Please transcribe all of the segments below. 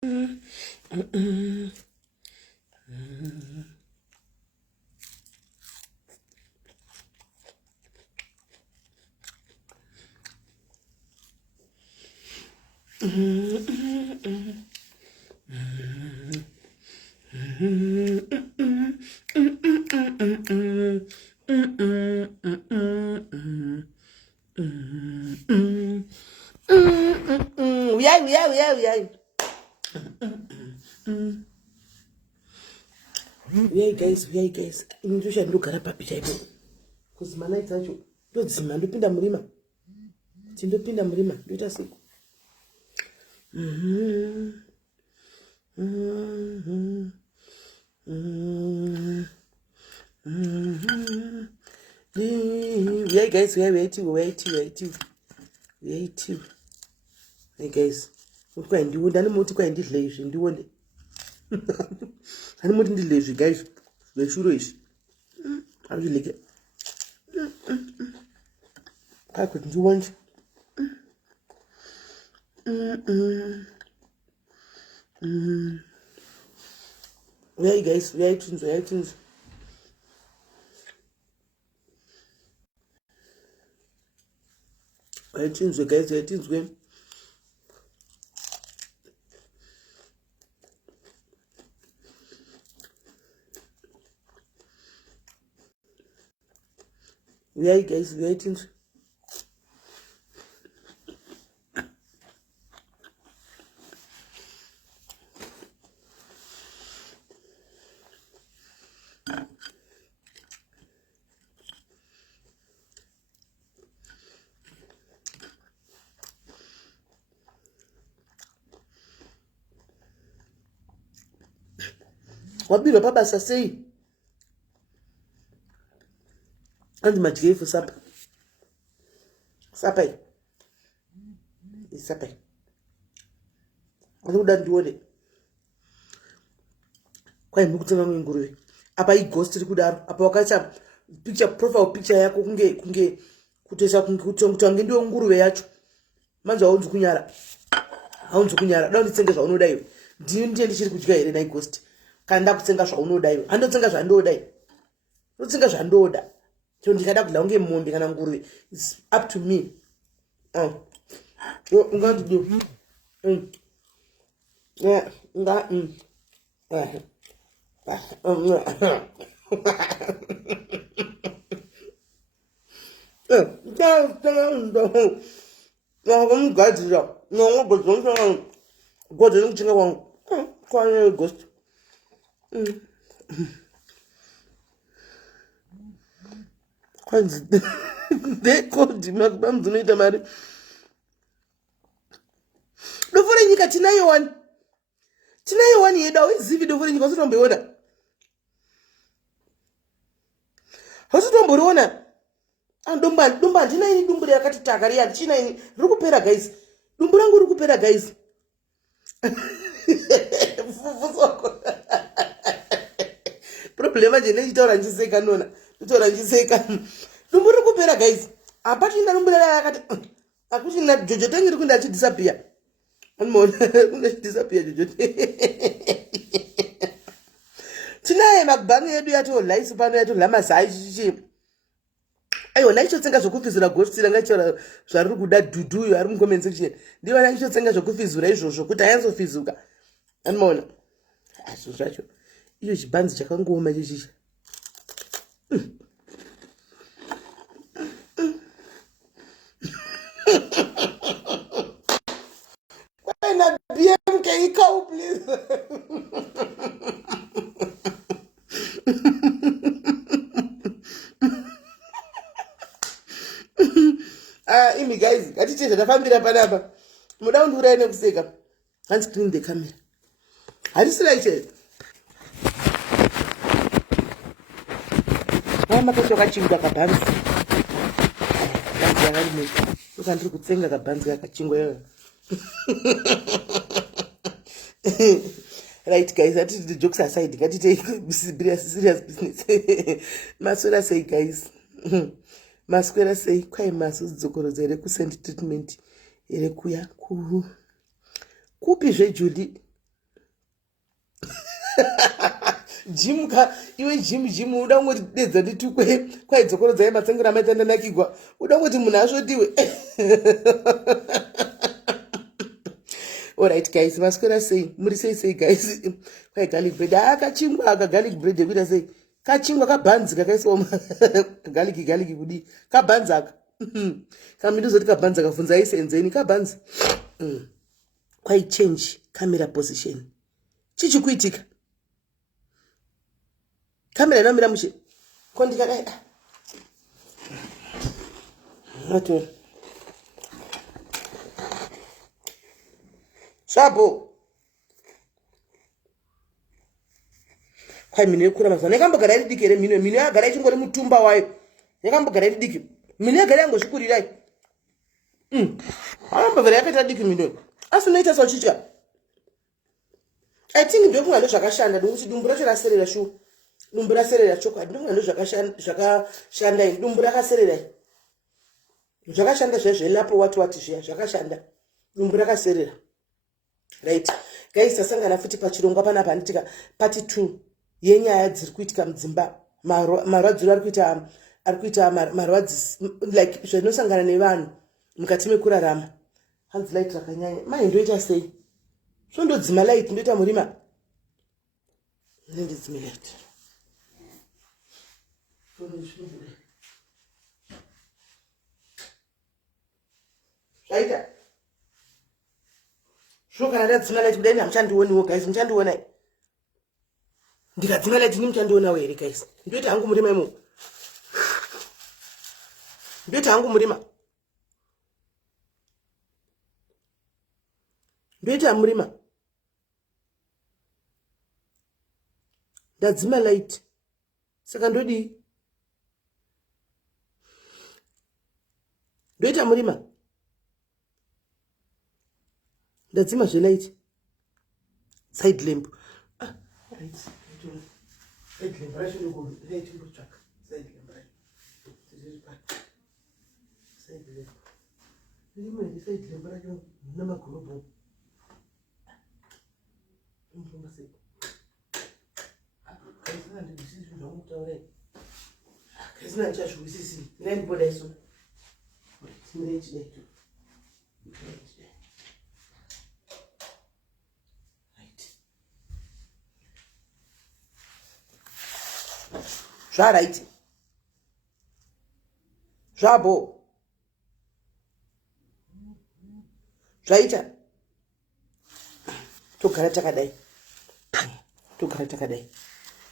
We guys. Indusha ndogara papita ipo. Kuzima nights acho. Ndodzima ndopinda murima. Tindopinda murima ndoita siku. Yeah, guys, we are too. Hey guys, what kind do you want? What kind of relation do you want? I'm not in the relation, guys. The sure is. How do you like it? I couldn't do one. Yeah, guys, we are iTunes. iTunes, guys, iTunes, game. Yeah, guys, we are iTunes. Wabilo papa sasei. And my for supper. Supper. It's supper. I don't do it. Quite mukutanga nguruwe. Apa I ghost kudaro. Apa wakacha picture profile picture yako kunge kutesa kutonga ndio nguruwe yacho. Manje aunzu kunyara. Dao nditsenga zvaunoda iwe. Ndiye ndichiri kudya here na ghost. Kanda kutsenga zvaunoda iwe. Andotsenga zvandoda iwe. Ndotsenga zvandoda. So ndikada kudla unge mombe kana nguruwe. It's up to me. Ungati do. Yeah, they called him up. I'm doing it, Mary. No, for any cat, Tina, one year, though, is if you do for the order. How's it on Borona? And Dumba, Tina, Dumbria Catitakaria, China, Rukupera guys. Dumburango Rukupera guys. Problema generator and just say canona. Dumburango guys. A party in the Rumbera. I couldn't let Jojo Tangi to disappear. And more disappear. Tonight, Macbang, you are to lights upon to Lama size. Ayo nacho tsenga zvokufizira ghost rangacho zvari kuda dudu yo ari mucomment section ndiyo nacho tsenga zvokufizira izvozvo kuti ayanzofizuka anoona azvo zvacho iyo chibanzi chakangoma chichicha kwaina BMK ikau please imi guys ngaticheze ndafambira panapa muda undura ine kuseka hands clean the camera harisiraite makacho kachingwa kabhanzi yakarime ukandiri kutsenga kabhanzi kakachingwa right guys atiti the jokes aside ngatitei serious business maswera sei guys maswera sei kwai maso dzokorodzo ere kusend treatment ere kuya kupi zve Judy Jim iwe Jim uda ngoti dedza nditukwe kwaidzokoro dzai matsengera maitanda nakigwa uda ngoti munhu asvotiwe. Alright guys, maswera sei muri sei guys. Kwai garlic bread akachingwa aka garlic bread yekuita sei kachingwa kabhanzika kaiswa garlic kudi kabhanzaka kami ndozoti kabhanzaka vunzai senzeni kabhanzi. Kwai change camera position chichikuitika kamera inomira mushe kondikadai nato sabo kwai mino yekura mazana yakambogara iri diki here mino yagara ichingori mutumba wayo yakambogara iri diki mino yagara yangozvikurirai akambogara yakaita diki mino asi unoita sauchitya I think ndokunga ndo zvakashanda nokuti dumbu racho raserera shu dumbu raserera chokwadi ndokunga ndo zvakashanda dumbu rakaserera zvakashanda zvezvelapo wati zviya zvakashanda dumbu rakaserera. Right guys, tasangana futi pachirongwa panapa nditika part 2 yenyaya dziri kuitika mudzimba marwadziro ari kuita marwadzi like zvinosangana nevanhu mukati mekurarama. Hanzi light rakanyanya mai ndoita sei zvondodzima light ndoita murima ndodzima light zvaita zvokana ndadzima light kudai hamuchandioniwo guys muchandiona ndikadzima light ndimuchandionawo here guys ndoita hangu murima imo ndoita hangu murima ndoita murima ndadzima light saka ndodi ndoita murima ndadzima zvelight side lamp right side lamp racho ndiko light mbotsvaka side lamp racho tiri pa side lamp ndimwe side lamp racho namagorobo kaisina ndizisi zvamutaura kaisina chazvisisi ndaiboda iso ndaichidaitu zvaraiti zvabo zvaita togara takadai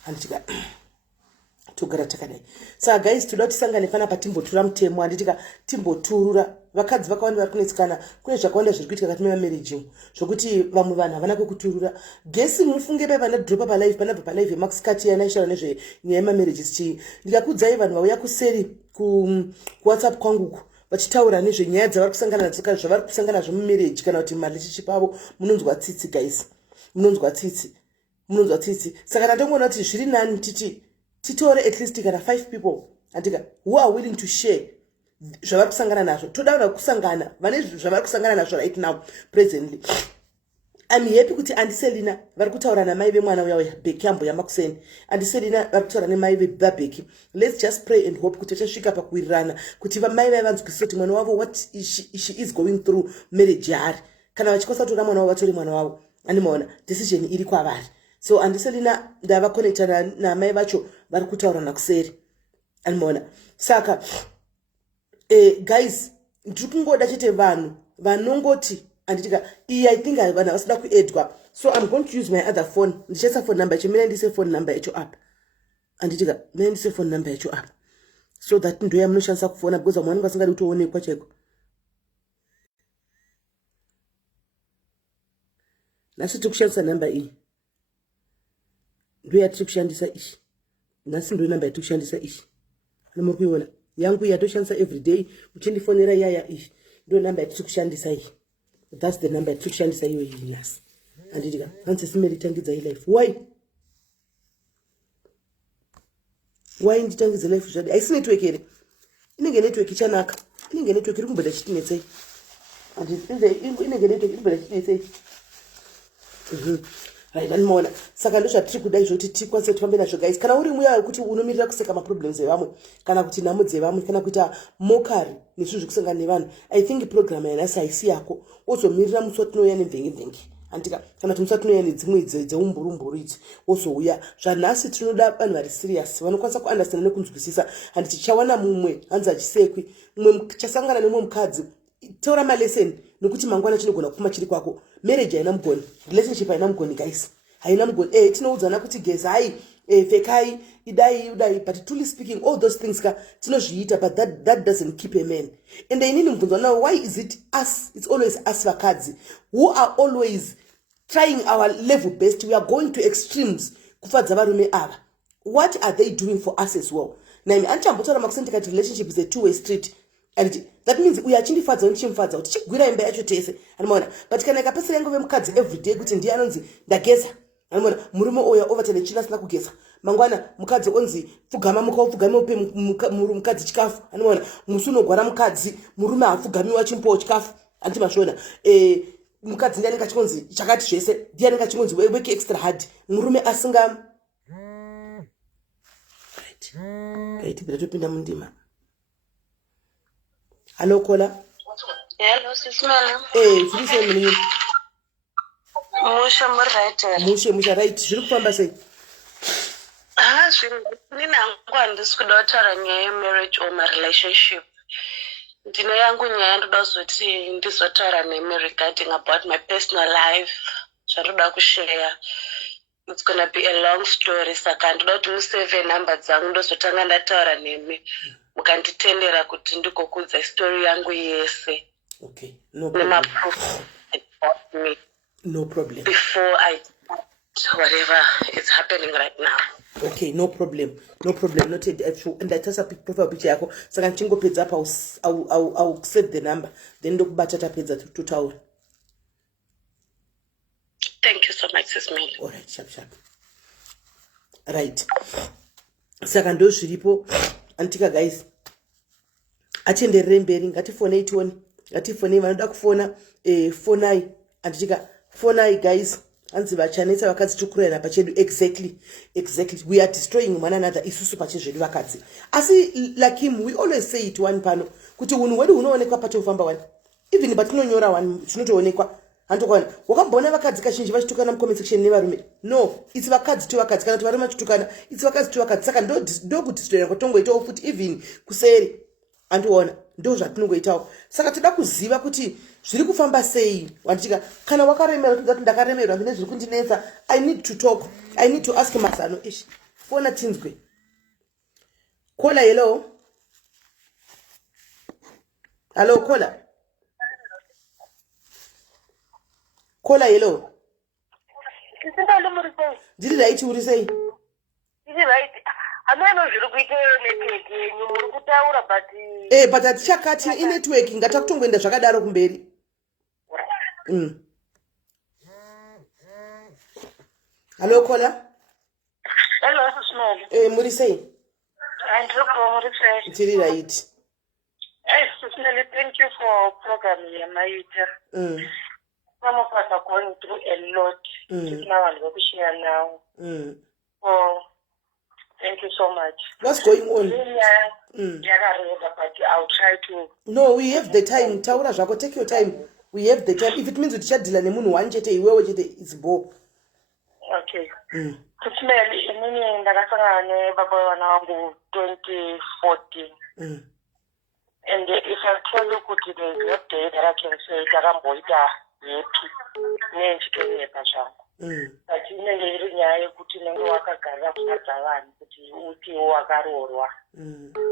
handitika togara takadai. Saka guys toda tisangane panapa timbotura mutemo handitika timboturura vakadzi vakawanda vari kunetsikana kune zvakawanda zviri kuitika kati memarriage zvokuti vamwe vanhu havana kwekuturura gesi mufunge pai panadropa palive panabva palive yemax kati yanaishara nezvenyaya yemamarriages chii ndikakudzai vanhu vauya kuseri kuwhatsapp kwanguku vachitaura nezvenyaya dzavari kusangana nadzo kana zvavari kusangana nazvo mumarriage kana kuti marelationship avo munonzwa tsitsi guys munonzwa tsitsi saka ndatongoona kuti zviri nani titore at least kana 5 people andika who are willing to share zvavari kusangana nazvo toda kusangana vane zvavari kusangana nazvo right now presently. I'm happy kuti andiselina vari kutaura namai vemwana uya Beki ambo yamakuseni andiselina vari kutaura nemai vebabeki. Let's just pray and hope kuti vachasvika pakuwirirana kuti mai vai vanzwisisa kuti mwana wavo what she is going through marriage yaari kana vachikwanisa kutora mwana wavo vatori mwana wavo animaona decision iri kwavari. So andiselina ndava connecta namai vacho vari kutaura nakuseri animaona saka guys ndiri kungoda chete vanhu vanongoti anditika I think vanhu vasida kuedwa so I'm going to use my other phone ndichaisa phone number yacho mina ndise phone number yacho up anditika mina ndise phone number yacho up so that ndoya munoshandisa kufona because mwana vasingadi kutoonekwa cheko nasi tiri kushandisa number iyi ndoya tiri kushandisa ishi nasi ndo number yatiri kushandisa ishi muri kuiona yangu yatoshandisa everyday uchindifonera yaya ishi ndo number yatiri kushandisa iyi. That's the number to change say yes. And it answers me tangidza life. Why in tangidza life shadi? I see network here. Inenge network chanaka. Inenge network iri kumbeda chitinetsei. And inenge network iri kumbeda chitinetsei. right anomaona saka ndozvatiri kuda izvoti tikwanise tifambe nazvo guys kana uri muya wekuti unomirira kuseka maproblems evamwe kana kuti nhamo dzevamwe kana kuita mokari nezvinhu zvekusangana nevanhu I think program yanhasi haisi yako wozomirira musi watinouya nemvenge andika kana kuti musi watinouya nedzimwe dzeumburumburu idzi wozouya zvanhasi tinoda vanhu vari serious vanokwanisa kuandastanda nekunzwisisa handi tichawana mumwe hanzi achisekwi mumwe chasangana nemumwe mukadzi taura maleseni nokuti mangwana chinogona kupfuma chiri kwako marriage haina mugoni relationship haina mugoni guys haina mugoni tinoudzana kuti gezi hai fekai idai but truly speaking all those things ka tinozviita but that doesn't keep a man and inini mubvunzwa now why is it us it's always us vakadzi who are always trying our level best we are going to extremes kufadza varume ava what are they doing for us as well nami anditambotaura makusendikati relationship is a two-way street and that means uya chindifadza ndichimufadza kuti chigwira imba yacho tese anomaona but kana ikapesera yangu vemukadzi everyday kuti ndiye anonzi ndageza anomaona murume oya overtime china asina kugeza mangwana mukadzi onzi pfugama mukaufugamia upe mukadzi chikafu anomaona musi unogwara mukadzi murume hapfugamiwa chimpowo chikafu anditi mashona mukadzi ndiye anenge achingонzi chakati zvese ndiye anenge achingонzi work extra hard murume asinga right kaitibira topinda mundima. Hello, Kola. Hello, SIS MELLY. Zviri sei muni? Musha right. Zviri kufamba sei? Zviri ninangu handisi kuda kutaura nyaya yemarriage or marelationship. Ndine yangu nyaya ndoda kuzoti ndizotaura nemi regarding about my personal life. Zvandoda kushare. It's gonna be a long story. Saka ndoda kuti musave number dzangu ndozotanga ndataura nemi. Mukanditendera kuti ndikokudza story yangu yese. Okay, no problem. No problem. Before I whatever is happening right now. Okay, no problem. Not and I tell pick profile picture yako. Saka nchingopedza apa I'll save the number. Then ndokubata tapedza tutaura. Thank you so much, SIS MELLY. All right, sharp. Right. Saka ndo zviripo. Antika guys atendere mberi ngatifonei tione ngatifonei vanoda kufona fonai anditika fonai guys anzi vachanetsa vakadzi tukurena pachedu exactly we are destroying one another isusu pachezvedu vakadzi asi like him we always say it one pano kuti unhu wedu unoonekwa patofamba one even patinonyora one tinotoonekwa handokwana wakambona vakadzi kazhinji vachitukana mucomment section nevarume no it's vakadzi tu vakadzi kana kuti varume vachitukana it's vakadzi tu vakadzi saka ndo kudistroya kwatongoitawo futi even kuseri andiona ndo zvatinongoitawo saka toda kuziva kuti zviri kufamba sei wanditika kana wakaremera kuti ndakaremerwa mine zviri kundinetsa I need to talk I need to ask mazano ish fona tinzwe kola hello kola Kola hello. Ndiri right uri sei? Ndiri right. Ameno zviri kuita network yenyu muri kutaura but but atichakati network ngatakutongoenda zvakadaro kumberi. Hello Kola. Hello SIS MELLY. Muri sei? Muri sei. Ndiri right. SIS MELLY, thank you for program yamaita. Some of us are going through a lot. Now I'm going to share now. So, thank you so much. What's going on? But I'll try to. No, we have the time. Taura zvako, take your time. We have the time. If it means utichadila nemunhu one chete iwewe chete it's bo. Okay. SIS MELLY, inini ndakasangana nebaba wana wangu 2014. And if I tell you kuti there's no day that I can say ndakamboita happy nechitonepa zvangu but inenge iri nyaya yekuti unenge wakagara kufadza vanhu kuti utiwo wakaroorwa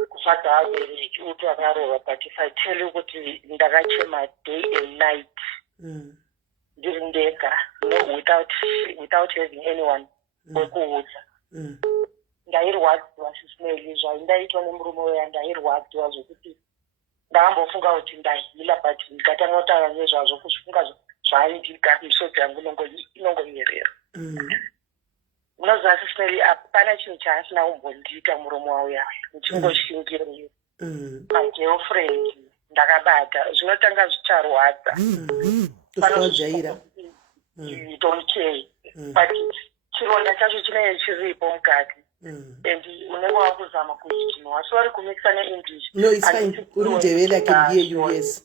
kufadza vabereki uti wakaroorwa but if I tell you kuti ndakachema day and night ndiri ndega without having anyone wekuudza ndairwadziwa SIS MELLY zvaindaitwa nemurume uya ndairwadziwa zvokuti ndakambofunga kuti ndahila but ndikatanga kutaura nezvazvo kufunga zvaiitika misodzi yangu inongonyerera. Unoziva SIS MELLY hapana chinhu chaasina kumbondiita murume wauya ndichingoshingira my girlfriend ndakabata zvinotanga zvicharwadza Usajaira. You don't care but chironda chacho chinenge chiripo mukati and unenge wakuzama kuti chinhu wasi vari kumikisa neenglish. No, it's fine. Uri kudevela, I can hear you, yes.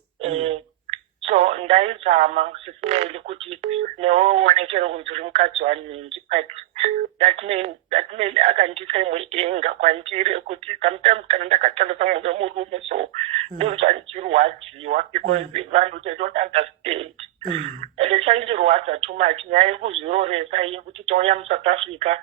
So ndaizama sisineli kuti newe uonekere kunzi uri mukadzi waningi, but that made akandisa imwe enga kwandiri kuti sometimes kana ndakatandasa munhu wemurume so ndonzwa ndichirwadziwa because vanhu they don't understand. And chaindirwadza too much nyaya yekuzviroresa iyi kuti tauya muSouth Africa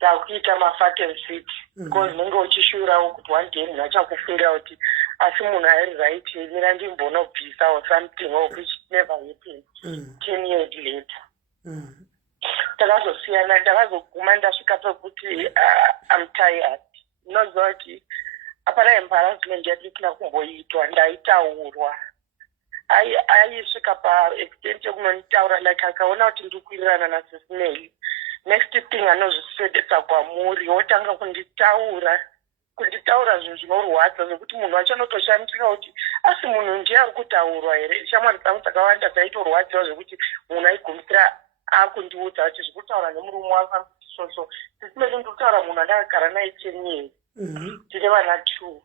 takuita mafat and fit because nenge uchishurawo kuti one day munhu achakufungira kuti asi munhu airi right mira ndimbonobvisa or something of which never happened 10 years later. Takazosiyana, ndakazoguma ndasvika pekuti I'm tired. Unoziva kuti apana embarrassment yandisina kumboitwa, ndaitaurwa. Aisvika paextent yekunonditaura like akaona kuti ndikwirirana naSis Melly. Next thing anozviswedesa kwamuri wotanga kunditaura zvinhu zvinorwadza zvokuti munhu wacho anotoshandisika kuti asi munhu ndiye ari kutaurwa here. Shamwari dzangu dzakawanda dzaitorwadziwa zvokuti munhu aigumisira akundiudza kuti zvikutaura nemurume wako so sisimeli ndikutaura munhu andakagara naye 10 years tine vana 2.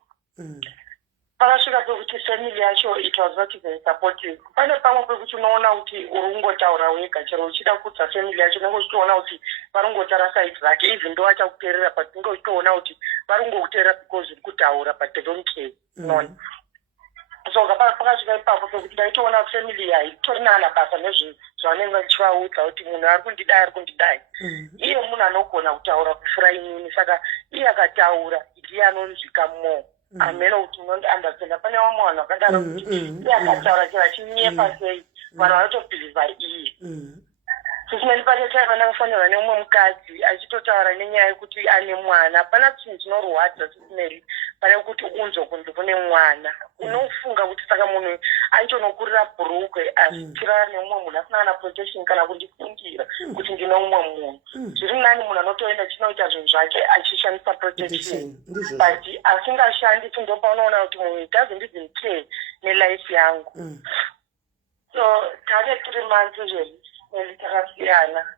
Pakasvika pekuti family yacho it was not even supportive. Pane pamwe pekuti unoona kuti uri kungotaura wega chero uchida kudza family yacho unenge uchitoona kuti vari kungotara side dzake even ndo vachakuteerera but unenge uchitoona kuti vari kungokuteerera because uri kutaura but they don't care. So pakasvika ipapo pekuti ndaitoona family haitorina basa nezvavanenge vachivaudza kuti munhu ari kundidai iye munhu anogona kutaura kufura inini saka iye akataura ndiye anonzvika more. Ameno kuti unounderstand pane vamwe vanhu vakadaro kuti iye akataura chero achinyepa sei vanhu vanotobhilivha iye. Sisimeli pane time andakafanirwa neumwe mukadzi achitotaura nenyaya yekuti ane mwana. Hapana chinhu chinorwadza Sisimeli pane kuti unzwe kunzi kune mwana. Unofunga kuti saka munhu aitonokurira bhurukwe asichirara neumwe munhu asina kana protection kana kundifungira kuti ndine umwe munhu. Zviri nani munhu anotoenda chinoita zvinhu zvake achishandisa protection but asingashandisi ndo paunoona kuti munhu doesn't even care nelife yangu. So tave 3 months izvezvi takasiyana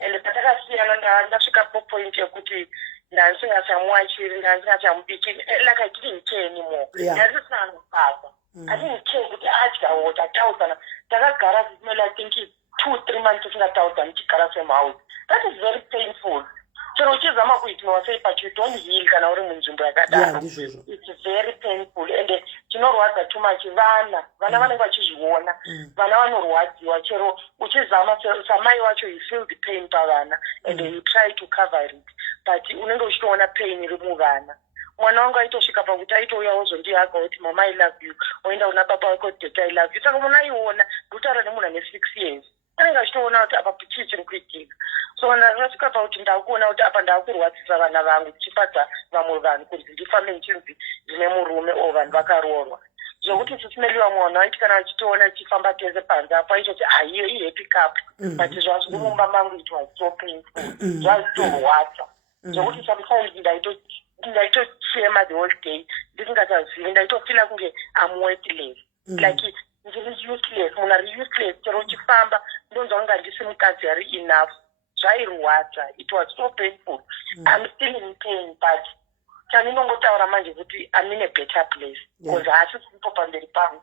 ende patakasiyana ndasvika point yekuti ndandisingachamuachiri ndandisingamubikiri like I didn't care anymore. Ndandisina nobasa I didn't care kuti adyawo tatauzana takagara Sisimeli I think 2-3 months tisingatauzani tichigara same house. That is very painful. Chero uchizama kuignore sei but you don't heal kana uri munzvimbo yakadaro. It's very painful and chinorwadza too much. Vana vanenge vachizviona vana vanorwadziwa chero uchizama samai wacho you feel the pain pavana and you try to cover it but unenge uchitoona pain iri muvana. Mwana wangu aitosvika pakuti aitouyawo zondihaga kuti mama I love you oenda una baba wako dad I love you saka munhu aiona ndikutaura nemunhu ane 6 years anenge achitoona kuti apa chii chiri kuitika. So ndakasvika pakuti ndakuona kuti apa ndakurwadzisa vana vangu ndichifadza vamwe vanhu kuti ndifambe ndichinzi ndine murume o vanhu vakaroorwa zvokuti Sisimeli vamwe vanhu vaiti kana vachitoona tichifamba tese panze apo aitoti aiyo ihappy couple but zvazvi kumumba mangu it was so painful zvaitorwadza zvokuti sometimes ndaitochema the whole day ndisingasazivi ndaitofila kunge I'm worthless like ndiri useless munhu ari useless chero uchifamba ndonzwa kunge handisi mukadzi ari enough. Zvairwadza it was so painful. I'm still in pain but chandinongotaura manje kuti I'm in a better place because haasisipo pamberi pangu.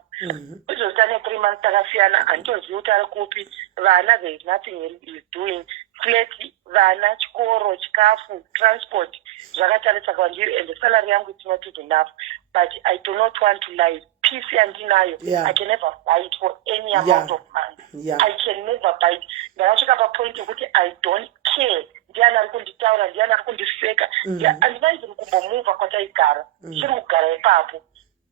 Izvozvi tane 3 months takasiyana handitozivi kuti ari kupi. Vana there is nothing he is doing. Flat vana chikoro chikafu transport zvakatarisa kwandiri and salary yangu is not good enough but I do not want to lie. Peace yandinayo I can never buy it for any amount of money. I can never buy it. Ndakasvika papoint yekuti I don't care ndiani ari kunditaura ndiani ari kundifeka handina even kumbomuvha kwataigara chiri kugara ipapo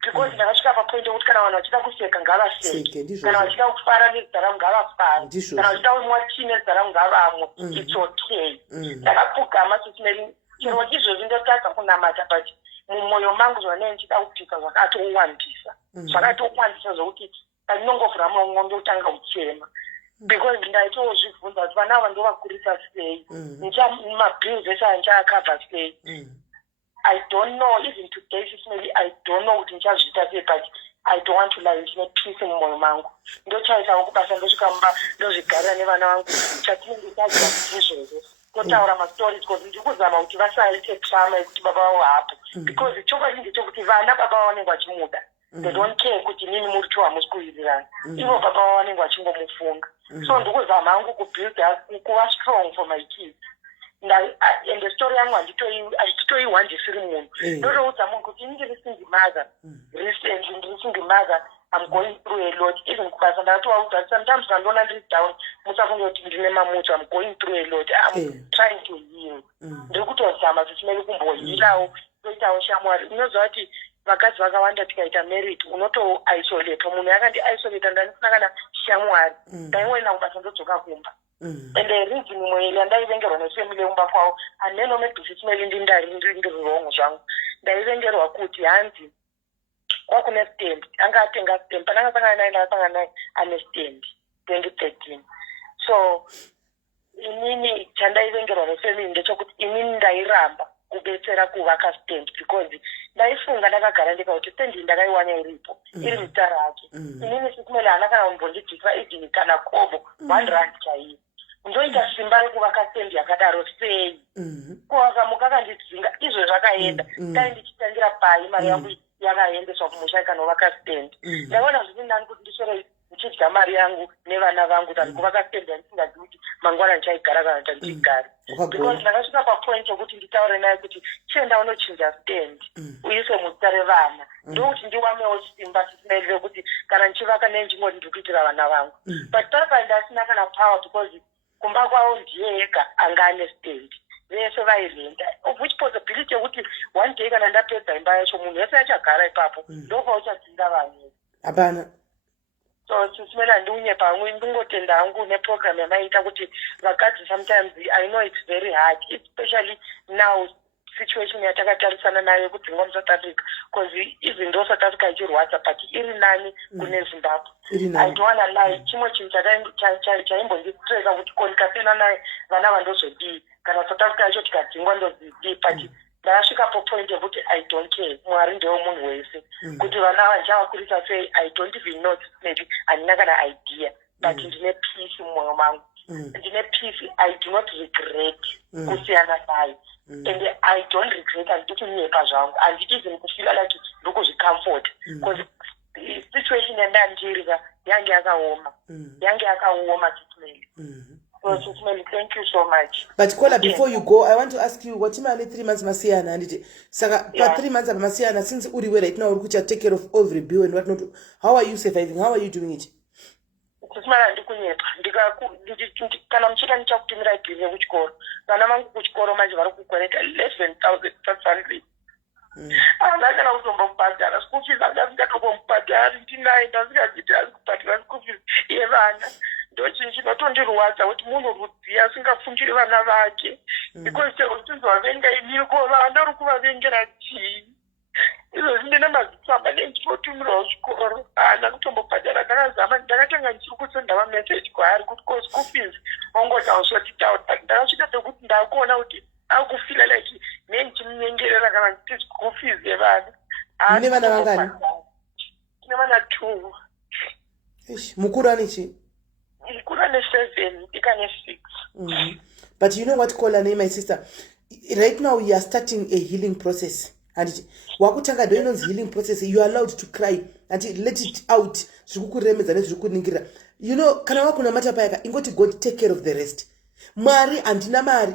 because ndakasvika papoint yekuti kana vanhu vachida kuseka ngavaseke kana vachida kufara nezita rangu ngavafare kana vachida kumwa tii nezita rangu ngavamwe it's okay. Ndakapfugama Sisimeli chero izvozvi ndotadza kunamata but mumwoyo mangu zvanee ndichida kupika zvakatowandisa zvokuti pandinongovhura muromo ndotanga kuchema because ndaitozvibvunza kuti vana ava ndovakurisa sei mabhills ese andichaakavha sei. I don't know even today Sisimeli I don't know kuti ndichazviita sei but I don't want to lie, ndine peace mumwoyo mangu. Ndochaisa kubasa ndosvika mumba ndozvigarira nevana vangu chatinenge taziva kuti izvozvo totaura mastories because ndiri kuzama kuti vasaite trauma yekuti baba vavo hapo because chokwadi ndechekuti vana baba vavo vanenge vachimuda they don't care kuti nini muri two hamusi kuwirirana ivo baba vavo vanenge vachingomufunga so ndikuzama hangu kubuild kuva strong for my kids ende story yangu handitoiwa ndisiri munhu ndotoudza munhu kuti inenge risingi mother recently ndiri singi mother I'm going through a lot even kubasa ndatovaudza sometimes kandiona ndiri down musafunge kuti ndine mamutsu I'm going through a lot I'm trying to heal ndiri kutozama tisimeli kumbohilawo toitawo shamwari unoziva kuti vakadzi vakawanda tikaita merit unotoisolata munhu yakandiisolata ndanisina kana shamwari ndaingorina kubasa ndodzoka kumba ende reason imwe yandaivengerwa nefamily yemumba kwavo haneno medhisisimeli ndiri wrong zvangu ndaivengerwa kuti hanzi kwakune stand anga atenga stand pananga sangana naye ane stand 2013 so inini chandaivengerwa nefamily ndechekuti inini ndairamba kubetsera kuvaka stand because ndaifunga ndakagara ndikauti stand ndakaiwana iripo iri mita rake inini sisimeli hana kana kumbondidhisa idini kana kobo 1 rand chaiyo ndoita simba rekuvaka stand yakadaro sei kuvaka mukakandidzinga izvo zvakaenda dai ndichitangira pai mari yangu yakaendeswa kumusha ikanovaka stand ndaona zviri nani kuti ndisore ndichidya mari yangu nevana vangu kuti kuvaka stand yandisingazivi kuti mangwana ndichaigara kana kuti handichigari because ndakasvika papoint yokuti nditaure naye kuti chienda unochinja stand uise muzita revana ndokuti ndiwanewo simba sisimeli rekuti kana ndichivaka nenjingoti ndiri kuitira vana vangu but paipai ndasina kana power because kumba kwavo ndiye ega anga ane stand vese vairenda of which possibility yekuti one day kana ndapedza imba yacho munhu wese achagara ipapo ndopauchadzinga vanhu hapana so sisimela ndiunye pamwe ndingotenda hangu neprogram yamaita kuti vakadzi sometimes I know it's very hard especially now situation yatakatarisana nayo yekudzingwa muSouth Africa because even though South Africa ichirwadza but iri nani kune Zimbabwe I don't wanna lie chimwe chinhu chaimbondistresa kuti konikapena naye vana vandozodii kana South Africa yacho tikadzingwa ndozidii but ndakasvika popoint yekuti I don't care mwari ndewo munhu wese kuti vana vandichavakurisa sei I don't even know maybe handina kana idea but ndine peace mumwoyo mangu ndine peace I do not regret kusiyana naye and I don't regret handiti kunyepa zvangu handiti even kufila like ndokuzvicomfort because situation yandandiriva yange yakaoma sisimeli so sisimeli thank you so much but Kola before you go I want to ask you what imali 3 months masiyana handiti saka pa 3 months apa masiyana since uriwe right now uri kucha take care of every bill and what not how are you surviving how are you doing it kusimala ndikunyepa kana muchida ndichakutumira ibhili yekuchikoro vana vangu kuchikoro manje vari kukwereta 11,500 handakana kutombomubhadhara school fees handasingatombomubhadhari ndinaye ndasingaziti asi kubhadhara school fees yevana ndochinhu chinotondirwadza kuti munhu rudziya asingafungiri vana vake because sekunzwavenga iniko vana uri kuvavengera chii izvo zvindine mazitsamba nendipotumirawo chikoro hana kutombobhadhara ndakazama ndakatanga ndichiri kusenda mameseji kwaari kuti ko school fees ongotausotitaura ndakasvika pekuti ndakuona kuti akufila like nendichimunyengerera kana nditi school fees yevana mune vana vangani tine vana 2 mukuru ane chii mukuru ane 7 ikane 6 but you know what Kola name my sister right now you are starting a healing process and wakutanga ndo inonzi healing process you are allowed to cry and let it out zvikukuremedza nezvikuringirira you know kana wakuna mata payaka ingoti God take care of the rest mwari handina mari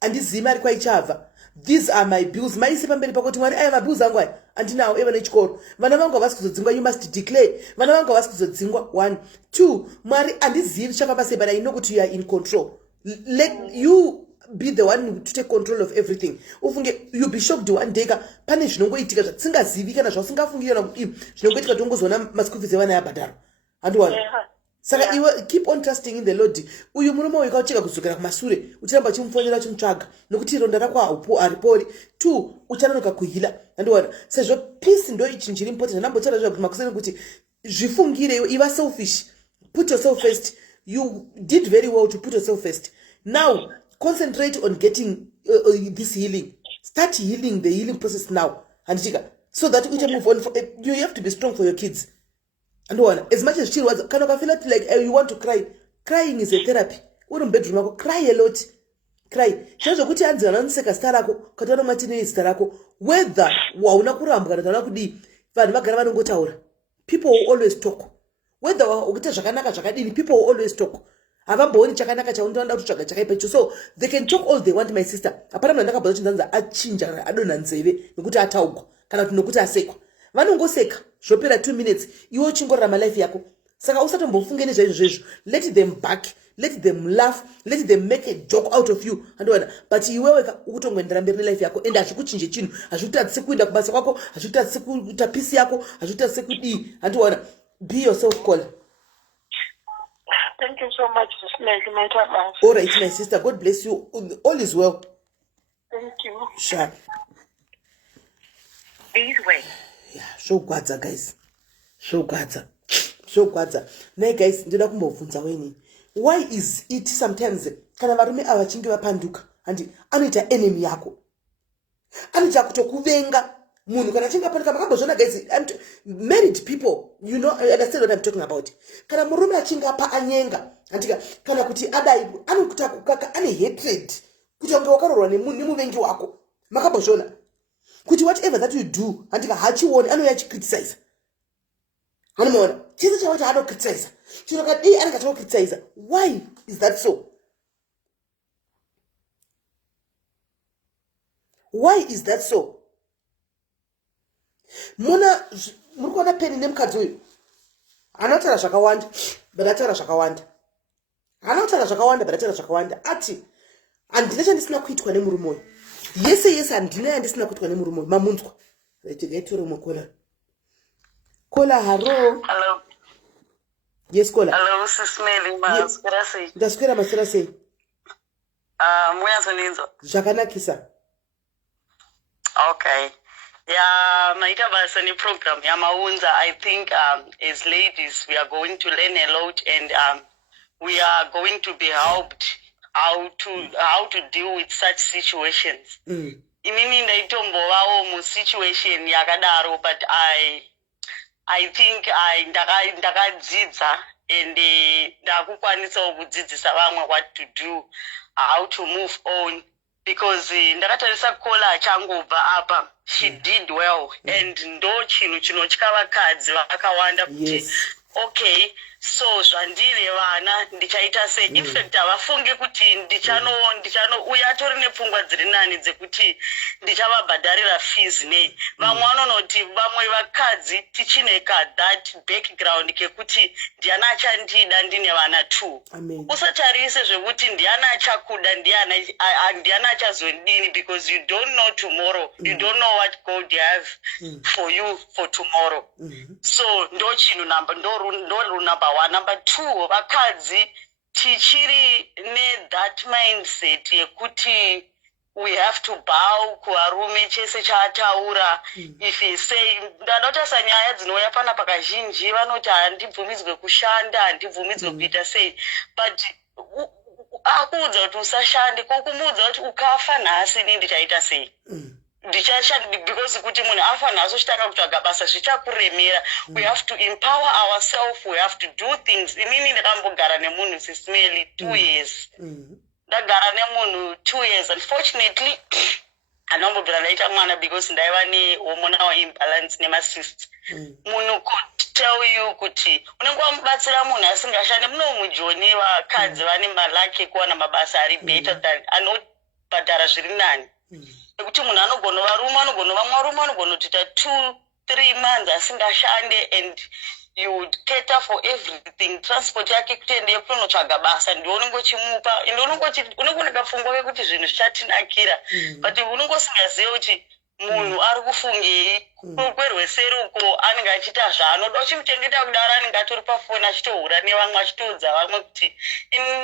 handizivi mari kwaichabva these are my bills maise pamberi pakoti mwari aya mabills angu aya handinawo eva nechikoro vana vangu havasi kuzodzingwa you must declare vana vangu havasi kuzodzingwa 1 2 mwari handizivi chafamba sei but I know kuti you are in control let you be the one to take control of everything ufunge you be shocked one day pane zvinongoitika zvatingazivi kana zvasingafungirana kuti zvinongoitika tongozona masikufizi evana yabhadharo handiwana saka iwe keep on trusting in the Lord uyu murume wekaucheka kudzokera kumasure uchiramba uchimufonera uchimutsvaga nokuti ronda rako haripori 2 uchanonoka kuhila handiwana sezvo peace ndo ichinhu chiri important ndambotaura kuti makuseni kuti zvifungire iva selfish put yourself first you did very well to put yourself first now concentrate on getting this healing start healing the healing process now handitika so that we can move on. You have to be strong for your kids. And as much as she was, kind of feel like you want to cry. Crying is a therapy. Uri bedroom, cry a lot. Cry. Chazo kuti anzana nseka star lako, katana matine star lako. Whether wauna kuramba kana kudi vanhu vagara vanongotaura. People will always talk. Whether ukita zvakanaka zvakadini, people will always talk. Avamboni chakanaka chaundoenda kutsvaga chakaipecho. So they can talk all they want, my sister. Apana mnhu ndakabva chinzanza achinja adonha nzeve nekuti ataugwa kana kuti nokuti asekwa. Vanongoseka zvopera 2 minutes iwe uchingorarama life yako. Saka usatombofunge nezvaizvozvo. Let them back, let them laugh, let them make a joke out of you. Andoona, but iwewe ukutongoendera mberi nelife yako and hazvikuchinje chinhu, hazvikutadzise kuenda kubasa kwako, hazvikutadzise kuita peace yako, hazvikutadzise kudii. Andoona, be yourself, Call. Thank you so much, Sister. All right, my sister. God bless you. All is well. Thank you. Sure. These way. Yeah, show Gwadza, guys. Show Gwadza. Show Gwadza. Now, guys, ndida kumbobvunza weni. Why is it sometimes kana varume avachinge vapanduka and anoita enemy yako? Anoita kutokuvenga munhu kana achinge apanduka. Makambozviona, guys, married people, you know, I understand what I'm talking about. Kana murume achinge apa anyenga andika kana kuti adai anokuta kukaka ane hatred kuti unge wakarorwa nemuvengi wako. Makambozviona kuti whatever that you do andika hachioni anouya achicriticize. Anoona chese chavati anocriticize chino kadii anenge achicriticize. Why is that so? Why is that so? Muna muri kuona peni nemukadzi uyu anotaura zvakawanda but ataura zvakawanda, anotaura zvakawanda but ataura zvakawanda. Ati handina chandisina kuitwa nemurume uyu. Yese handina yandisina kuitwa nemurume uyu. Mamunzwa retigaitori umwe Kola. Kola, hello. Hello. Yes, Kola. Hello, Sis Melly. Maswera sei. Ndaswera maswera sei. Muyazoninzwa. Zvakanakisa. Okay. Yeah, maita basa ni program ya maunza. I think as ladies we are going to learn a lot, and we are going to be helped how to deal with such situations. Inini ndaitombovawo mu situation yakadaro, but I think ndakadzidza and ndakukwanisawo kudzidzisa vamwe what to do, how to move on, because ndakatarisa Kola achangobva apa, she did well, and ndo chinhu chinotya vakadzi vakawanda kuti okay, so zvandiri vana ndichaita sei. In fact havafunge kuti uya atori nepfungwa dziri nani dzekuti ndichavabhadharira fees nei. Vamwe vanonoti vamwe vakadzi tichineka that background kekuti ndiani achandida ndine vana 2. Usatarise zvekuti ndiani achakuda, ndiani achazondini, because you don't know tomorrow. You don't know what God have for you for tomorrow. So ndo chinhu ndo number 1. Number 2, vakadzi tichiri that mindset yekuti we have to bow kuvarume chese chaataura. If he say, ndanotasa nyaya dzinouya pana pakazhinji vanoti handibvumidzwe kushanda, handibvumidzwe kuita sei, but akuudza kuti usashande, kokumuudza kuti ukafa nhasi ni ndichaita sei. Ndichashanda because kuti munhu afa nhasi uchitanga kutsvaga basa zvichakuremera. We have to empower ourselves, we have to do things. Inini ndakambogara nemunhu Sis Melly 2 years. Ndagara nemunhu 2 years. Unfortunately anambobvira ndaita mwana because ndaiva nehormonal imbalance nemacyst. Munhu could tell you kuti unenge wamubatsira munhu asingashande. Munomujoni vakadzi vane malaki kuwana mabasa ari better than anobhadhara zviri nani. Kuti munhu anogona varume, anogona vamwe varume anogona kuita 2-3 months asingashande, and you would cater for everything. Transport yake kutendeyo kunotsvaga basa ndio unenge uchimupa, ende unenge ndakafungwa kuti zvinhu zvichatinakira, but unenge usingazivi kuti munhu ari kufungei. Kwerweseri uko anenge achiita zvaanoda, uchimuchengeta kudaro anenge atori pafoni achitohura nevamwe, achitoudza vamwe kuti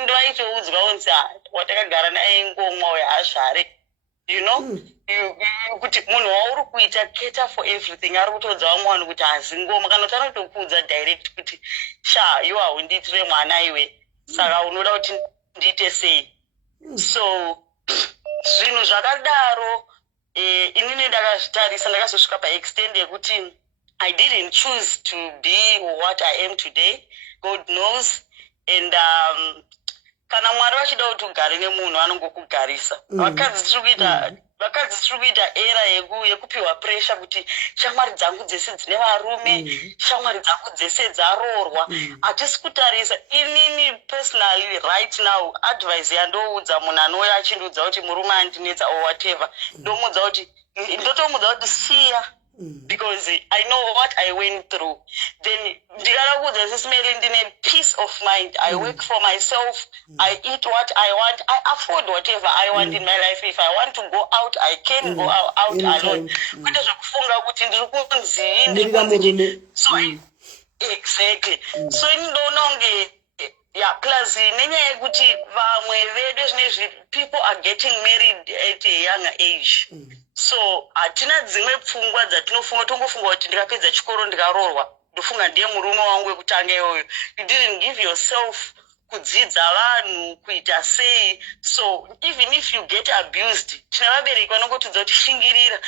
ndoaitoudzwa unzi watakagara naye ngomwa uyo hazvare. You know, kuti munhu wauri kuita cater for everything, ari kutodza vamwe vanhu kuti hazingoma, kana kuti anotokuudza direct kuti sha iwe haundiitire mwana iwe, saka unoda kuti ndiite sei. So zvinhu zvakadaro inini ndakazvitarisa ndakazosvika paextend yekuti I didn't choose to be what I am today. God knows. And kana Mwari vachida kuti ugare nemunhu anongokugarisa. Vakadzi tiri kuita era yekupiwa pressure kuti shamwari dzangu dzese dzine varume, shamwari dzangu dzese dzaroorwa. Hatisi kutarisa. Inini personally right now advice yandoudza munhu anouya achindiudza kuti murume andinetsa or whatever. Ndomuudza kuti siya. Because I know what I went through. Then SIS MELLY ndine peace of mind. I work for myself. I eat what I want. I afford whatever I want in my life. If I want to go out, I can go out alone. So exactly. So plus people are getting married at a younger age. So hatina dzimwe pfungwa dzatinofunga tongofunga kuti ndikapedza chikoro ndikaroorwa ndofunga ndiye murume wangu wekutanga iyoyo. You didn't give yourself kudzidza vanhu kuita sei. So even if you get abused, tina vabereki vanongotudza kuti shingirira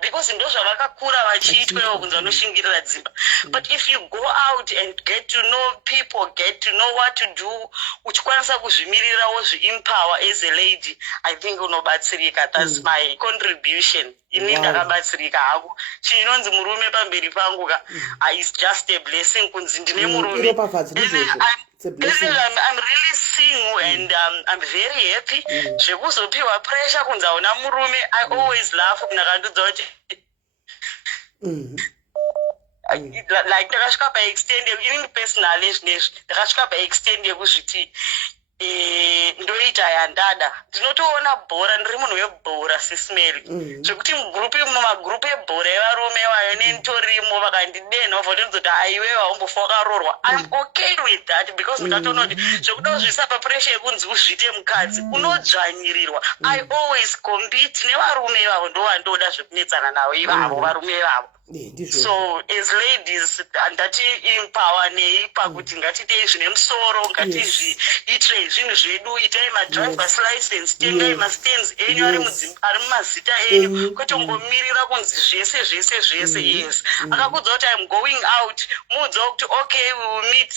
because ndo zvavakakura vachiitwa ivo kunzi vanoshingirira dzimba. But if you go out and get to know people, get to know what to do, uchikwanisa kuzvimirira wozviempower as a lady, I think unobatsirika. That's my contribution. Ini ndakabatsirika hangu. Chinonzi murume pamberi pangu is just a blessing kunzi ndine murume. I'm really seeing and I'm very happy. Zvekuzopiwa pressure kunzi hauna murume, I always laugh nakandudza kuti like ndakasvika paextend inini personally zvinezvi ndakasvika paextend yekuzviti ndoita yandada. Ndinotoona bhora, ndiri munhu webhora SIS MELLY. Zvekuti mumagrupu ebhora evarume vayo nenitorimo vakandidena votenzoti aiwewe haumbofa wakaroorwa. I'm okay with that because ndikatoona kuti zvekuda kuzvisa papressure yekunzi uzviite mukadzi unodzvanyirirwa. I always compete nevarume ivavo ndo vandoda zvekunetsana navo ivavo varume ivavo. So as ladies ndati empower nei pakuti ngatiitei zvine musoro, ngatizviitire zvinhu zvedu, itai madrivers license, tengai mastands enyu ari mumazita enyu, kwete kungomirira kunzi zvese. Yes, akakudza kuti I'm going out, muudza kuti okay we will meet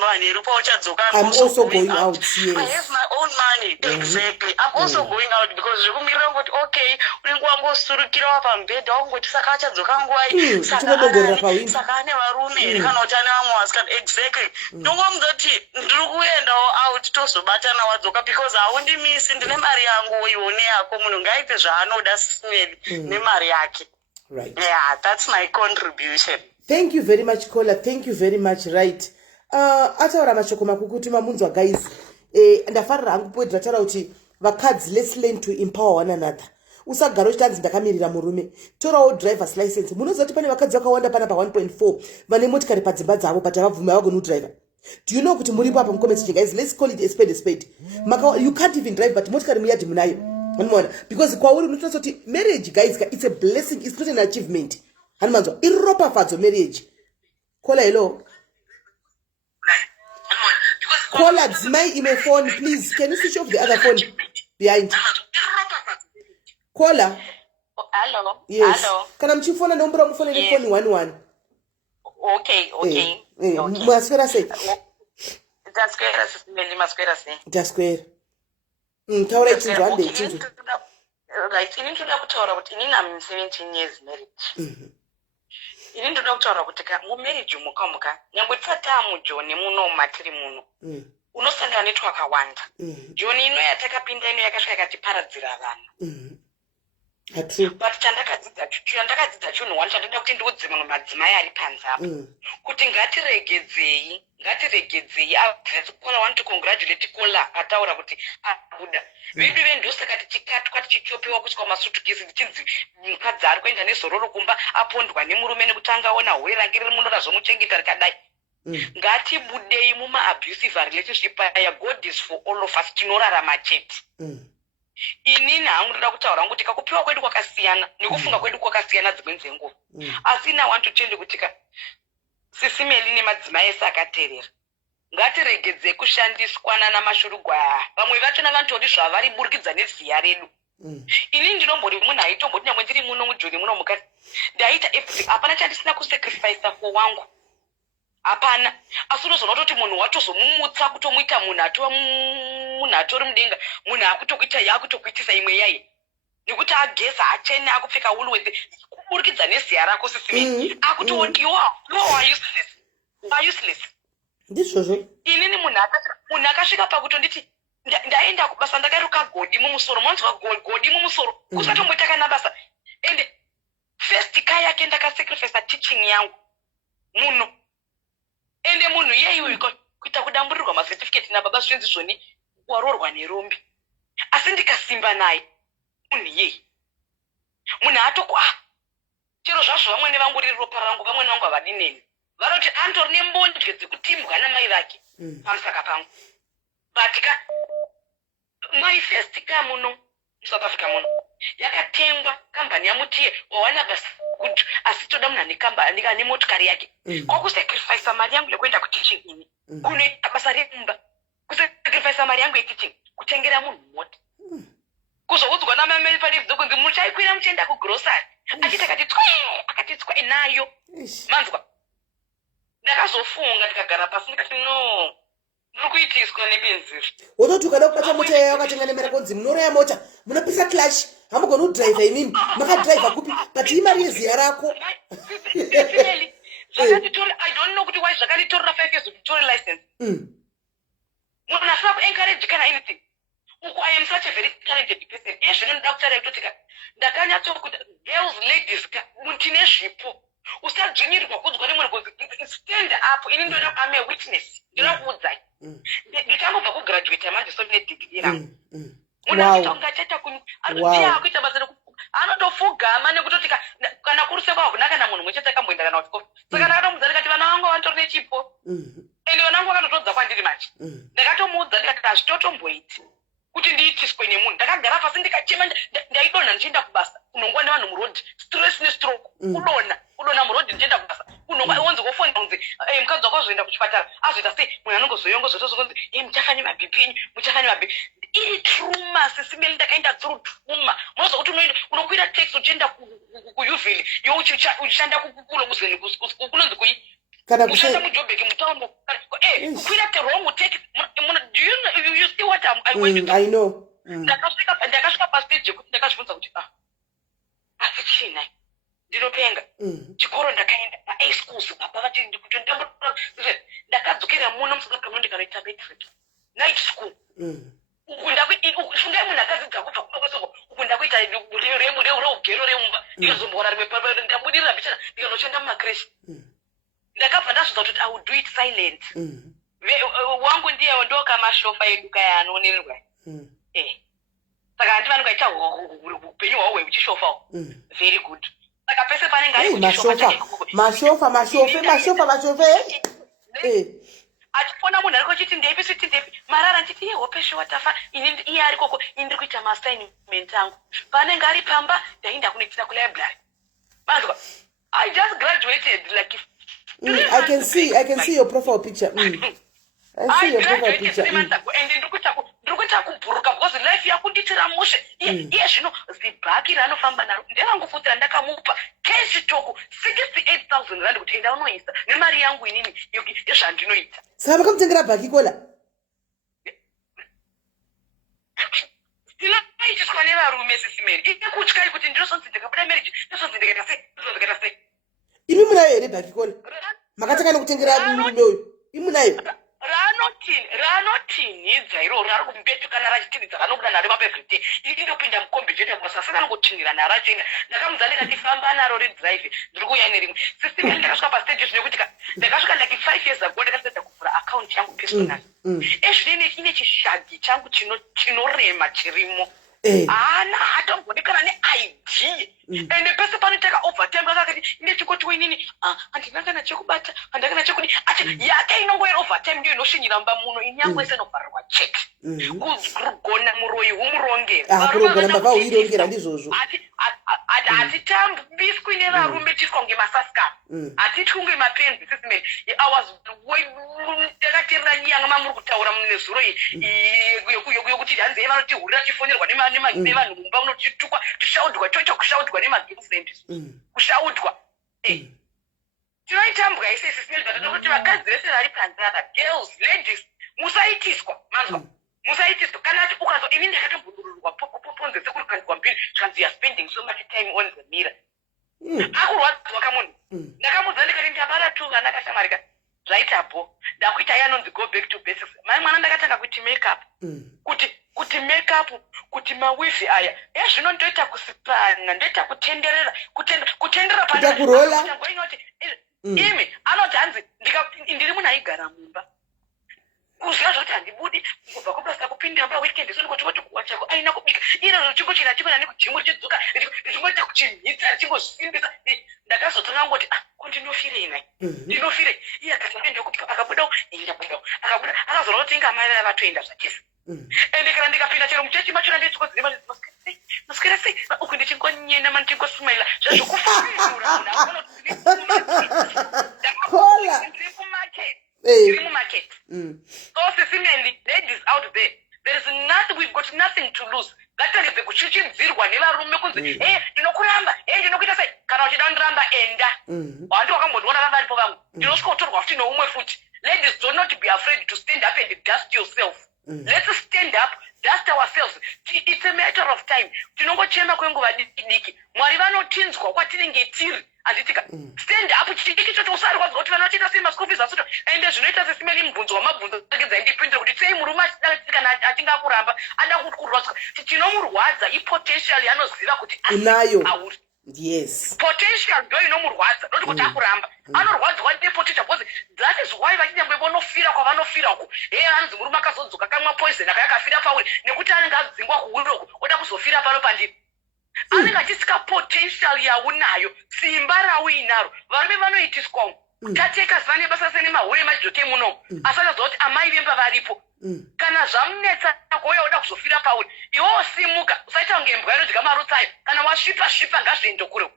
manheru pauchadzoka. I'm also going out. Yes, I have my own money. Exactly. I'm also going out because zvekumirira kuti okay unenge wangosurukirawo pamubhedha wangoti saka achadzoka nguwai saka ane varume here kana kuti ane vamwe vasikana. Exactly. Ndongomudza kuti ndiri kuendawo out tozobatana wadzoka because haundimisi, ndine mari yangu iwo neyako. Munhu ngaipe zvaanoda SIS MELLY nemari yake. Right. Yeah, that's my contribution. Thank you very much caller. Thank you very much. Right. Ataura mashoko makukuti mamunzwa guys. Ndafarira hangu poet rataura kuti vakadzi let's learn to empower one another. Usagara uchanzi ndakamirira murume. Torawo drivers license. Munoziva kuti pane vakadzi vakawanda pana pa 1.4 vane motikari padzimba dzavo but havabvumi havagoni kudriva. Do you know kuti muripo apa mucomment guys? Let's call it a spade a spade. You can't even drive but motikari muyadhi munayo. Because kwauri unotoona kuti marriage guys it's a blessing, it's not an achievement. Hanimanzwa iropafadzo marriage. Kola hello. Caller, Dzimai in my phone, please. Can you switch off the other phone behind? Caller. Hello. Yes. Hello. Can I phone a number of phone and phone 11? Okay. Masquera say. That's square SIS MELLY masquera say. Just square. Taura it's one day. Right. You need to know what I'm 17 years married. Ini ndoda kutaura kuti mumarriage mukamuka nyangwe tsata mujoni muno matiri muno unosangana network akawanda joni ino yatakapinda ino yakasvika ikatiparadzira vanhu but chandakadzidza chinhu wani chandoda kuti ndiudze mamwe madzimai ari panze apa kuti ngatiregedzei I want to congratulate Kola ataura kuti abuda vedu vendosaka tichikatwa tichichopewa kusvika masutukisi tichinzi mukadzi ari kuenda nezororo kumba apondwa nemurume nekutanga ona hwerangi riri muno razvomuchengeta rikadai. Ngatibudei muma-abusive relationship aya. God is for all of us, tinorarama chete. Inini hangu ndoda kutaura kuti kakupiwa kwedu kwakasiyana nekufunga kwedu kwakasiyana dzimweni dzenguva. Asi I want to change kuti SIS MELLY nemadzimai ese akateerera ngatiregedze kushandiswana namashurugwa. Vamwe vachona vanototi zvavari burikidza neziya redu ini ndinombori munhu aitomboti nyangwe ndiri muno mujoni muno mukati ndaita everything hapana chandisina kusacrifice for wangu hapana asi unozoona kuti munhu watozomumutsa kutomuita munhu atova munhu atori mudenga munhu akutokuita yakutokuitisa imwe yaye nekuti ageza achene akupfeka woolworth kuburikidza neziya rako sisime akutoti you are useless ndizvozvo inini munhu akasvika pakutonditi ndaenda kubasa ndakaruka godi mumusoro mwanzwa godi mumusoro kusatomboita nabasa ende first car yake ndakasacrifice teaching yangu muno ende munhu iyeyu kuita kudamburirwa macertificate nababa zvinzi zvoni warorwa nerombi asi ndikasimba naye munhu iyeyi munhu atoko chero zvazvo vamwene vangu riri ropa rangu vamwene vangu havadineni varoti antori nembondye dzekutimbwa namai vake pamusaka pangu but my first car muno South Africa muno yakatengwa kambani yamutiye wawana basa good asi toda munhu ane motikari yake kwakusacrifice mari yangu yekuenda kuteaching ini kunoita basa remumba kusacrifice mari yangu yeteaching kutengera munhu mota kuzoudzwa namamai padivdzo kunzi muchaikwira muchienda kugrosari achiti akati tswe nayo manzwa ndakazofunga ndikagara pasi ndikati no ndiri kuitiswa nebenziri wototi ukada kubata mota yayo akatenga nemera konzi munoroya mota munopisa clash hamugoni kudhiraivha imimi makadhiraivha kupi but imari yeziya rako I don't know kuti why zvakanitorera 5 years kutora license munhu asina kuencourage kana anything uku I am such a very talented person ezvino ndoda kutaura kutotika ndakanyatsokuti girls ladies mutine zvipo usadzvinyirirwa kudzwa nemunhu kunzi stand up ini ndoda ame witness ndoda kuudzai ndikangobva kugraduate manje so nedegree rangu munhu achiita ungachaita arikuziya akuita basa anotofugama nekutoti kana kuri sekwa hakunaka na munhu mwechete akamboenda kana kuchikoro saka ndakatomuudza ndikati vana vangu vantori nechipo ende vana vangu vakatotodza kwandiri manje ndakatomuudza ndikati hazvitotomboiti kuti ndiitiswe nemunhu ndakagara pasi ndikachema ndaidonha ndichienda kubasa kunongwa nevanhu murodhi stress nestroke kudonha murodhi ndichienda kubasa unonzi wofona kunzi mukadzi wako azoenda kuchipatara azoita sei munhu anongozoyongozotozonzi muchafa nemabp enyu muchafa nemabp iri truma sisimeli ndakaenda tsuru truma munoziva kuti unokwira taxi uchienda kuuvhili iwe uchishanda kukulo kuzeni kunonzi kui ushanda mujobheki mutauno kukwira wrong take do you see what I'm going to I know ndakasvika pastage yekuti ndakazvibvunza kuti asi china ndinopenga chikoro ndakaenda A schools baba vati ndikuti ndakadzokera muno musaka muno ndikanoita matric night school fungai munhu akadzidza kubva kumakosoko uku ndakuita reugero remumba ndikazombora rimwe papa ndabudirira bichana ndikanoshanda mumakreshi ndakabva ndazvidza kuti I will do it silent wangu ndiye ndokamashofa edu kaya anoonererwa saka handi vanhu kaita upenyu hwahwe uchishofawo very good saka pese panenge ari mashofa achifona munhu ariko chiti ndeipi siti ndeipi marara nchiti hopeshe watafa iye ari koko ini ndiri kuita maassignment angu panenge ari pamba ndainda kunoitira kulibrary manzwa I just graduated like I can see your profile picture I see your profile picture and ndikuita kubhuruka because life yakunditira mushe iye zvino zibhaki ranofamba naro nderangufutsira ndakamupa cash toko 68,000 rand kuti enda unoisa nemari yangu inini yezvandinoita saka vakamutengera bhaki kola ndinaitiswa nevarume sisimeri ikutyayi kuti ndinozonzi ndikabuda marriage ndinozonzi ndikaita sei imi munayo here bhaki kola makatanga nekutengera murume uyu imi munayo ranotinhidza iroro rari kumbetukana rachitinhidza ranobuda naro mapevhirite ini ndopinda mukombijeta basa asina rangotinhira narachoina ndakamudza ndikati naro redrive ndiri kuuya nerimwe system ndakasvika pastage zvinokuti ndakasvika like 5 years ago ndakaseda kuvhura account yangu personal ezvine ine chishagi changu chinorema chirimo haana hatambodekana neidea ende pese panoteka overtime akati ine chikoti inini handinakana chekubata handakana chekudi acha yake inongoera overtime ndiyo inoshinyira mba muno ini yangu ese inobharirwa check kugona muroyi humurongera kurongera mbava uirongera ndizvozvo ati hatitambiswi nevarume tiswa ngemasasikana hatitwi ngemapenzi sisimeni takateerera nyanga mamuri kutaura nezuro yokuti hanzi vanotihurira tifonerwa nevanhu mumba unotitukwa tushaudwa chocho kushaudwa nemagirlfriend kushaudwa tinoitambwa ise sisimeni vatota kuti vakadzi vese vari panze apa girls ladies musaitiswa manzwa musaitiswa kana ati ukazo ini ndakatombundururwa ponze sekuri kandikwa mbiri zvanzi you're spending so much time on the mirror akurwadzwa kamunhu ndakamuudza ndikati ndabara tu vana kashamarika zvaitapo ndakuita yanonzi go back to basics mai mwana ndakatanga kuti make up kuti make up kuti mawifi aya zvino ndoita kusipana ndoita kutenderera kutendera kurola imi anoti hanzi ndiri munhu aigara mumba kuziva zvoti handibudi kubva kubasa kupinda pa weekend sonikotikoti kuwa chako aina kubika iro chingochina chikona nekujimu richidzoka richingoita kuchimhitsa richingosimbisa ndakazotanga ngoti kondinofirei nai ndinofirei iye akasaenda kupika akabudawo ndabudawo akabuda akazoona kuti ingamai vatoenda zvachese ende kana ndikapinda chero muchechi macho ndanditsukodzima masikira sei uku ndichingonyena mani ndingosmaila zvazvokufura ndiri kumarket ndiri mumarket so sisimeni ladies out there is nothing, we've got nothing to lose. Ngatange kuchichinzirwa nevarume kunzi ndinokuramba ndinokuita sei kana uchida ndiramba enda wantu wakamboona vava varipo vangu ndinosvika kutorwa futi noumwe futi. Ladies, do not be afraid to stand up and dust yourself. Let's stand up, dust ourselves. It's a matter of time. Tinongochema kwenguva diki mwari vanotinzwa kwatinenge tiri anditika stand up chidiki chocho usari kwazi kuti vanochita sei maschool fees asuto ende zvinoita sesimeni mubvunzo wamabvunzo akidza indipindira kuti sei murume kana atinga kuramba ada kurwadzwa tinomurwadza ipotential anoziva kuti unayo auri yes potential ndo inomurwadza noti kuti akuramba anorwadzwa nepotential because that is why vachinyangwe vonofira kwavanofira uko anzi murume akazodzoka kamwa poison akayakafira pauri nekuti anenge adzingwa kuuroko oda kuzofira pano pandiri anenge achisika potential yaunayo simba rauinaro varume vanoitiswa tateka zivane basa sene mahure majoke muno asakazoa kuti amai vemba varipo kana zvamunetsa koya uda kuzofira pauri iwewo simuka usaita kunge mbwa inodya marutsayo kana wasvipa ngazviende kure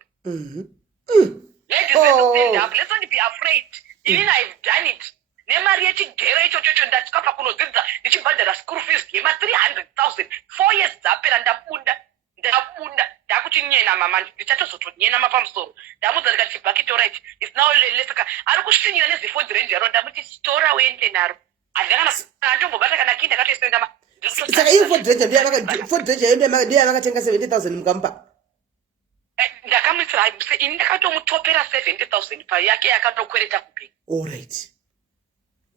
ladies, let's stand up. Let's not be afraid. Even I've done it. Nemari yechigero ichocho ndachikapa kunodzidza ndichibhadhara school fees yema 300,000 4 years dzapera ndabuda ndakuchinyena mama ndichachozotonyena mapamusoro ndamudza ndikati bucket right is now lesaka ari kushinyira nezifod range yaro ndamuti stora uende naro andikana atombobata kana kinda katoisenda ma saka iyi fod range ndiye vakatenga 70,000 mukampa ndakamutsira ini ndakatomutopera 70,000 pa yake yakatokwereta kupi alright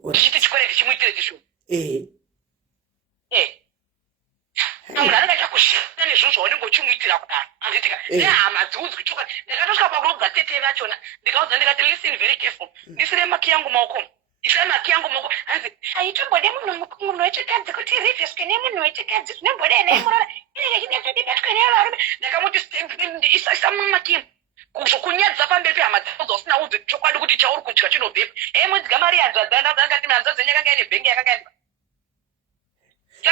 ndichiti chikwereti chimuitire chisho munhu anenge achakushina nezvozvo waunenge uchimuitira kudaro anditika nehama dziudzwi choka ndakatosvika pakulobva tete vachona ndikaudza ndikati listen very careful ndisire maki yangu maoko isire maki yangu maoko hanzi aitombode munhu wechikadzi kuti riveswe nemunhu wechikadzi zvinombode neimurora inenge chinezvodibatwa nevarume ndakamuti isa mumaki kunyadza pamberi pehama dzauza usina udzi chokwadi kuti chauri kudya chinobvepo mudzika mari yanzvadzangati manzvadzi nyakanga ine bhengi yakanga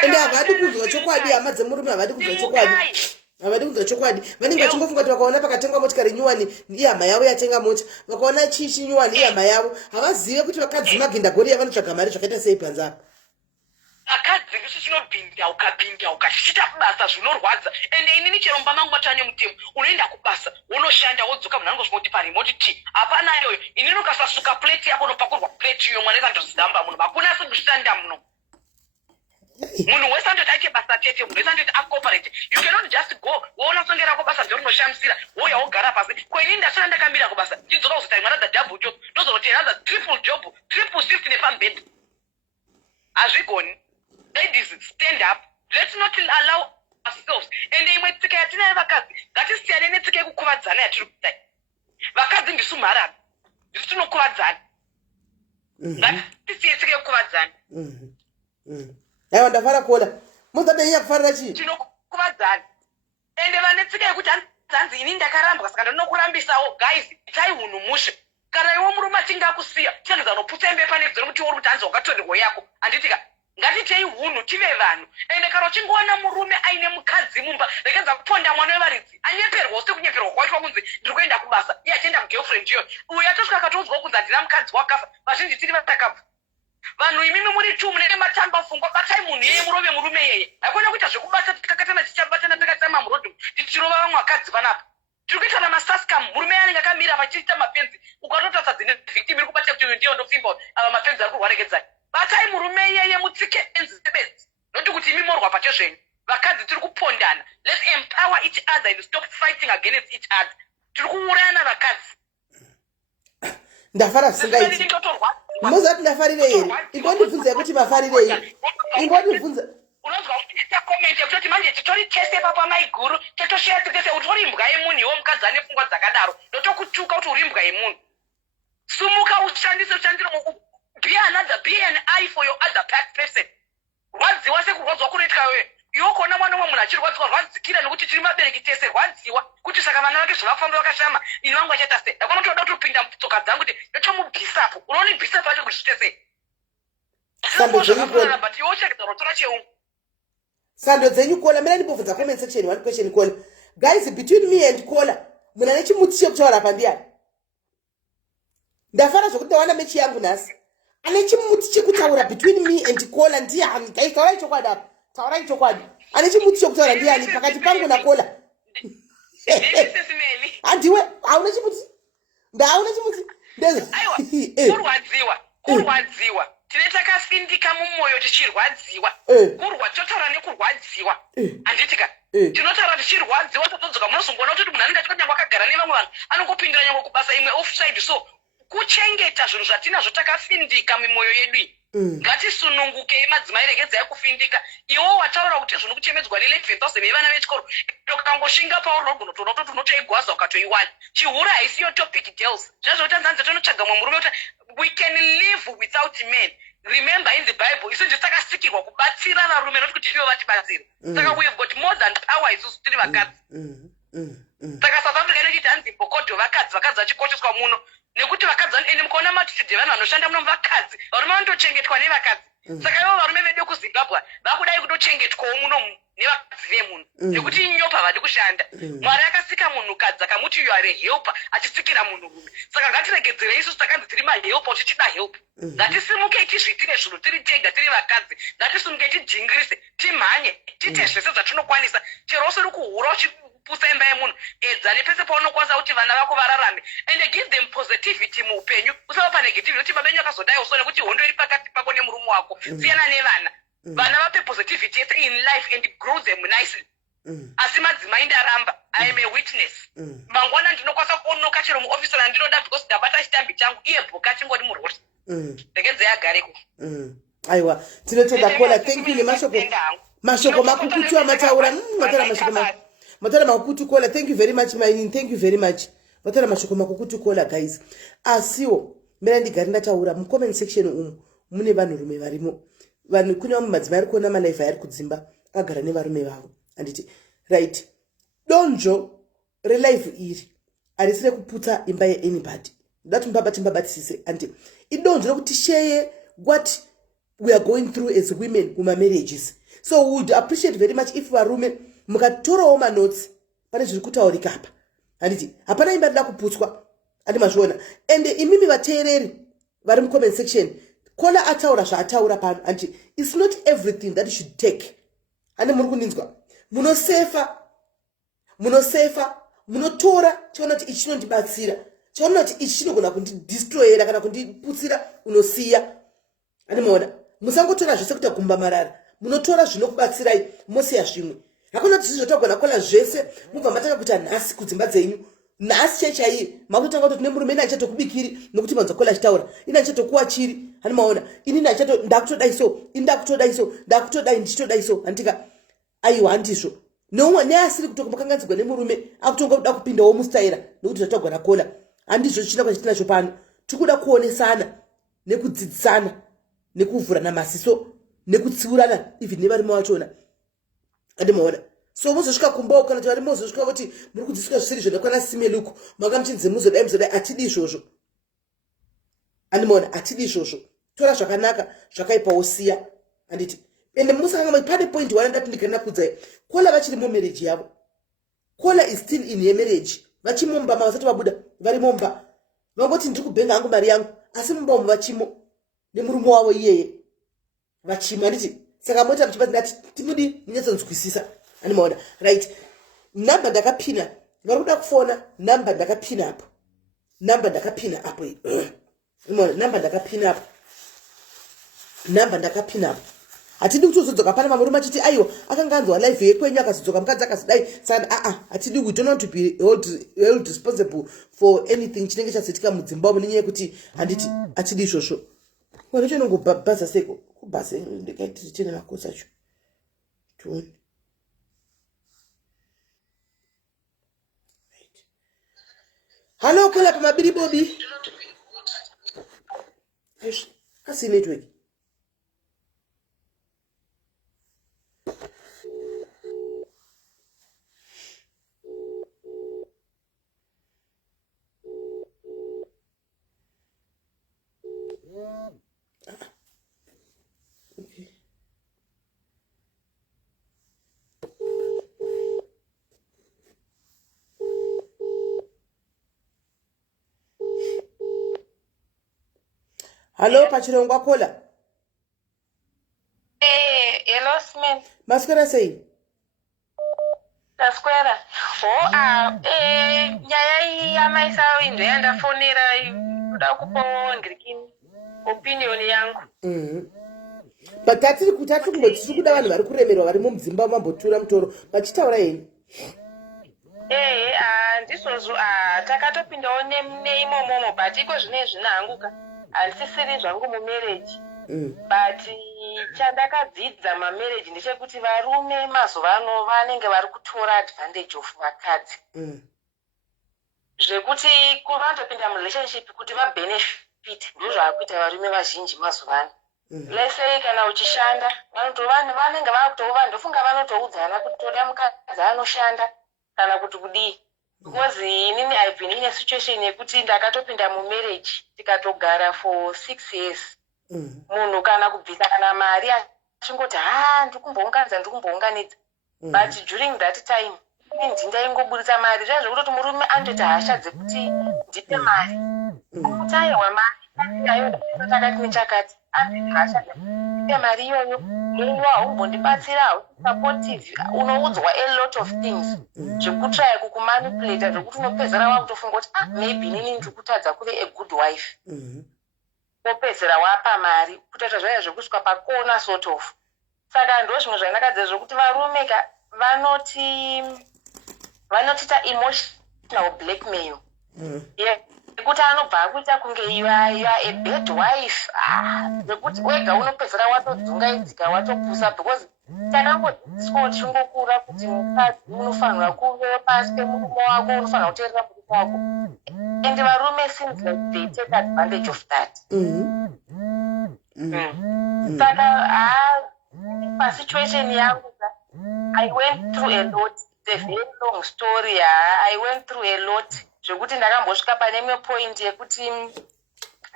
ende havadi kunzwa chokwadi hama dzemurume havadi kunzwa chokwadi vanenge vachingofunga kuti vakaona pakatengwa motikari nyuwani ihama yavo yatenga mota vakaona chichi nyuwani ihama yavo havazive kuti vakadzi magindagori yavanotsvaga mari zvakaita sei panze apa akadzi ndicho chinobhindauka chichita kubasa zvinorwadza ende inini chero mumba mangu matane mutemo unoenda kubasa wonoshanda wodzoka munhu anongosvika kuti parimoti ti hapana iyoyo inini ukasasuka plate yako unopakurwa plate iyo mwana ikandozidhamba munhu hakuna sekushanda muno munhu wese andoti aite basa tete munhu wese andoti acooperate you cannot just go woona songe rako basa ndorinoshamisira woya wogara pasi koinini ndasvika ndakamira kubasa ndidzoka kuzoti mwana double job ndozoti another triple job triple shift nepambed hazvigoni. Ladies, stand up. Let's not allow ourselves. And imwe tsika yatinayo vakadzi ngatisiyane netsika yekukuvadzana yatiri kudai vakadzi ndisu mharara ndisu tinokuvadzana ngatisiye tsika yekukuvadzana aiwa ndafara kuona muzadaiya kufarira chii tinokuvadzana ende vane tsika yekuti hanzi ini ndakarambwa saka ndinokurambisawo guys itai hunhu mushe kana iwe murume achinge akusiya tichageza unoputsa embe pane dziri kuti uri kuti hanzi wakatorerwa yako handitika ngatitei hunhu tive vanhu ende kana uchingoona murume aine mukadzi mumba rekenza kuponda mwana wevaridzi anyeperwa usite kunyeperwa kwaitwa kunzi ndiri kuenda kubasa iye achienda mugirlfriend iyo uyo atosvika akatoudzwa kunzi handina mukadzi wakafa vazhinji tiri vatakabva vanhu imimi muri tu munenge matamba pfungwa batai munhu yeye murove murume yeye haikona kuita zvekubata tikakatana tichabatana takatama murodhi tichirova vamwe vakadzi panapa tiri kuita namasaskam murume yanenge akamira vachiita mapenzi ukatotarisa dzine victim iri kubata kuti ndiyo ndofimba ava mapenzi ari kurwarekedzai batai murume yeye mutsike enzi sebenzi noti kuti imi morwa pacho zvenyu vakadzi tiri kupondana let's empower each other and stop fighting against each other tiri kuurayana vakadzi ndafara singaiti muzati ndafarire here imbondibvunze kuti mafarirei imbondibvunze unonzwa kuita comment yekutoti manje titori tese papa maiguru totosheya tikese utori imbwa yemunhu iwo mukadzi ane pfungwa dzakadaro ndotokutuka kuti uri imbwa yemunhu sumuka ushandise ushandire be an eye for your other person rwadziwa sekurwadzwa kunoitika wewe iwo kuona mwana wemunhu achirwadziwa rwadzikira nekuti tiri mabereki tese rwadziwa kuti saka vana vake zvavafamba vakashama ini vangu vachaita sei dakona toda kutopinda mutsoka dzangu kuti ndotomubhisapo unoona ibhisapo acho kuchite sei but iwo chekeza rotora cheungu sando dzenyu kola mina ndibvunza comment section one question kola guys between me and kola muna nechimuti chekutaura pandiani ndafara zvokuti ndawana mechi yangu nhasi ane chimuti chekutaura between me and kola ndiani guys taurai chokwadi apa taurai chokwadi ane chimuti chekutaura ndiani pakati pangu nakola handiwe hauna chimuti ndauna chimuti kurwadziwa tine takasindika mumwoyo tichirwadziwa totaura nekurwadziwa handitika tinotaura tichirwadziwa totodzoka munozongoona kuti munhu anenge achikanyangwa akagara nevamwe vanhu anongopindira nyangwa kubasa imwe offside so kuchengeta zvinhu zvatinazvo takafindika mimwoyo yedu iyi ngatisunungukei madzimai regedzai kufindika iwo wataura kuti zvino kuchemedzwa ne11,000 yevana vechikoro tokangoshinga pauri rogonotoona kuti unotoigwaza ukatoiwana chihuru haisiyo topic girls zvazvotanzanze tonotsvaga mwe murume kuti we can live without men remember in the bible isu ndisi takasikirwa kubatsira varume noti kuti ivo vatibatsire saka we have got more than power isusu tiri vakadzi saka south africa inochiti hanzi bokodo vakadzi vachikosheswa muno nekuti vakadzi ende mukaona matitidhe vanhu vanoshanda muno vakadzi varume vanotochengetwa nevakadzi saka ivo varume vedu kuzimbabwe vakudai kutochengetwawo muno nevakadzi vemunhu nekuti inyopa vadi kushanda mwari akasika munhukadzi akamuti you are a helper achisikira munhurume saka ngatiregedzere isusu takanzi tiri mahelpa uchichida help ngatisimukei tizviitire zvinhu tiri tega tiri vakadzi ngatisimukei tijingirise timhanye tiite zvese zvatinokwanisa chero usiri kuhura uchipusa imba yemunhu edza nepese paunokwanisa kuti vana vako vararame and give them positivity muupenyu usavapa negativity kuti babenyu akazodai usone kuti hondo iri pakati pako nemurume wako siyana nevana vana vape positivity yese in life and grow them nicely asi madzimai ndaramba I am a witness mangwana ndinokwanisa kuonoka chero muofisira ndinoda because ndabata chitambi changu iye bhuka chingori murori rekenze yagareko aiwa tinotoda kola thank you nemashoko makukutu amataura matara matara makukutu kola thank you very much my thank you very much matara mashoko makukutu kola guys asiwo mina ndigari ndataura mu comment section umu mune vanhurume varimo vanhu kune vamwe madzimai ari kuona malife ari kudzimba agara nevarume vavo anditi right donzvo relife iri harisi rekuputsa imba yeanybody ndati mbabatisise andi idonzvo rekuti sheye what we are going through as women mumamarriages so we would appreciate very much if varume mukatorawo manotsi pane zviri kutaurika apa handiti hapana imba rida kuputswa andi mazviona ende imimi vateereri vari mucomment section kola ataura zvaataura pano andi it's not everything that you should take ande muri kuninzwa munosefa munotora chaona kuti ichi chinondibatsira chaona kuti ichi chinogona kundidestroyera kana kundiputsira unosiya ande maona musangotora zvese kuti gumba marara munotora zvinokubatsirai mosiya zvimwe hakuna kuti zvizotagona kola zvese mubva matanga kuita nhasi kudzimba dzenyu nhasi chaichaiye makutotanga kuti nemurume ine achatokubikiri nokuti manzwa kola achitaura ine achatokuwa chiri hani maona inini ndakutodai so ndakutodai ndichitodai so handika aiwa handizvo neumwe neasiri kutokumakanganzirwa nemurume akutonga kuda kupindawo mustaira nokuti zvatagona kola handizvo chinakwa chatinazvo pano tikuda kuonesana nekudzidzisana nekuvhurana masiso nekutsiurana even nevarume vachona andimaona so muzosvika kumbawo kana kuti vari muzosvika kuti muri kudzisika zvisiri zvonekwana simeluku makamuchinze muzodai atidi izvozvo andimaona atidi izvozvo tora zvakanaka zvakaipawo siya handiti ende musanga pane point one ndati ndikana kudzai kola vachiri mumarriage yavo kola is still in a marriage vachimomba mavasati vabuda vari momba vangoti ndiri kubhenga hangu mari yangu asi mumba vachimo nemurume wavo iyeye vachimo handiti saka moita muchipa ndati timudi munyatsonzwisisa animaona right namba ndakapina vari kuda kufona namba ndakapina apo namba ndakapina apo animaona namba ndakapina apo namba ndakapina apo hatidi kutozodzoka pana mamurume achiti aiwa akanga anzwa life yekwenyu akazodzoka mukadzi akazodai saka hatidi we don't want to be held responsible for anything chinenge chazoitika mudzimba umu nenyaya yekuti handiti hatidi izvozvo wanochinongobhaza seko kubhaze ndikaitiri tine makosi acho tione halo kola pamabiri bobi kasi network halo pachirongwa kola hello Smell. maswera sei Taswera. Nyaya yamaisawindo yandafonera kuda kupawo ngirikini opinion yangu. but tatiri kungoti tiri kuda vanhu vari kuremerwa vari mudzimba mambotura mutoro vachitaura heni ndizvozvo takatopindawo neimomomo but iko zvinezvi nahanguka handisisiri zvangu mumarriage but chandakadzidza mamarriage ndechekuti varume mazuva ano vanenge vari kutora advantage of vakadzi zvekuti vanotopinda murelationship kuti vabenefit ndozvaakuita varume vazhinji mazuva ano lesei kana uchishanda vanenge vakutova ndofunga vanotoudzana kuti toda mukadzi anoshanda kana kuti kudii because inini I've been in a situation yekuti ndakatopinda mumarriage tikatogara for 6 years munhu kana kubvisa kana mari achingoti ndikumbounganidza but during that time ndaingoburitsa mari zvaizvo kutoti murume andoti hasha dzekuti ndipe mari kutaiwa mari takati nechakati anditi hasha dzekuti mari iyoyo munhu haumbondibatsira supportive unoudzwa a lot of things zvekutraya kukumanipulata zvekuti unopedzera wakutofunga kuti maybe nini ndikutadza kuve a good wife wopedzera wapa mari kutoita zvaya zvekusvika pakona sort of saka ndo zvimwe zvandakadza zvokuti varume vanotita emotional blackmail kuti anobva akuita kunge you are a bad wife zvekuti wega unopedzera watodzungaidzika watopusa because takangodzidziswa tichingokura kuti mukadzi unofanirwa kuve pasi pemurume wako unofanirwa kuteerera murume wako and varume seems like they take advantage of that saka pasituation yangu I went through a lot. It's a very long story. I went through a lot. Zvekuti ndakambosvika pane imwe point yekuti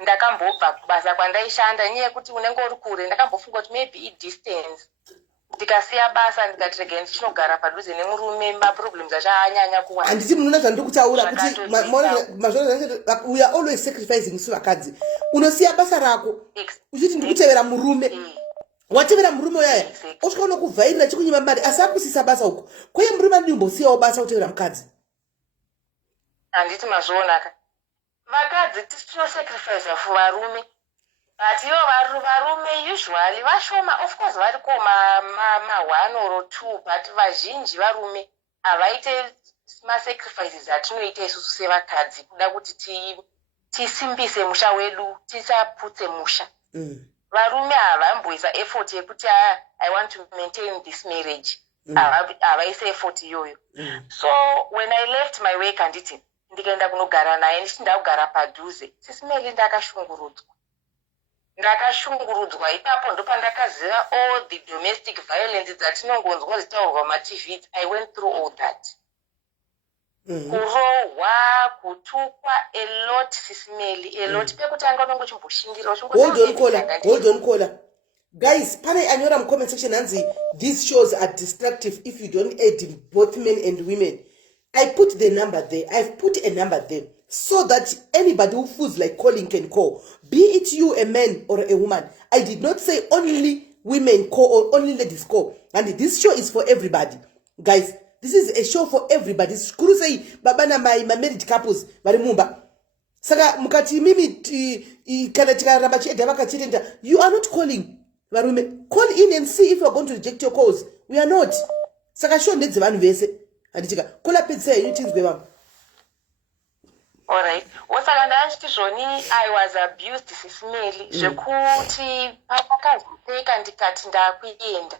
ndakambobva kubasa kwandaishanda nyaya yekuti unenge uri kure ndakambofunga kuti maybe i-distance ndikasiya basa ndikatirega ndichinogara padhuze nemurume maproblems achanyanya kuwanda handiti munona zvandiri kutaura kuti we are always sacrificing sevakadzi unosiya basa rako uchiti ndiri kutevera murume watevera murume uyaya osvika unokuvhairira chikunyima mari asi akusisa basa uko kweye murume andimbosiyawo basa kutevera mukadzi handiti mazvoonaka vakadzi tinosacrifice for varume but ivo varume usually vashoma of course variko ma 1 or 2 but vazhinji varume havaite masacrifices atinoita isusu sevakadzi kuda kuti tisimbise musha wedu tisaputse musha varume havamboisa effort yekuti I want to maintain this marriage havaise effort iyoyo so when I left my work handiti ndikaenda kunogara naye ndichiti ndakugara padhuze sisimeli ndakashungurudzwa ipapo ndopandakaziva all the domestic violence dzatinongonzwa zitaurwa matv I went through all that kurohwa kutukwa a lot sisimeli a lot pekutanga unongochimboshingira hold on kola Guys, pane anyora mu comment section hanzi these shows are destructive if you don't add both men and women. I put the number there. I've put a number there so that anybody who feels like calling can call. Be it you, a man or a woman. I did not say only women call or only ladies call. And this show is for everybody. Guys, this is a show for everybody. Skuru say babana my married couples bari mumba. Saka mukati mimi kana tikaramba chiedha vakachitenda. You are not calling. Varume, call in and see if you are going to reject your calls. We are not. Saka show ndedze vanhu vese. Anditika kola pizza yutinzwe mama. All right. Wasaka ndachiti zvoni I was abused SIS MELLY zvekuti pakazopeka ndikati ndakuenda.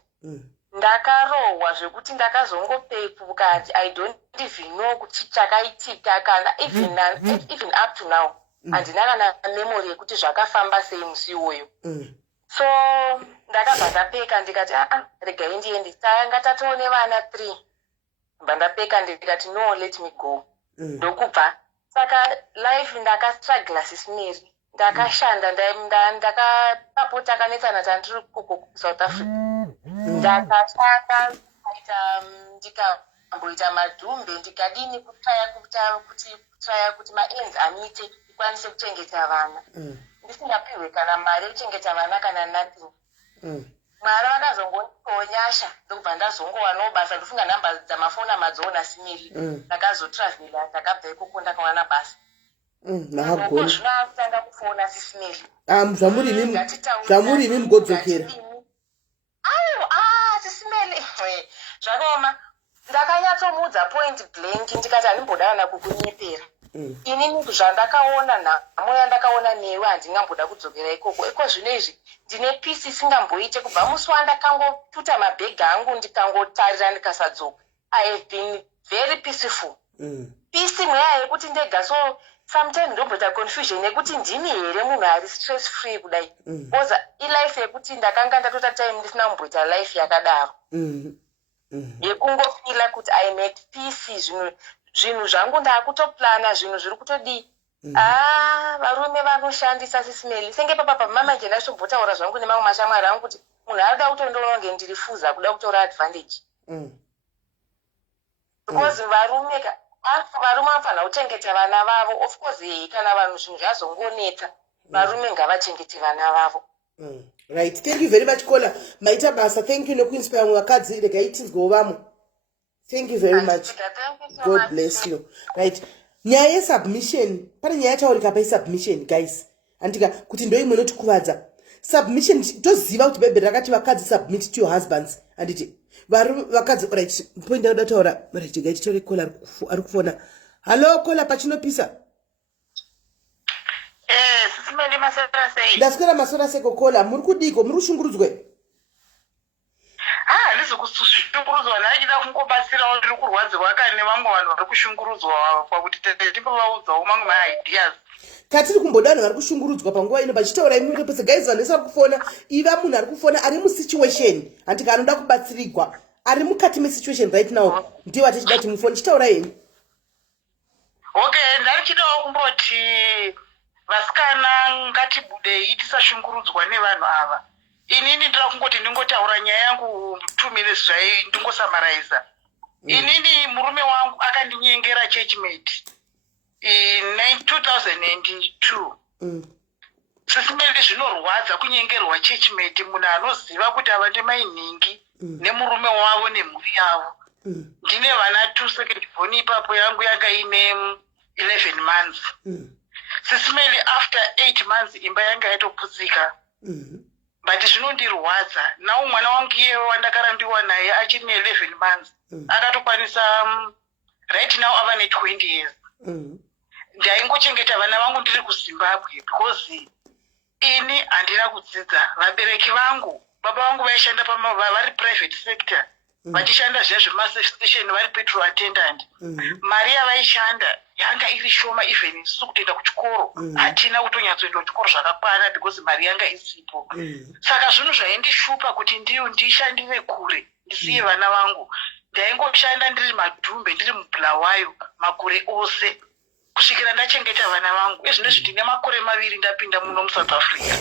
Ndakarohwa zvekuti ndakazongopepuka I don't even know kuti chakaitika kana even up to now. Handina kana memory yekuti zvakafamba sei musi iwoyo. So ndakabva ndapeka ndikati regai ndiende tanga tatoone vana 3 ndapeka ndikati no let me go ndokubva saka life ndakastruggle SIS MELLY ndakashanda ndakapapota kanetsana tandiri kuko South Africa ndakashanda ndikamboita madhumbe ndikadini kutraya kuti maends amite ikwanise kuchengeta vana ndisingapiwe kana mari yekuchengeta vana kana nothing. Mwari vakazongonyasha ndokubva ndazongowanawo basa ndofunga nhamba dzamafoni amadzoona SIS MELLY ndakazotravhela ndakabva ikoko ndakawana basa. Zvino akutanga kufona SIS MELLY. Zvamuri imi mugodzokera. SIS MELLY zvakaoma ndakanyatsomuudza point blank ndikati handimbodana kukunyepera. Inini zvandakaona nhamo yandakaona newe handingamboda kudzokera ikoko. Iko zvino izvi ndine peace isingamboite kubva musi wandakangotuta mabhegi angu ndikangotarira ndikasadzoka. I have been very peaceful. Peace mweya yekuti ndega, so sometimes ndomboita confusion yekuti ndini here munhu ari stress free kudai. Because ilife yekuti ndakanga ndatota time ndisina kumboita life yakadaro. Yekungofila kuti I made peace zvinhu zvangu ndakutoplana zvinhu zviri kutodi. Varume vanoshandisa SIS MELLY senge papa mama nje ndashobhotaura zvangu nemamwe mashamwari angu kuti munhu arida kutondoona kunge ndirifuza kuda kutora advantage. Because varume vanofana kuchengeta vana vavo. Of course kana vanhu zvinhu zvazongonetsa varume ngavachengete vana vavo. Right, thank you very much Kola. Maita basa, thank you nekuinspire vakadzi regai tinzwewo vamwe. Thank you very much. God bless you. Right. Nyaya yesubmission, pane nyaya yataurika paisubmission guys. Andika kuti ndo imwe notikuvadza. Submission toziva kuti Bible rakati vakadzi submit to your husbands. Anditi vakadzi right point ndada taura right guys tore Kola ari kufona. Hello Kola pachinopisa. SIS MELLY masora sei. Ndasikira masora seko Kola muri kudiko muri kushungurudzwe. Handisi kushungurudzwa ndachida kungobatsirawo ndiri kurwadzirwa kane vamwe vanhu vari kushungurudzwa pakuti timbovaudzawo mamwe maideas. Katiri kumboda vanhu vari kushungurudzwa panguva ino pachitaura imwe pese guys vanhu vese vari kufona iva munhu ari kufona ari musituation handika anoda kubatsirigwa ari mukati mesituation right now ndiwo atichida kuti mufoni chitaura heni. Okay, ndarichidawo kumboti vasikana ngatibudei tisashungurudzwa nevanhu ava. Inini ndira kungoti ndingotaura nyaya yangu 2 minutes zvai ndingosamaraiza. Inini murume wangu akandinyengera churchmate in 2002. SIS MELLY zvinorwadza kunyengerwa churchmate munhu anoziva kuti ava ndemainingi nemurume wavo nemhuri yavo. Ndine vana 2 second born ipapo yangu yanga ine 11 months. SIS MELLY after 8 months imba yanga yatoputsika. But zvinondirwadza nawo mwana wangu iye wandakarambiwa naye achiri 11 months akatokwanisa right now ava ne20 years. Ndaingochengeta vana vangu ndiri kuZimbabwe because ini handina kudzidza. Vabereki vangu baba vangu vaishanda vari private sector vachishanda zviya zvemastation vari petrol attendant. Mari yavaishanda yanga iri shoma even isusu kutoenda kuchikoro hatina kutonyatsoenda kuchikoro zvakakwana because mari yanga isipo. Saka zvinhu zvaindishupa kuti ndiyo ndishandire kure ndisiye vana vangu. Ndaingoshanda ndiri madhumbe ndiri mubulawayo makore ose kusvikira ndachengeta vana vangu. Ezvinezvi ndine makore 2 ndapinda muno muSouth Africa.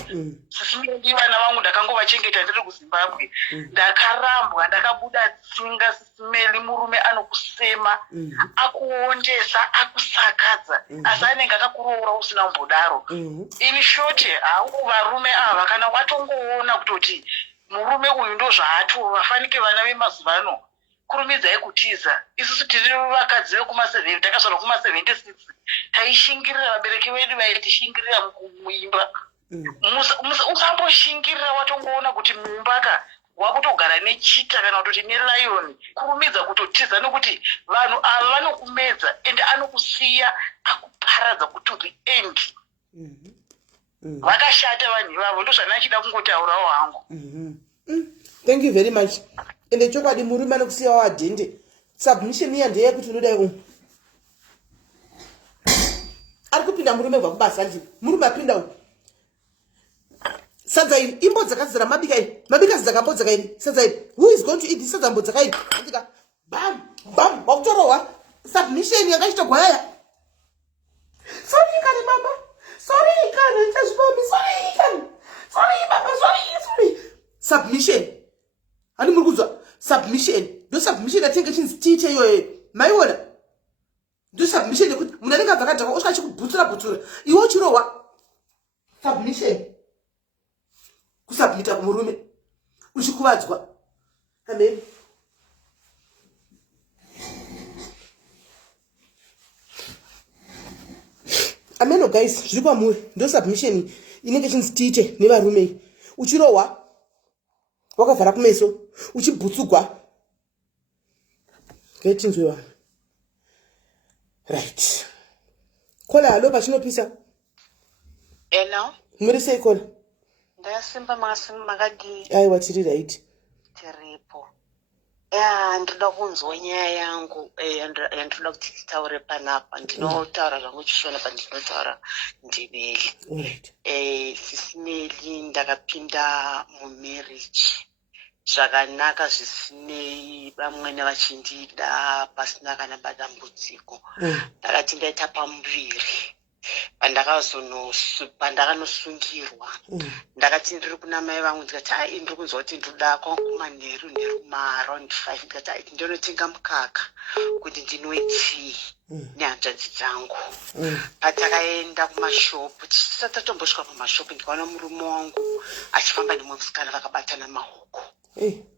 Sisimieli vana vangu ndakangovachengeta ndiri kuZimbabwe. Ndakarambwa, ndakabuda tsinga. Sisimieli murume anokusema, akuondesa, akusakadza, asi anenge akakuroora usina kumbodaro. In short, varume ava kana watongoona kutoti murume uyu ndo zvaatova, fanike vana vemazuva ano kurumidzai kutiza. Isusu tiri vakadzi vekuma-7 takazvarwa kuma-76 taishingirira, vabereki vedu vaitishingirira muimba. Usamboshingirira watongoona kuti muimbaka wakutogara nechita kana kutoti nelion, kurumidza kutotiza, nokuti vanhu ava vanokumedza ende anokusiya akuparadza to the end. Vakashata vanhu ivavo, ndo zvanachida kungotaurawo hangu. Thank you very much. Ende chokwadi murume anokusiyawo adhende. Submission iya ndeyekuti unodai ari kupinda murume kubva kubasa ndi murume apinda uyu. Sadza iri imbo dzakazara mabika iri, mabika dzakambodzaka iri. Sadza iri, who is going to eat sadza mbodzaka iri? Andika bam wakutorowa submission yakachitogwaya. Sorry kani mama, sorry kani ndazvipami, sorry baba, sorry. Submission. Ani muri kuzwa submission. Ndo submission atenge chinzi tiite iyoyo. Maiona? Ndo submission yekuti munhu anenge abva kadhaka osvika achikubutsura. Iwe uchirohwa. Submission. Kusubmita kumurume. Uchikuvadzwa. Amen. Amen guys, zviri pamuri. Ndo submission inenge chinzi tiite nevarume. Uchirohwa. Wakavhara kumeso, uchibutsugwa. Ngetinzwewa. Right. Kola halo pachinopisa. Eno. Muri sei kola? Ndasimba makadi. Aiwa tiri right. Tiripo. Ndinoda kunzwa nyaya yangu yandinoda kuti titaure panapa. Ndinotaura zvangu chishona pandinotaura ndiveli. Alright. Sisineli ndakapinda mumarriage zvakanaka zvisinei vamwene vachindida pasina kana dambudziko. Ndakati ndaita pamuviri pandakanosungirwa. Ndakati ndiri kuna mai vangu ndikati ndiri kunzwa kuti ndoda kwakumanheru neruma-around 5. Ndikati ndinotenga mukaka kuti ndinwe tii nehanzvadzi dzangu. Patakaenda kumashopu, tisati tatombosvika pamashopu, ndikaona murume wangu achifamba nemumwe musikana vakabatana maoko.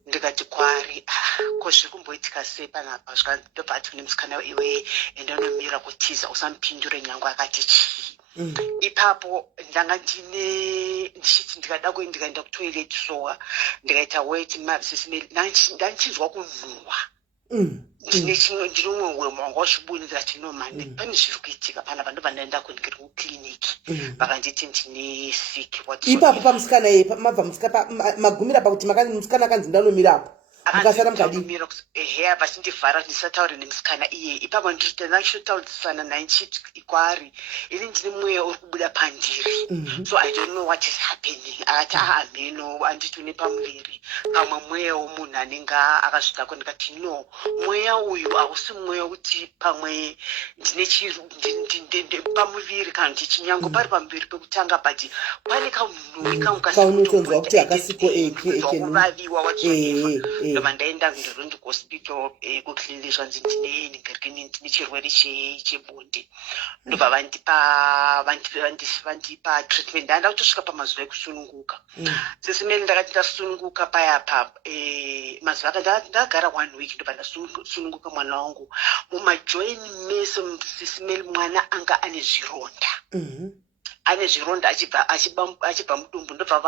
Ndikati kwari ko zviri kumboitika sei panapa? Ndobva ati kune musikana iwe endonomira kutiza usamupindure nyangu. Akati chii? Ipapo ndanga ndichiti ndikada ndikaenda kutoilet sowa ndikaita wait mabisisime ndanchinzwa kunhuhwa. Ndinomwe mwangu wachibuni ndikati no mani pane zviri kuitika panapa. Ndobva ndaenda kundikiri kukiriniki vakanditi ndine sick. Ipapo pamusikana mabva magumira pakuti musikana akanzi ndanomirapo. Mukasara mukadii? Vachindivhara ndisataure nemusikana iye. Ipapo ndachotaurisana naye nchiti kwari ini ndine mweya uri kubuda pandiri, so I don't know what is happening. Akati mheno handiti une pamuviri, pamwe mweya womunhu anenge akasvikako. Ndikati no, mweya uyu hausi mweya kuti pamwe ndine pamuviri kana kuti chinyango pari pamuviri pekutanga, but pane kamunhu kaunotonzwa kuti akasiko kuvaviwa whatsoever. Ndobva ndaenda kundirondi hospital kuclinic zvanzi ndine chirwere chebonde. Ndobva vandipa treatment. Ndaenda kutosvika pamazuva ekusununguka. Sesimeli ndakati ndasununguka payapa mazuva ndagara 1 week. Ndobva ndasununguka mwana wangu mumajoini mese. Sesimeli mwana anga ane zvironda achibva mudumbu. Ndobva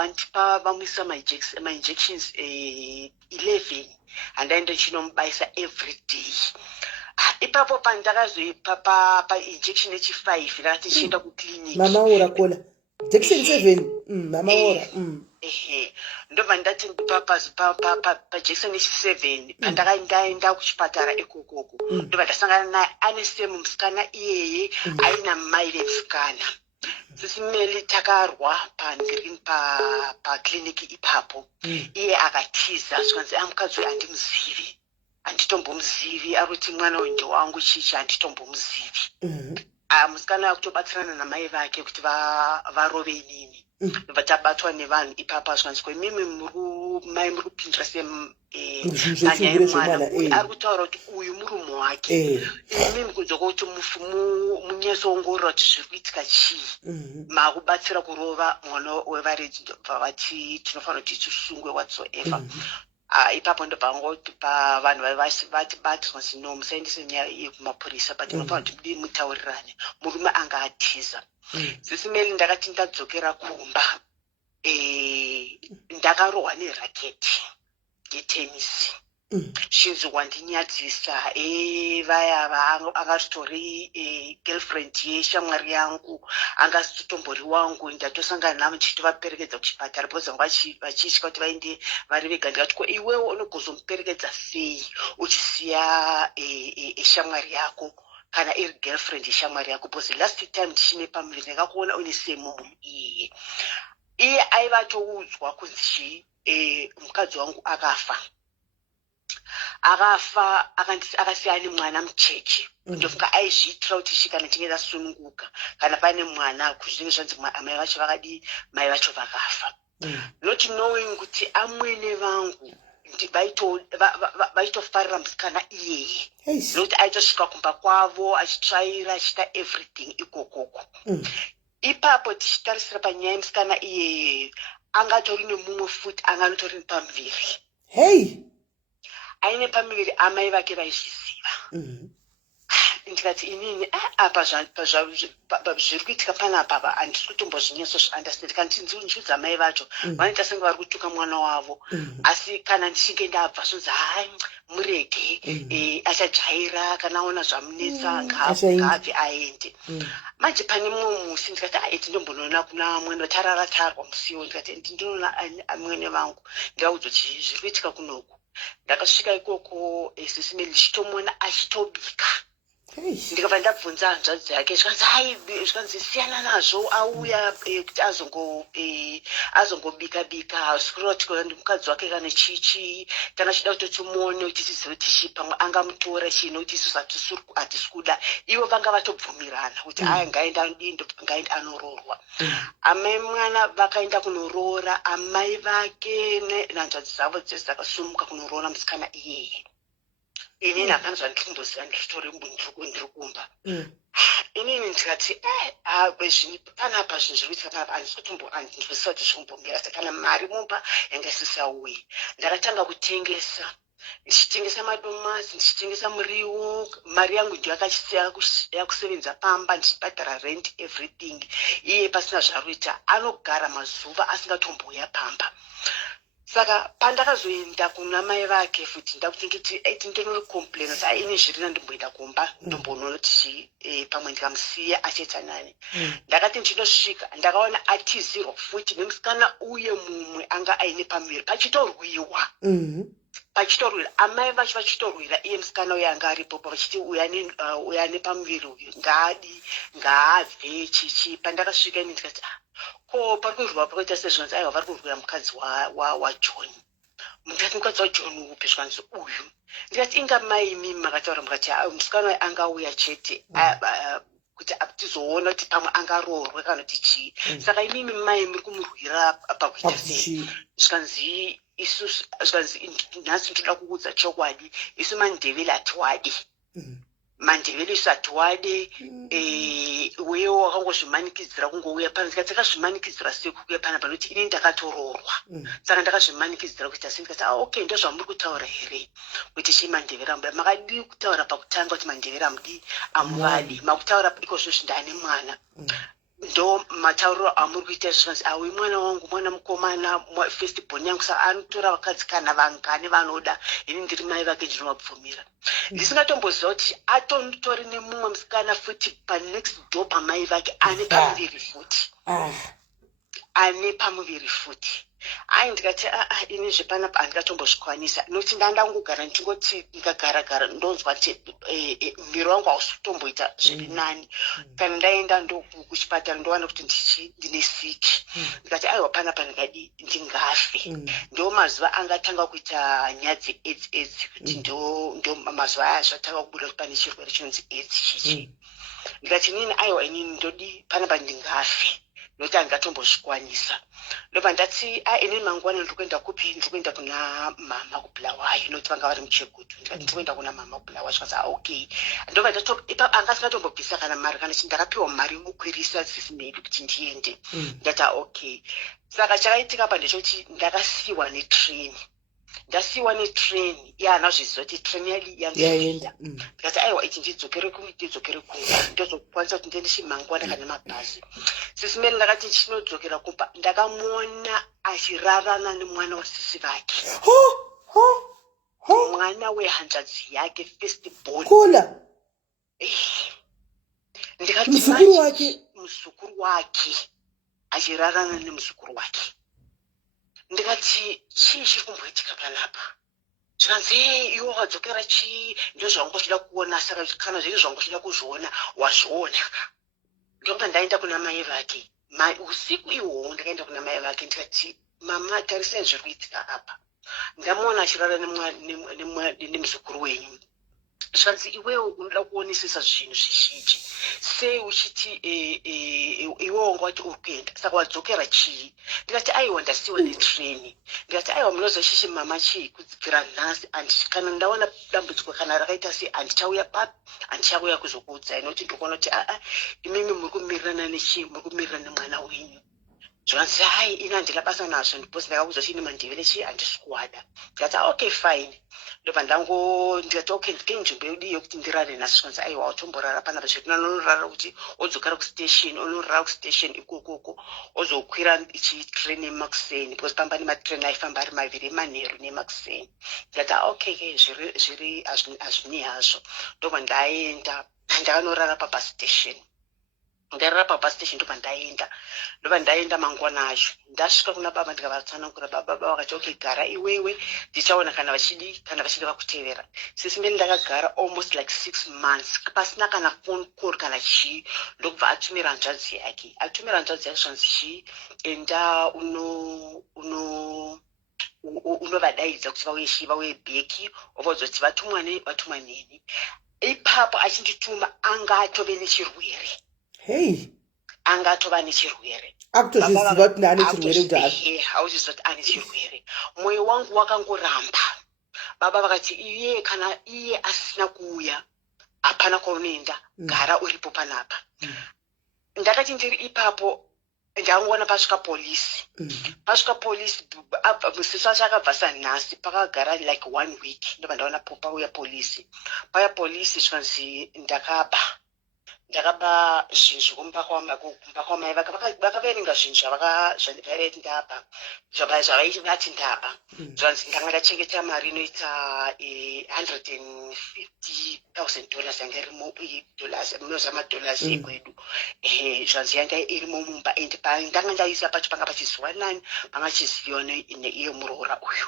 vamuisa ma-injections 11 handaenda chinomubaisa every day. Ipapo pandakazoipa pa-injection yechi5 ndakati chienda kuclinic. Mama ora kola injection 7 mama ora ndobva ndati pajection yechi7 pandakaenda kuchipatara ikokoko. Ndobva ndasangana naye ane same musikana iyeye aina mai vemusikana. Sisimeli takarwa paclinic ipapo. Iye akatiza zvikanzi mukadzi uyu handimbomuzivi, arikuti mwana wenje wangu chichi handimbomuzivi. musikana akutobatsirana namai vake kuti varove inini ndobva tabatwa nevanhu ipapo azvanzwa imimi mai muri kupindira sepanyaya yemwana uyu ari kutaura kuti uyu murume wake imimi kunzwa kuti munyasoongorora kuti zviri kuitika chii makubatsira kurova mwana wevaredzi ndobva vati tinofanira kuti tisungwe whatsoever. Ipapo ndobvangoti pavanhu vatibatirwa zino musaendese nyaya yekumapurisa but munofanira kuti mudii mutaurirane murume anga atiza. Zisi Melly ndakati ndadzokera kumba ndakarohwa neraketi yetenisi shinzi wandinyadzisa vaya angasitori girlfriend yeshamwari yangu angasitori wangu ndatosangana navo ndichitovaperekedza kuchipatara because vachitya kuti vaende vari vega ndikati ko iwewo unogozomuperekedza sei uchisiya shamwari yako kana iri girlfriend yeshamwari yako because last time tichine pamuviri ndakakuona une semo munhu iye aivatoudzwa kunzi mukadzi wangu akafa akasiya nemwana mucheche ndofunga aizviitira kuti ichi kana tinge tasununguka kana pane mwana kuzvinenge zvanzi amai vacho vakadii mai vacho vakafa not knowing kuti amwene vangu vaitofarira musikana iyeye nokuti aitosvika kumba kwavo achitsvaira achiita everything ikokoko. Ipapo tichitarisira panyaya yemusikana iyeye angatori nemumwe futi anganotori pamuviri aine pamuviri amai vake vaizviziva. Ndikati inini apa zviri kuitika panapa handisi kutombozvinyatsounderstand kana ndinzudza amai vacho vanoita senge vari kutuka mwana wavo asi kana ndichinge ndabva zvonzi hai murege achajaira kana aona zvamunetsa ngaabve aende. Manje pane mumwe musi ndikati iti ndombonoona kuna mwene tararatarwa musiwo ndikati ndinoona mwene vangu ndaudzo kuti zviri kuitika kunoku. Ndakasvika ikoko Zisi Melly ndichitomona achitobika ndikabva ndabvunza hanzvadzi yake zvikanzi siyana nazvo auya kuti azongobika sikurotikola ndimukadzi wake kana chichi tanga chida kuti timuone kuti tizive tichi pamwe angamutora chino kuti isusu hatisi kuda ivo vanga vatobvumirana kuti ngaenda dindo ngaenda anororwa. Amai mwana vakaenda kunoroora amai vake nehanzvadzi dzavo dzese dzakasumuka kunoroora musikana iyeye. Inini hapana zvandimboziva ndiritori ndiri kumba. Inini ndikati panapa zvinhu zviri kuitika panapa handinzwisisa kuti zvinombomira kana mari mumba yanga isisauye. Ndakatanga kutengesa ndichitengesa madomasi ndichitengesa muriwo mari yangu ndiyo yakusevenza pamba ndichibhadhara rent everything iye pasina zvaroita anogara mazuva asingatombouya pamba. Saka pandakazoenda kuna mai vake futi ndakutingiti ndinocomplaina kuti aine zvirina ndimboenda kumba ndombonoona kuti pamwe ndikamusiya achaita nani. Ndakati ndinosvika ndakaona atizirwa futi nemusikana uye mumwe anga aine pamuviri pachitorwiwa amai vacho vachitorwira iye musikana uyo anga aripo vachiti uyu ane pamuviri uyu ngaabve chichi. Pandakasvika ini ndikati ko pari kurwiwa pakaita sezvinonzi aiwa vari kurwira mukadzi waJohn. Ndikati mukadzi waJohn upi? Zvikanzi uyu. Ndikati inga mai mimi makataura mukati musikana uyu angauya chete kuti tizoona kuti pamwe angaroorwe kana kuti chii. Saka imimi mai muri kumurwira pakuita sei? Zvikanzi isusu nhasi ndoda kuudza chokwadi isu mandeveli hatiwadi mandeveli isu hatiwade wewo wakangozvimanikidzira kungouya pano. Ndikati takazvimanikidzira sei kuuya panapa nokuti ini ndakatoroorwa saka ndakazvimanikidzira kuita sei. Ndikati okay ndo zvamuri kutaura here kuti chii mandeveri amudi makadii kutaura pakutanga kuti mandeveri amudi amuvadi makutaura ikozvo zvindane mwana ndo matauriro amuri kuita zvikanzi uyu mwana wangu mwana mukomana first born yangu saka anotora vakadzi kana vangane vanoda ini ndiri mai vake ndinovabvumira. Ndisingatomboziva kuti atotori nemumwe musikana futi panext door pamai vake ane pamuviri futi ndikati ini zvepanapa handikatombozvikwanisa nokuti ndandangogara ndingoti ndikagaragara ndonzwa kuti muviri wangu hausi kutomboita zviri nani. Kana ndaenda kuchipatara ndowana kuti ndine siki ndikati aiwa panapa ndingadi ndingafe. Ndo mazuva angatanga kuita nyaya dzeAIDS kuti ndo mazuva aya zvatanga kubuda kuti pane chirwere chinonzi AIDS chichi. ndikati nini aiwa inini ndodi panapa ndingafe nokuti andingatombozvikwanisa ndopa ndati inini mangwana ndikuenda kupi ndikuenda kuna mama kubulawayo nokuti vanga vari muchegutu ndikati ndikuenda kuna mama kubulawayo zvikazi okay ndopa angasingatombobvisa kana mari kana ndakapiwa mari yokukwirisa SIS MELLY kuti ndiende ndati okay saka chakaitika pa ndechoti ndakasiyiwa netreni ndasiyiwa netreni nazviziva kuti treni yaenda ndikati aiwa ichi ndidzokere kumwe ndozokwanisa kuti ndiende chimangwana kana mabhazi SIS MELLY ndakati chinodzokera kumba ndakamuona achirarana nemwana wasisi vake mwana wehanzvadzi yake first born ndikati muzukuru wake achirarana nemuzukuru wake ndikati chii chiri kumboitika panapa zvanzi iwo wadzokera chii ndo zvangochida kuona saka kana zviri zvangochida kuzviona wazviona ndopa ndaenda kuna mai vake usiku ihwohwo ndakaenda kuna mai vake ndikati mama tarisai zviri kuitika apa ndamuona achirara nemuzukuru wenyu zvanzi iwewe unoda kuonesesa zvinhu zvizhinji sei uchiti iwewe wanga wati uri kuenda saka wadzokera chii ndikati aiwa ndasiyiwa netreni ndikati aiwa munoziva chichi mama chii kudzikira nhasi kana ndaona dambudziko kana rakaita sei handichauya papi handichauya kuzokuudzai nokuti ndikuona kuti imimi muri kumirirana nechii muri kumirirana nemwana wenyu zvanzi hai ini handina basa nazvo ndiposi ndakakuudza chini mandivere chii handisi kuwada ndikati okay fine ndopa ndikati okay ndikei nzvimbo yedu yokuti ndirare nhasi zvanzi aiwa watomborara panapa zvekuti unorara kuti odzokera kustation unorara kustation ikokoko ozokwira chitreni yemakuseni because pamba nematreni aifamba ari maviri emanheru nemakuseni ndikati okay zviri hazvini hazvo ndopa ndaenda ndakanorara pabus station ndarara pabus station ndopa ndaenda mangwana acho ndasvika kuna baba ndikavatsanangura baba vakati okay gara iwewe ndichaona kana vachida vakutevera SIS MELLY ndakagara almost like 6 months pasina kana phone call kana chii ndokubva atumira hanzvadzi yake zvanzi chii enda unovadaidza kuti vauye bheki ovaudza kuti vatumwa neni ipapo achindituma anga atove nechirwere angatova nechirwere akutozviziva kuti ane chirwere kuti hauziziva kuti ane chirwere mwoyo wangu wakangoramba baba vakati kana iye asina kuuya hapana kwaunoenda gara uripo panapa ndakati ndiri ipapo ndangoona pasvika polisi musisi wacho akabva sanhasi pakagara like 1 week ndopa ndaona pauya polisi zvanzi ndakaba zvinhu zvekumba kwamai vakaverenga zvinhu zvandikaiti ndaba zvavaiti ndaba zvanzi ndanga ndachengeta mari inoita $150,000 yanga irimo munozamadolars ekwedu zvanzi yanga irimo mumba and ndanga ndaisa pacho panga pachiziva nani panga chiziviwa neiyo muroora uyu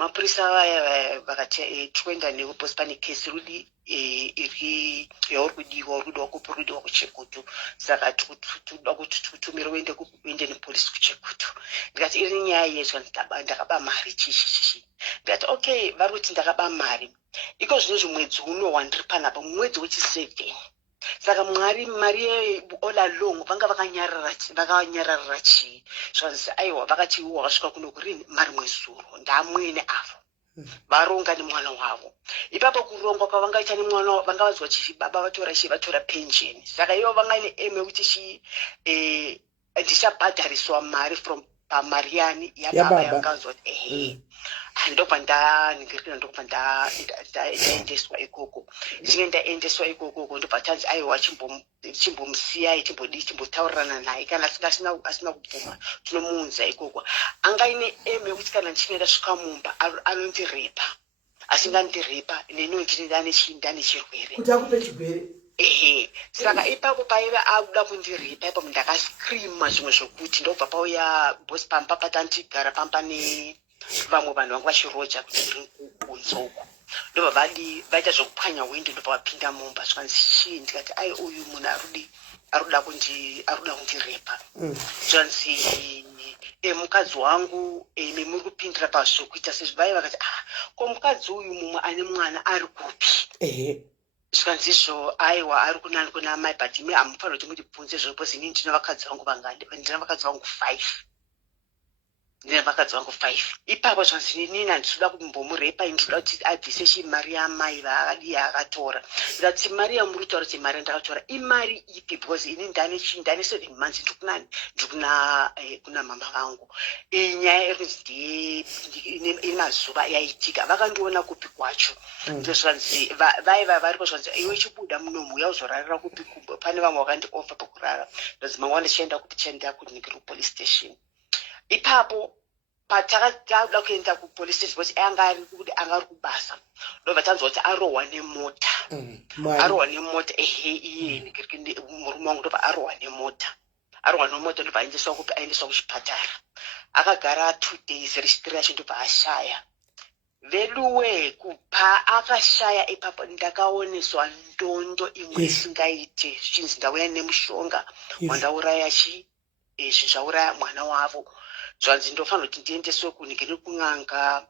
mapurisa vaya vakati toenda newe posi pane kesi rudi iri yauri kudiwa kurudiwa kuchekutu saka toda kuti tutumire uende nepolisi kuchekutu ndikati iri nyaya yezva ndakaba mari chichi ndikati okay vari kuti ndakaba mari iko zvinezvi mwedzi unowa ndiri panapa mwedzi wechi7 saka mari all along vanga vakanyararira chii zvanzi aiwa vakati wakasvika kuno kurini mari mwezuro ndamwene avo varonga nemwana wavo ipapo kurongwa kwavangaita nemwana wavo vanga vazwa chichi baba vatora pensheni saka ivo vanga ine eme kuti ndichabhadhariswa mari from pamari yani yababa yavangazwa kuti ndopa ndaendeswa ikoko zvinge ndaendeswa ikoko ndopa tanzi aiwa chimbomusiyai chimbotaurirana naye kana asina kubvuma tinomuunza ikoko anga ine eme kuti kana ndichinoenda svika mumba anondirepa asingandirepa nenonjini ndane chirwere kuti akupe chirwere saka ipapo paiva akuda kundirepa ipapo ndakaskrima zvimwe zvokuti ndobva pauya bosi pamba patandigara pamba vamwe vanhu vanga vachiroja kuti ndiri kunzoko ndobva vaita zvokupwanya windo ndobva vapinda mumba zvanzi chii ndikati ai uyu munhu arikuda kundirepa zvanzi mukadzi wangu muri kupindira pazvokuita sezvo vai vakati ko mukadzi uyu mumwe ane mwana ari kupi zvikanzizvo aiwa ari kunani kuna mai but imi hamufanira kuti mundibvunze zviro because ini ndina vakadzi vangu vangani ndina vakadzi vangu 5 ndina vakadzi vangu 5 ipapo zvanzi inini handizoda kumbomurepa ndinoda kuti abvise chimari yamai akatora ndoda kuti mari yamuri kutaura kuti mari yandakatora imari ipi because ini ndane 7 months ndikuna mama vangu inyaya iri ine mazuva yaitika vakandiona kupi kwacho ndozvanzi vaiva varipo zvanzi iwe chibuda munomu yauzorarira kupi kumbo pane vamwe vakandiofa pokurara ndozi mangwana ndichienda kuti chienda kunikira police station ipapo patakada kuenda kupolice station because anga ari kubasa ndobva tanzwa kuti arohwa nemota iye murume wangu ndobva arohwa nemota ndobva aendeswa kuchipatara akagara 2 days registry yacho ndobva ashaya veluwe kupa akashaya ipapo ndakaoneswa ndondo imwe isingaite zvichinzi ndauya nemushonga wandauraya zvauraya mwana wavo zvanzi ndofanira kuti ndiendeswe kunikiri kun'anga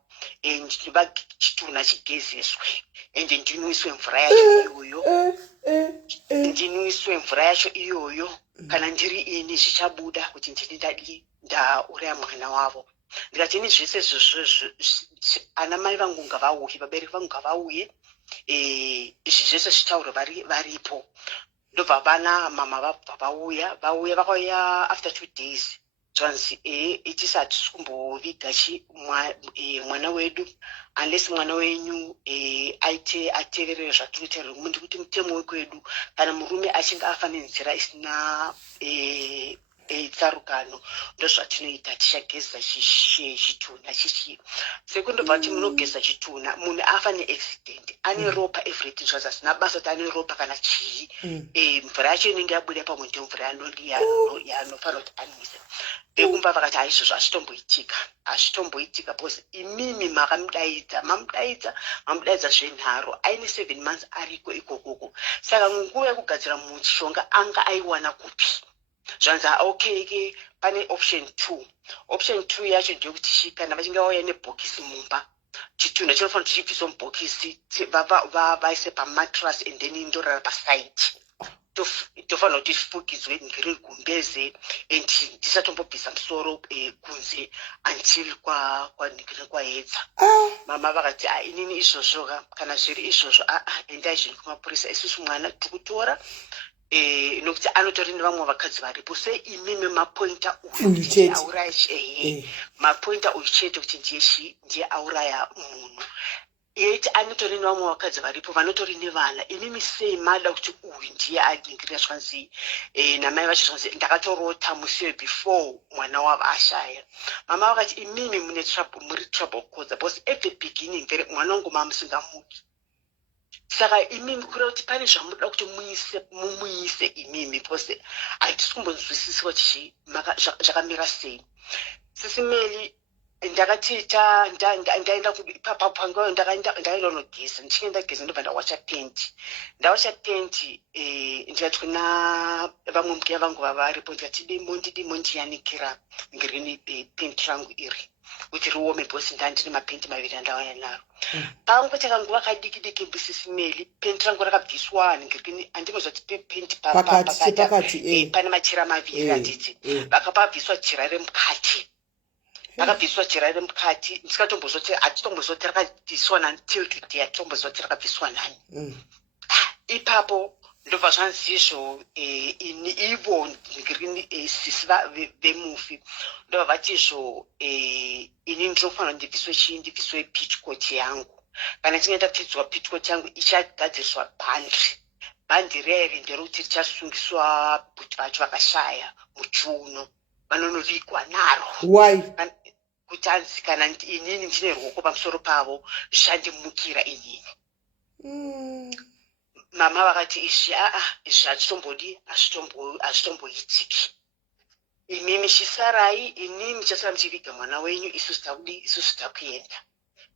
chitunha chigezeswe ende ndinwiswe mvura yacho iyoyo kana ndiri ini zvichabuda kuti ndini ndauraya mwana wavo ndikati ini zvese ana mai vangu ngavauye vabereki vangu ngavauye izvi zvese zvitauro varipo ndobva vana mama vabva vauya vakauya after 2 days zvanzi itisati tikumboviga mwana wedu unless mwana wenyu ateverere zvatinotaura ndikuti mutemo wekwedu kana murume achinge afa nenzira isina tsarukano ndozvatinoita tichageza chitunha chichi sekundobva kuti munogeza chitunha munhu afa neaccident ane ropa everything zvazi asina basa kuti ane ropa kana chii mvura yacho inenge yabuda pamwe ndemvura yaanofanira kuti anwise vekumba vakati aizvozvo hazvitomboitika because imimi mamudaidza zvenharo aine 7 months ariko ikokoko saka nguva yekugadzira mushonga anga aiwana kupi zvanzi okay pane option 2 yacho ndeyekuti kana vachinge vauya nebhokisi mumba chitunha chinofanira kuti chibviswa mubhokisi vaise pamatras and then indorara paside tofanira kuti tifukidzwe ngiri gumbeze and tisatombobvisa musoro kunze until kwaedza mama vakati inini izvozvo kana zviri izvozvo endai zvinhu kumapurisa isusu mwana tikutora nokuti anotori nevamwe vakadzi varipo sei imimi mapointa uyu auraya mapointa uyu chete kuti ndiye auraya munhu yeti anotori nevamwe vakadzi varipo vanotori nevana imimi sei mada kuti uyu ndiye adingirira zvanzi namai vacho zvanzi ndakatorota musiwe before mwana wavo ashaya mama vakati imimi muri trouble cause because at the beginning mwana wangu mamusingamuki saka imimi kureva kuti pane zvamuda kuti mumuise imimi because hatisi kumbonzwisisi kuti zvakamira sei SIS MELLY ndakati ndaenda panguva ndakaenda unogeza ndichienda geza ndobva ndawacha penti ndikati kuna vamwe mbuya vangu vavaripo ndikati dimo ndiyanikira ngirini penti rangu iri kuti riome because ndandine mapenti maviri andauya naro pangu chakanguva kadiki SIS MELLY penti rangu rakabviswa ngirini andinozva kuti penti pakati pane machira maviri handiti vakapabviswa jira remukati vakabviswa jira remukati ndisingatombozoti hatitombozoti rakabviswa until today hatitombozoti rakabviswa nani ipapo ndobva zvanzizvo ivo ngirini sisi vemufi ndobva vatizvo ini ndinofanira ndibviswe pitchcoat yangu kana tichinge tapfidzwa pitchcoat yangu ichagadziriswa bhandi reri nderekuti richasungiswa kuti vacho vakashaya muchiuno vanonovigwa naro kuti anzi kana inini ndine ruoko pamusoro pavo zvishandimukira inini mama vakati izvi hazvitomboitiki imimi chisarai inini chasara muchiviga mwana wenyu isusu takuenda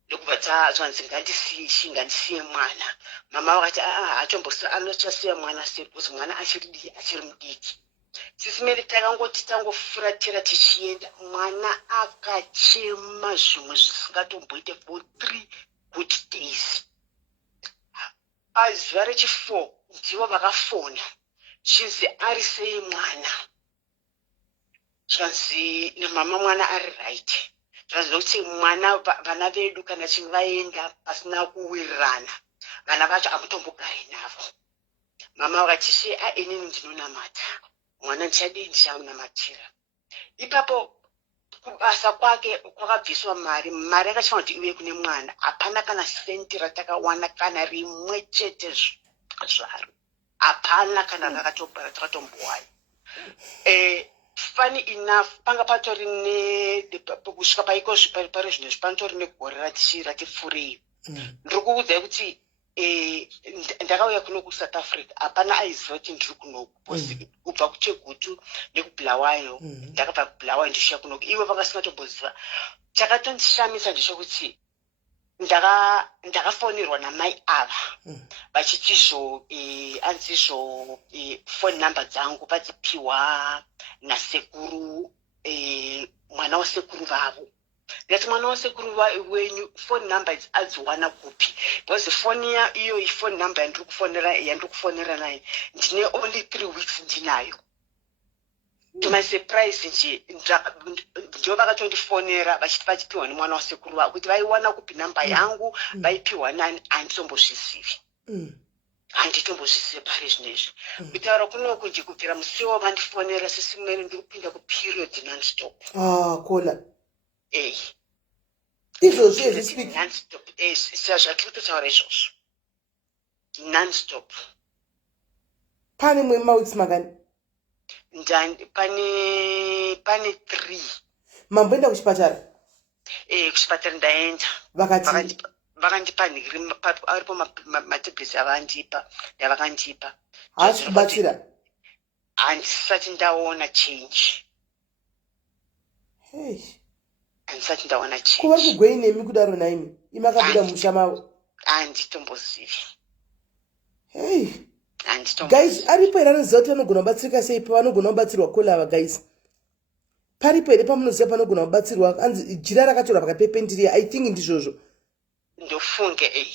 ndokubva zvanzi ngandisiye mwana mama vakati anochasiya mwana sei because mwana achiri mudiki SIS MELLY tangofuratira tichienda mwana akachema zvimwe zvisingatomboite for 3 good days pazuva rechi4 ndivo vakafona chinzi ari sei mwana, zvanzi namama mwana ari right, zvanzi kuti mwana vana vedu kana chinge vaenda pasina kuwirirana vana vacho hamutombogari navo. Mama vakati she inini ndinonamata mwana ndichadii ndichamunamatira. Ipapo kubasa kwake kwakabviswa mari yakachifanira kuti iuye kune mwana. Hapana kana senti ratakawana kana rimwe chete zvaro, hapana kana rakatombowai. Funny enough panga patori kusvika paiko pari zvino panotori negore rati furei. Ndiri kuudzai kuti ndakauya kuno kuSouth Africa hapana aiziva kuti ndiri kunoku, kubva kuTegutu nekubulawayo ndakabva kubulawayo ndisvika kunoku ivo vakasingatomboziva. Chakatondishamisa ndechekuti ndakafonirwa namai ava vachitizvo anzizvo phone number dzangu vadzipiwa nasekuru, mwana wasekuru vavo. Ndati mwana wasekuru wenyu phone number adziwana kupi? Because phone iyo phone number yandiri kufonera nayo ndine only 3 weeks ndinayo. To my surprise nje ndivo vakatondifonera vachipiwa nemwana wasekuru vavo kuti vaiwana kupi namba yangu vaipiwa nani. Handitombozvizivi, handitombozvizivi pari zvinezvi. Kutaura kunoku nje kubvira musi wovandifonera SIS MELLY ndiri kupinda kuperiod nonstop. Kola izvozvo nonstop. Zvatiri kutaura izvozvo nonstop. Pane mwe mawiksi mangani? Pane 3. Mamboenda kuchipatara? Kuchipatara ndaenda. Vakandipa nhiri aripo matablets avandipa ndavakandipa. Haasi kubatsira? Handisati ndaona change. Handisati ndaona change. Kuva kugwei nemi kudaro naimi imakabuda musha mavo? Handitombosivi. Guys, aripo here anoziva kuti vanogona kubatsirika sei pavanogona kubatsirwa kolava guys? Paripo here pamunoziva panogona kubatsirwa? Anzi jira rakatorwa pakapependiriya, I think ndizvozvo. Ndofunge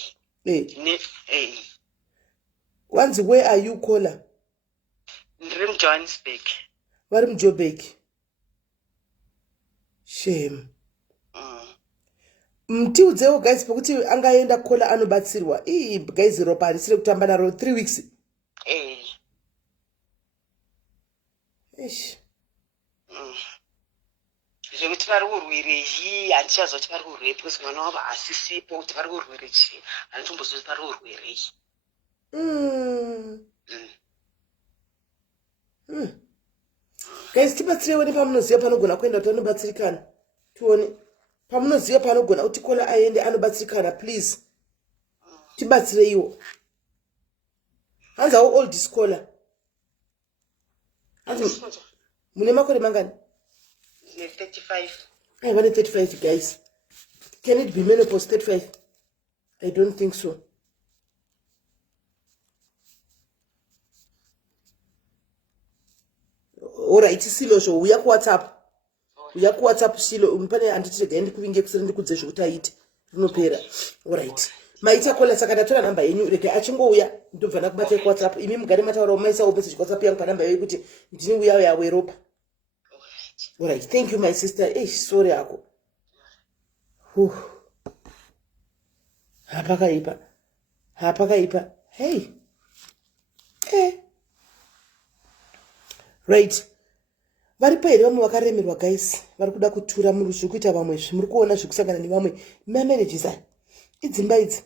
Wanzi where are you Kola? Ndiri muJohannesburg. Vari muJoburg? Shame. Mtiudzewo guys pokuti angaenda Kola anobatsirwa. Guys ropa harisire kutamba naro 3 weeks. Zvekuti vari urwere hii handichazoti vari urwere because mwana wavo asisipo kuti vari urwere chii, handitombozoti vari urwere hii. Guys tibatsirewo nepamunoziva panogona kuenda kuti anobatsirikana. Tuone pamunoziva panogona kuti Kola aende anobatsirikana please. Tibatsireiwo. Hanzi awo old scholar. Hanzi mune makore mangani? 35. I want 35 guys. Can it be menopause 35? I don't think so. Alright, silo sho uya ku WhatsApp silo umpane anditega ndikuvinge kusere ndikudze zvokutaite rinopera. Alright. Maita Kola saka ndatora namba yenyu rege achingouya ndobva kubata ku WhatsApp imi mugare mataura umaisa message ku WhatsApp yangu pa namba yeyu kuti ndini uya yawe ropa. Alright, thank you my sister. Sorry ako. Hapakaipa. Hey. Right. Varipo here vamwe vakaremerwa guys. Vari kuda kutura muri zvikuita vamwe zvimuri kuona zvikusangana nevamwe marriages aya. Idzimba idzi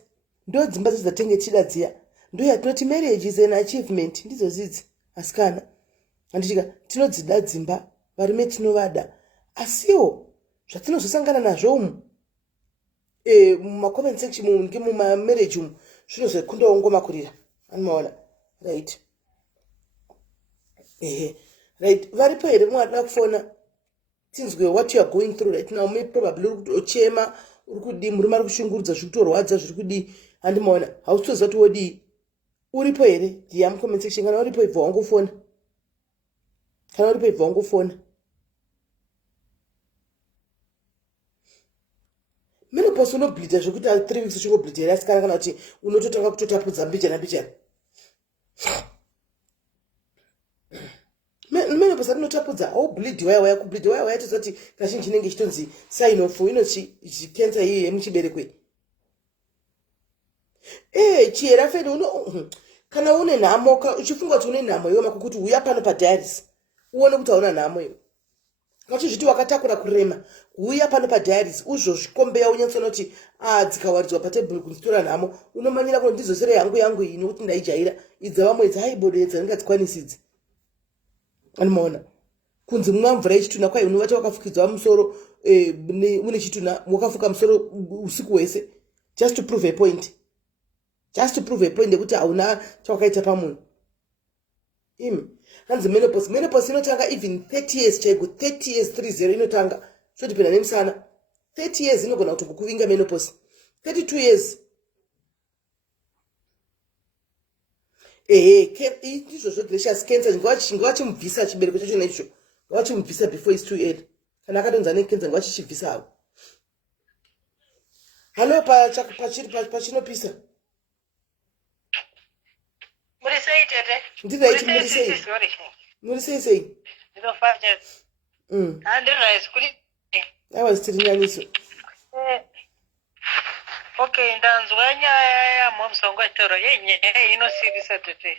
ndo dzimba dzatenge chida dziya. Ndo yatinoti marriage is an achievement ndizo zidzi. Asikana. Anditika tinodzida dzimba varume tinovada. Asiwo zvatinozosangana nazvo umu muma-comment section muma-marriage umu zvinozokundoongomakurira anomaona right. Right, varipo here mumwe adina kufona tinzwe what you are going through right now. Maybe probably uri kutochema, uri kudii, murume ari kushungurudza zviri kutorwadza zviri kudii, handimaona hautoziva kuti wodii. Uripo here ndiya mu-comment section. Kana uripo ibva wangofona. Mene menopause unobleeda zvekuti 3 weeks uchingobleedera asikana kana kuti unototanga kutotapudza mbichana mbichana. Menopause inotapudza aubleed waya kubleed waya tozoti kazhinji inenge chitonzi sign of cancer iyi yemuchiberekwe. Chiera feni kana une nhamo uchifunga kuti une nhamo iwe makukuti uya pano padiaries uone kuti hauna nhamo iwe. Kachizviti wakatakura kurema uya pano padiaries uzvozvikombeya unyatsona kuti dzikawaridzwa patebhuru kunzitora nhamo unomanyira kuti ndizosere yangu iyi nokuti ndaijaira idza vamwe dzaibodo dzandingadzikwanisidzi. Anomaona kunzi mumwa mvura yechituna kwai unovata wakafukidzwa musoro une chituna wakafuka musoro usiku wese just to prove a point yekuti hauna chawakaita pamunhu. Hanzi menopause inotanga even 30 years chaigo 30 years 30 inotanga zvodipenda nemusana 30 years inogona kutokuvinga menopause 32 years. Izvozvo gracious cancer ngavachimubvisa chibereko chacho naicho ngavachimubvisa before it's too early. Kana akadonza necancer ngavachichibvisa havo. Halo pachinopisa murisei tete ndiraiti murisei sei ndinofacha handiraisi kuti aiwa zitirinyaniso. Okay, ndanzwa nyaya yamhomsongo achitaura yenyaya inosirisa tete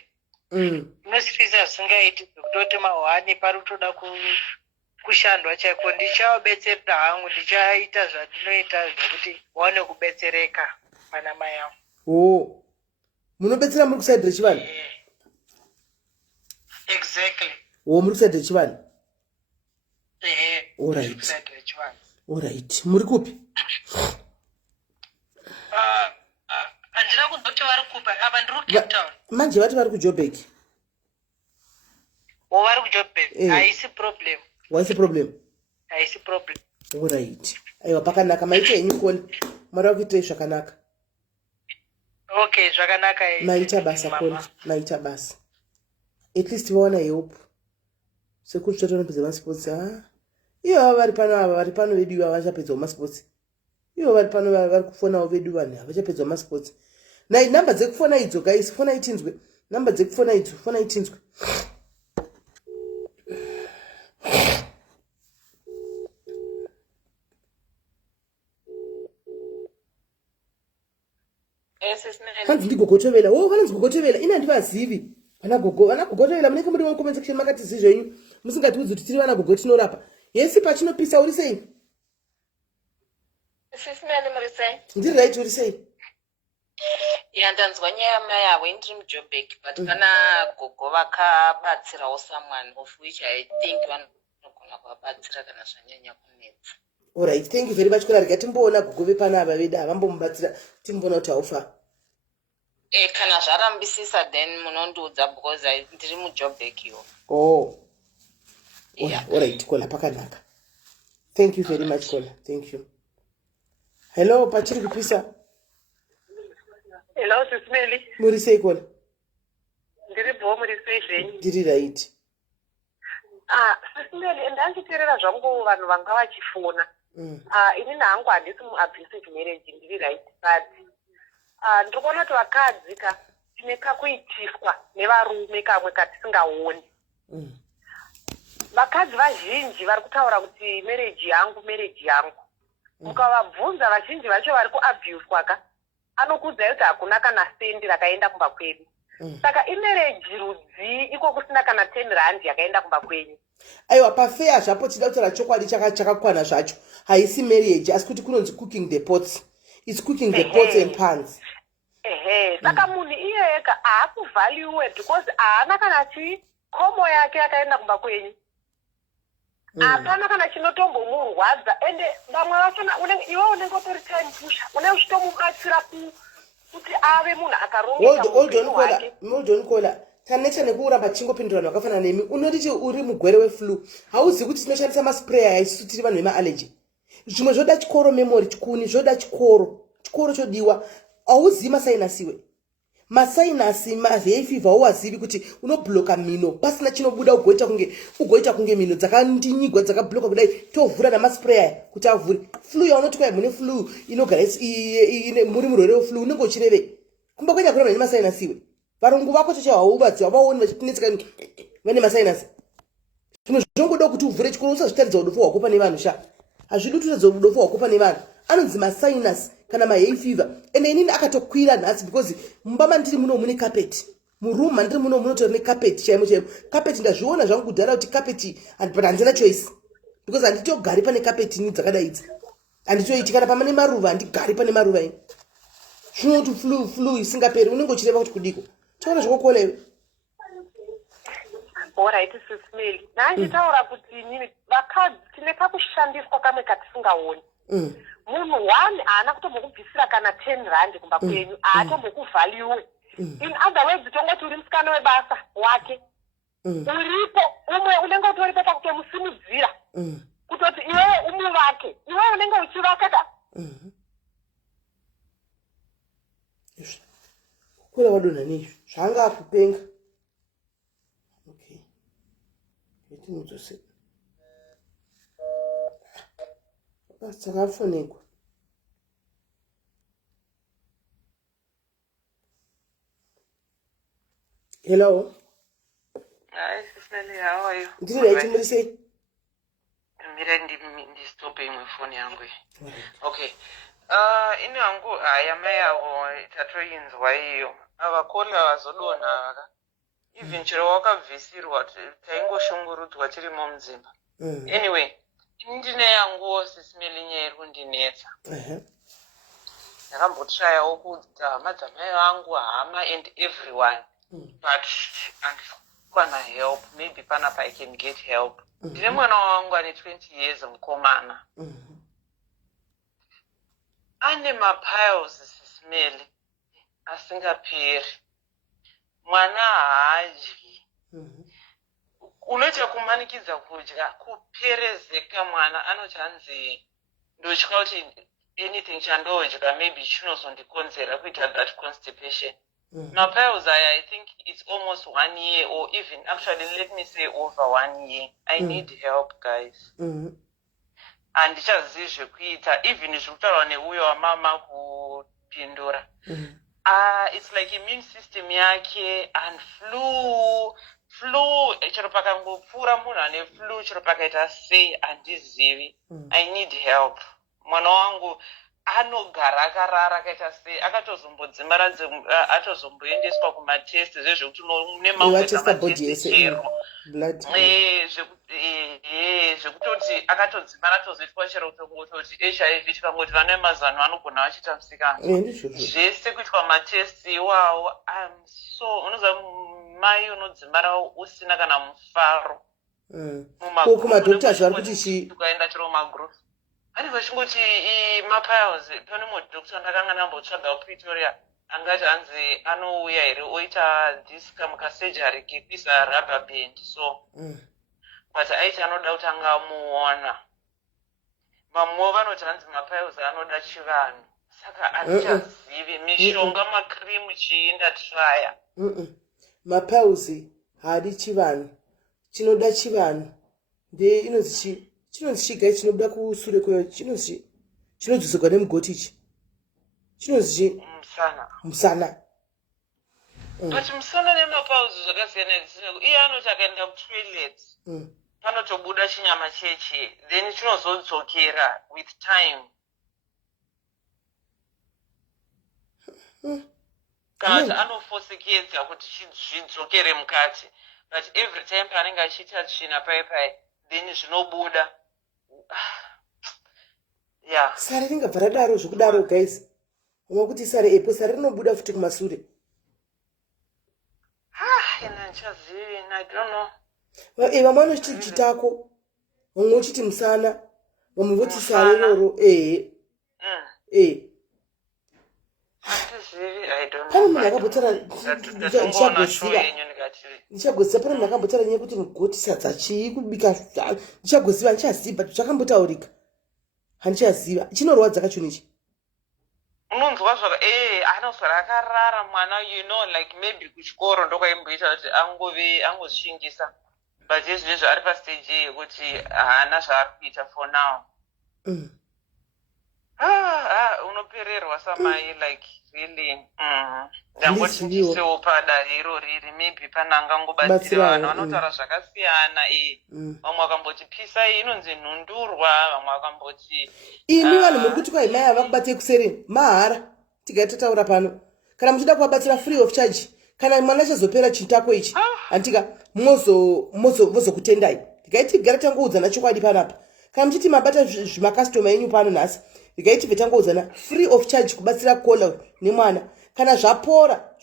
inosirisa zvisingaiti kutoti mahwani pari kutoda kushandwa chaiko. Ndichaobetserera hangu ndichaita zvandinoita zvekuti waone kubetsereka pana mai angu. Munobetsera muri kusaidhi rechivanhu? Exactly. Muri kusaidhi rechivanhu? Alright. Muri kupi? Handina kunzoti vari kupa apa ndiri kuCape Town. Manje vati vari kuJoburg. Vari kuJoburg. Haisi problem. What's the problem? Haisi problem. Alright. Aiwa pakanaka maita henyu koni. Mari vakuitei zvakanaka. Okay, zvakanaka. Maita basa koni. Maita basa. At least vaona help. Sekuti totonopedza masports. Ivo vari pano vedu ivo havachapedzawo masports. Ivo vari pano vari kufonawo vedu vanhu havachapedzawo masports. Namba dzekufona idzo guys, fona itinzwe. Namba dzekufona idzo, fona itinzwe. Hanzi ndigogotovela. Vanonzi gogotovela. Ina handivazivi. Vana gogotovela munenge muri comment section makati zvenyu. Musingatiudzi kuti tiri vana gogo tinorapa. Yesi pachinopisa uri sei? SIS MELLY muri sei? Ndiri right uri sei? Ndanzwa nyaya mai avo ndiri muJoburg, but kana gogo vakabatsirawo someone of which I think vanogona kuvabatsira kana zvanyanya kunetsa. Alright, thank you very much. Kuna rega timboona gogo vepana ava vedu havambomubatsira timboona kuti haufa. Kana zvarambisisa then munondiudza because ndiri muJoburg iwo. Alright, Kola pakanaka. Thank you very much Kola. Thank you. Hello, pachiri kupisa. Hello, SIS MELLY. Muri sei Kola? Ndiripo muri sei zvenyu? Ndiri right. SIS MELLY ndanchiteerera zvangu vanhu vanga vachifona. Inini hangu handisi muabusive marriage ndiri right, but ndikuona kuti vakadzi tine kakuitiswa nevarume kamwe katisingaoni. Vakadzi vazhinji vari kutaura kuti marriage yangu. Mukavabvunza vazhinji vacho vari kuabhuswa anokuudzai kuti hakuna kana sendi rakaenda kumba kwedu. Saka imarriage rudzi iko kusina kana 10 rand yakaenda kumba kwenyu. Aiwa pafeya zvapo tida kutaura chokwadi chakakwana zvacho. Haisi marriage asi kuti kunonzi cooking the pots. It's cooking the pots and pans. Saka munhu iye ega haakuvhaliwe because haana kana komo yake yakaenda kumba kwenyu. Hapana kana chinotombomurwadza ende vamwe vachona iwe unenge utori time pusha une uchitomubatsira kuti ave munhu akarongeka. Hold on Kola. Taneta nekuramba chingopindurana wakafanana nemi unoti uri mugwere weflu. Hauzi kuti tinoshandisa masprayer isusu tiri vanhu vemaalegy. Zvimwe zvoda chikoro memory chikuni zvoda chikoro chodiwa. Hauzi masainasiwe. masainasi hay fever wazivi kuti unobloka mino pasina chinobuda ugoita kunge mino dzakandinyigwa dzakabloka kudai tovhura namaspray kuti avhure. Flu yaunoti kwai mune flu inogara muri murwere weflu unenge uchirevei kumba kuita kureva nemasainasiwe varungu vako chachahaubatsi havaoni vachitinetseka vane masainasi. Zvimwe zvinongoda kuti uvhure chikoro usazvitaridza udofu hwako pane vanhu sha hazvidi kutaridza udofu hwako pane vanhu anonzi masainasi kana hay fever. Ende inini akatokwira nhasi because mumba mandiri muno mune carpet muroom mandiri muno munotori necarpet chaimo chaimo. Carpet ndazviona zvangu kudhara kuti carpet but handina choice because handitogari pane carpet ini dzakadai idzi handitoiti kana pamane maruva handigari pane maruva ini. Zvinoti flu isingaperi unenge uchireva kuti kudiko taura zvokokolewe. Alright, SIS MELLY. Ndachitaura kuti inini vakadzi tine kakushandiswa kamwe katisingaoni. Munhu one haana kutombokubvisira kana 10 rand kumba kwenyu haatombokuvhaliwe. In other words tongoti uri musikana webasa wake uripo umwe unenge utoripo pakutomusimudzira kutoti iwewe umwe wake iwewe unenge uchivaka ka kura wadonha nezvo zvanga akupenga. Okay, etinodzose sakafonekwa. Hello. Hi, SIS MELLY, how are you? Ndiri right muri sei? Mira ndistope imwe phone yangu. Okay. Ini yangu yamai yavo tatoinzwa iyo. Avakola vazodonha vaka. Even chero wakabvisirwa taingoshungurudzwa tirimo mudzimba. Anyway, ndine yangu SIS MELLY nyaya iri kundinetsa. Ndakambotrayawo kuudza hama dzamai vangu hama and everyone. But andikwana help. Maybe panapa I can get help. Ndine mwana wangu ane 20 years mukomana. Ane mapiles SIS MELLY asingaperi. Mwana haadyi. Unoita kumanikidza kudya kuperezeka mwana anochanzi ndotya kuti anything chandodya maybe chinozondikonzera kuita that constipation. Mapiles I think it's almost 1 year or even actually let me say over 1 year. I need help guys. Handichazivi zvekuita even zvekutaurwa neuyo wamama kupindura. It's like immune system yake and flu chero pakangopfuura munhu ane flu chero pakaita sei handizivi. I need help. Mwana wangu anogara akarara akaita sei akatozombodzimara atozomboendeswa kumatest zvezvekuti nemamwe dzamatesterwo zvekutoti akatodzimara atozoitwa chero kutongototi HIV tikangoti vane mazano anogona vachita musikana zvese kuitwa matesti iwawo. So unoziva mai unodzimara usina kana mufaro kumadoctors vari kuti ukaenda chero magroup ani vachingoti mapiles pane mudhokta ndakanga ndambotsvaga Pretoria angati hanzi anouya here oita disca mukasurgery kekuisa rubber band so but aiti anoda kuti angamuona. Vamwe vanoti hanzi mapiles anoda chivanhu saka handichazivi mishonga makrimu chii ndatraya. Mapiles haadi chivanhu chinoda chivanhu nde inonzi chigai chinobuda kusure kwayo chinodzosogwa nemugoti ichi chinonzi musana. But musana nemapiles zvakasiyana iye anoti akaenda kutoilet panotobuda chinyama cheche then chinozodzokera with time. Kana kuti anofosekedza kuti zvidzokere mukati but every time paanenge achiita tsvina paipai then zvinobuda. Yeah. Sare ringabva radaro zvokudaro guys. Vamwe kuti sare epo sare rinobuda futi kumasure. Ndichazivi, I don't know. Vamwe vanochiti chitako, vamwe vochiti musana, vamwe voti sare roro. Pane munhu akambotara ndichagoziva pane munhu akambotara nyaya kuti mugoti sadza chii kubika ndichagoziva but zvakambotaurika handichaziva chinorwadza kacho nechi unonzwa zvaka anoswera akarara mwana like maybe kuchikoro ndokwaimboita kuti angozvishingisa but izvezvi ari pastage yekuti haana zvaari kuita for now. Unopererwa samai like really ndangoti ndisewo padare iroriri maybe pana angangobatsira vanhu vanotaura zvakasiyana vamwe vakamboti pisai inonzi nhundurwa vamwe vakamboti imi vanhu muri kuti kwai mai havakubatei kuseri mahara tigaitotaura pano kana muchida kuvabatsira free of charge kana mwana chazopera chitako ichi handitika vozokutendai ndikaiti gara tangoudzana chokwadi panapa kana muchiti mabata zvimakastoma enyu pano nhasi ndikaiti vetangoudzana free of charge kubatsira kola nemwana kana zvapera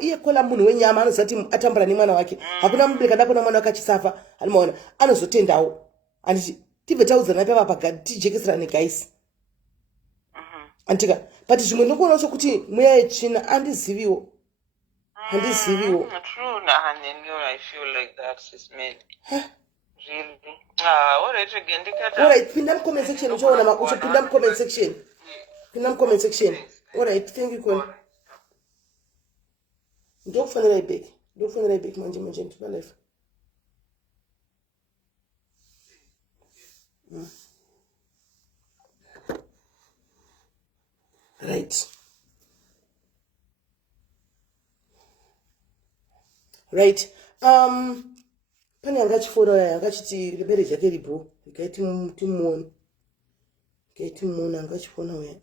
iye kola munhu wenyama anozati atambura nemwana wake hakuna mubereka dakona mwana wake achisafa anomaona anozotendawo anditi tibve taudzana pava pagadi tijekesera guys antika but zvimwe ndinokuona sokuti mweya yechina handiziviwo true I feel like that sis man really alright again alright pinda comment section uchaona makucho pinda comment section alright thank you Kon ndokufanira ibek manje ndipa life right pane angachifora yaya angachiti rebereji yake ribo ikaiti timuone angachifona uya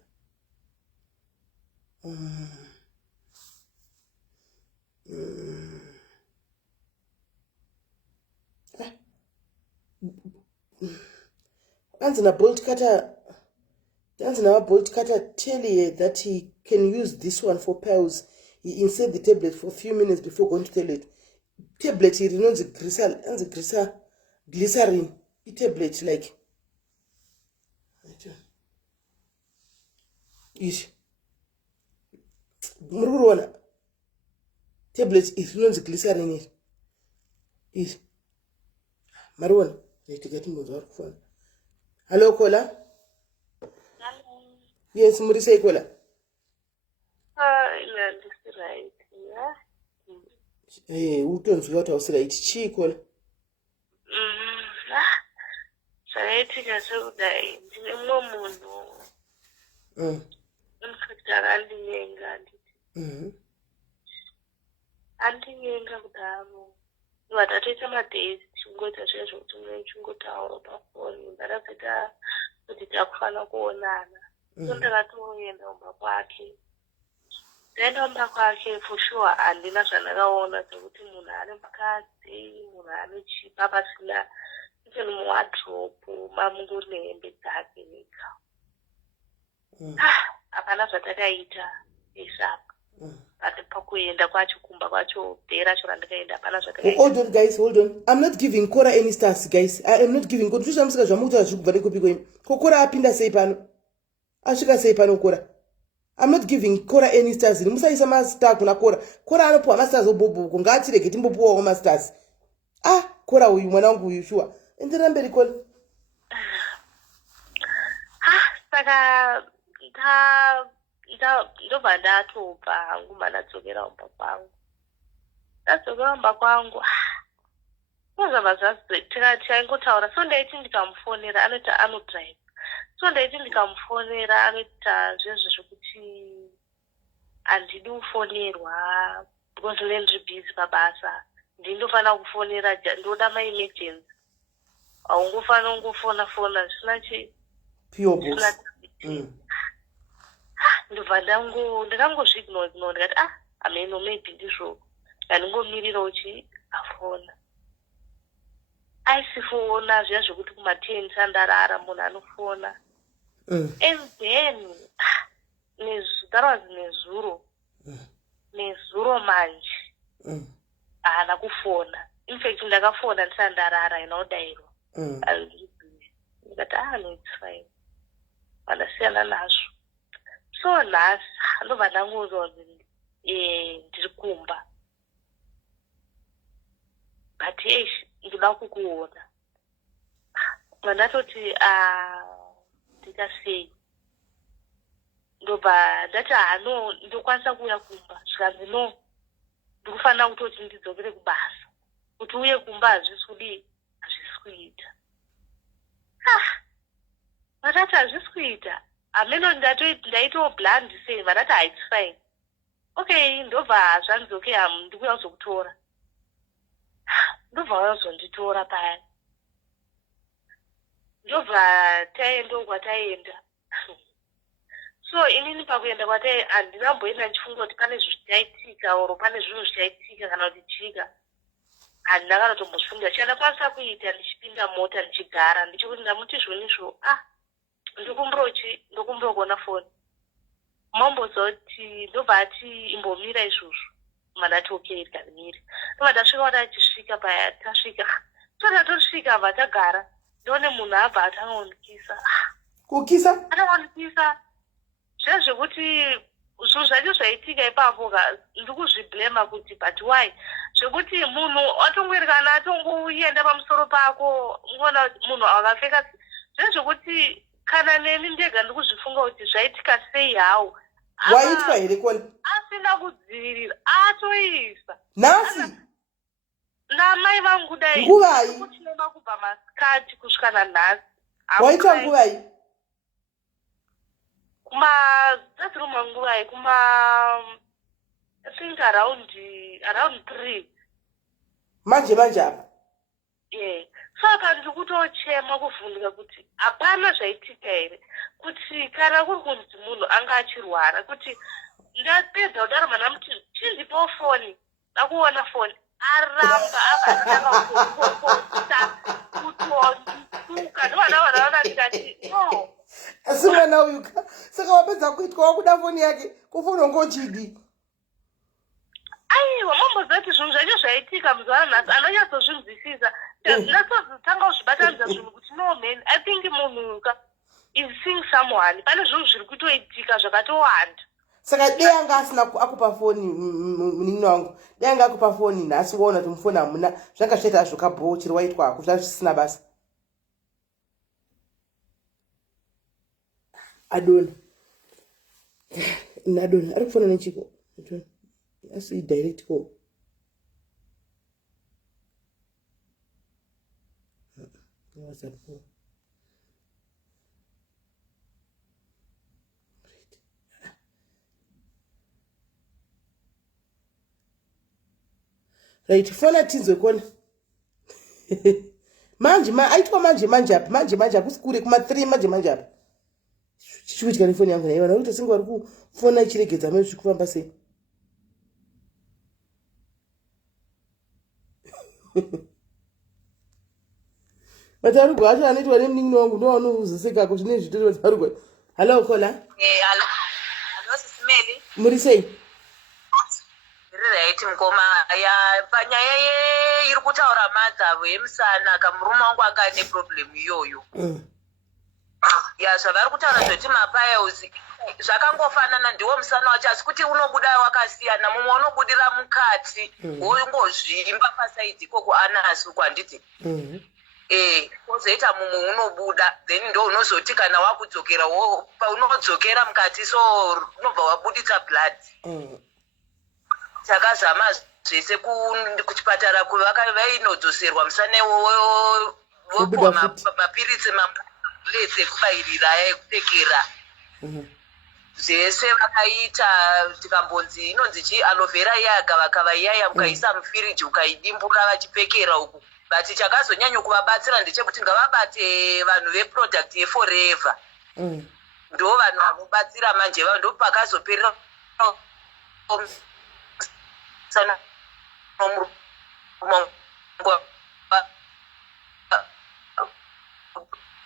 anzi nabolt cutter tell you that he can use this one for piles. He insert the tablet for a few minutes before going to toilet. Tablet he knows the glycerin. A tablet like ish. Mururona. Tablet he knows the glycerin it. Ish. Marwan, need to get him with our phone. Hello, Kola. Yes, Murise Kola. That's right. Yeah. Utonzwi what I was right. Chi Kola. Zvaaitika sekudai ndine mumwe munhu infact akandinyenga andinyenga kudaro vatatoita madays tichingoita zviya zvokuti mune chingotaura pafoni ndakapeta kuti takufana kuonana so ndakatoenda kumba kwake ndaenda kumba kwake for sure handina zvandakaona sekuti munhu ane mukadzi munhu ane chipa pasina even muwadropu mamungori nehembe dzake neka hapana zvatakaita esaka but pakuenda kwacho kumba kwacho dhei racho randakaenda hapana zvatakaita. Hold on guys, hold on. I'm not giving Kora any stars guys. I am not giving Kora. Tushamusika zvamukutaura zviri kubva nekupi kwenyu. Ko Kora apinda sei pano? Asvika sei pano Kora? I'm not giving Kora any stars. Musaisa mastar kuna Kora. Kora anopuwa masters obobo. Ngatirege timbopuwawo masters. Kora uyu mwana wangu uyu shuwa. Enderera mberi Kora. Saka ndobva ndatobva hangu mandadzokera kumba kwangu. Ndadzokera kumba kwangu zvabva tikaingotaura so ndaiti ndikamufonera anoti anodrive so ndaiti ndikamufonera anoita zvezvo zvokuti handidi kufonerwa because ndiri busy pabasa ndindofanira kufonera ndoda maemergency haungofanira kungofona zvisina chi ndobva ndakangozviignore ndikati ameno maybe ndizvo ndandingomirirawo chi afona aisifona zviya zvokuti kuma10 sandarara munhu anofona and then that was nezuro manje haana kufona infact ndakafona ndisandarara inaodairwa ndikati no it's fine vandasiyana nazvo so nhasi ndobva ndangozwa ndiri kumba but ndoda kukuona mandatoti ndikasei ndobva ndati no ndokwanisa kuuya kumba zvikanzi no ndikufanira kutoti ndidzokere kubasa kuti uye kumba hazvisi kudii hazvisi kuita vatati hazvisi kuita hameno ndaitoo bland sei vanati haits fine okay ndobva zvanzi okay ndikuya kuzokutora ndobva vazonditora paya ndobva taenda kwataenda so inini pakuenda kwatai handinamboenda ndichifunga kuti pane zvichaitika oro pane zvinhu zvichaitika kana kuti chika handina kana tombozvifunga chandakwanisa kuita ndichipinda mota ndichigara ndichikuti ndamuti zvonizvo ndikumburochi ndokumburokuona foni mambozoti ndobva ati imbomira izvozvo mandati okay rikamire ndobva ndasvika wati achisvika paya tasvika tosvika bva tagara ndone munhu abva atangondikisa kukisa atangondikisa zvezvekuti zvinhu zvacho zvaitika ipapo ndiri kuzviblema kuti but why zvekuti munhu atongwerikana atongoenda pamusoro pako ngona munhu akapfeka zvezvekuti kana neni ndega ndiri kuzvifunga kuti zvaitika sei hawo waitwa here koni asina kudzivirira atoisa nhasi namai vangu dai nguvai kuchema kubva masikati kusvika nanhasi waitwa nguvai dzaziruma nguvai I think around 3 manje apa saka ndiri kutochema kuvhunduka kuti hapana zvaitika here kuti kana kuri kunzi munhu anga achirwara kuti ndapedza kudaro mana muti chindipo foni ndakuona foni aramba avatanga kutonduka ndovana ndikati no asi mwana uyu saka wapedza kuitwa wakuda foni yake kufuna ngochidi aiwa mambozati zvinhu zvacho zvaitika muzuva ranhasi anonyatsozvinzwisisa ndasozotanga kuzvibatanidza zvinhu kuti no man I think munhu is seeing someone pane zvinhu zviri kutoitika zvakatowanda saka dei anga asina akupa foni munin'ina wangu dei anga akupa foni nhasi waona kuti mufoni hamuna zvanga zvaita hazvo kabho chiri waitwako zvanga zvisina basa adona ari kufona nechiko asi direct call WhatsApp call right fona tinzwe kona manje aitwa manje apa kusikure kuma 3 manje apa chichiutika nefoni yangu naiva nokuti singa vari kufona ichiregedza mai zvikufamba sei matarugwa acho anoitwa nemunin'ina wangu ndowanouziseka kuti nezvitoro matarugwa halo kola halo SIS MELLY muri sei right mukoma panyaya iri kutaura madzavo emusana kamurume wangu anga ane problem iyoyo zvavari kutaura zvoti mapayauzi zvakangofanana ndiwo musana wacho asi kuti unobuda wakasiyana mumwe unobudira mukati wongozvimba pasaidzi ikoko anasi kwanditi kozoita mumwe unobuda then ndo unozoti kana wakudzokera paunodzokera mukati so unobva wabuditsa blood takazama zvese kuchipatara vainodzoserwa musane vopuwa mapiritsi lese ekubairira ekupfekera zvese vakaita tikambonzi inonzi chi alovhera yagavakava iyaya mukaisa mufiriji ukaidimbura vachipfekera uku but chakazonyanya kuvabatsira ndechekuti ngavabate vanhu veproduct yeforever ndo vanhu vanobatsira manje ndo pakazoperera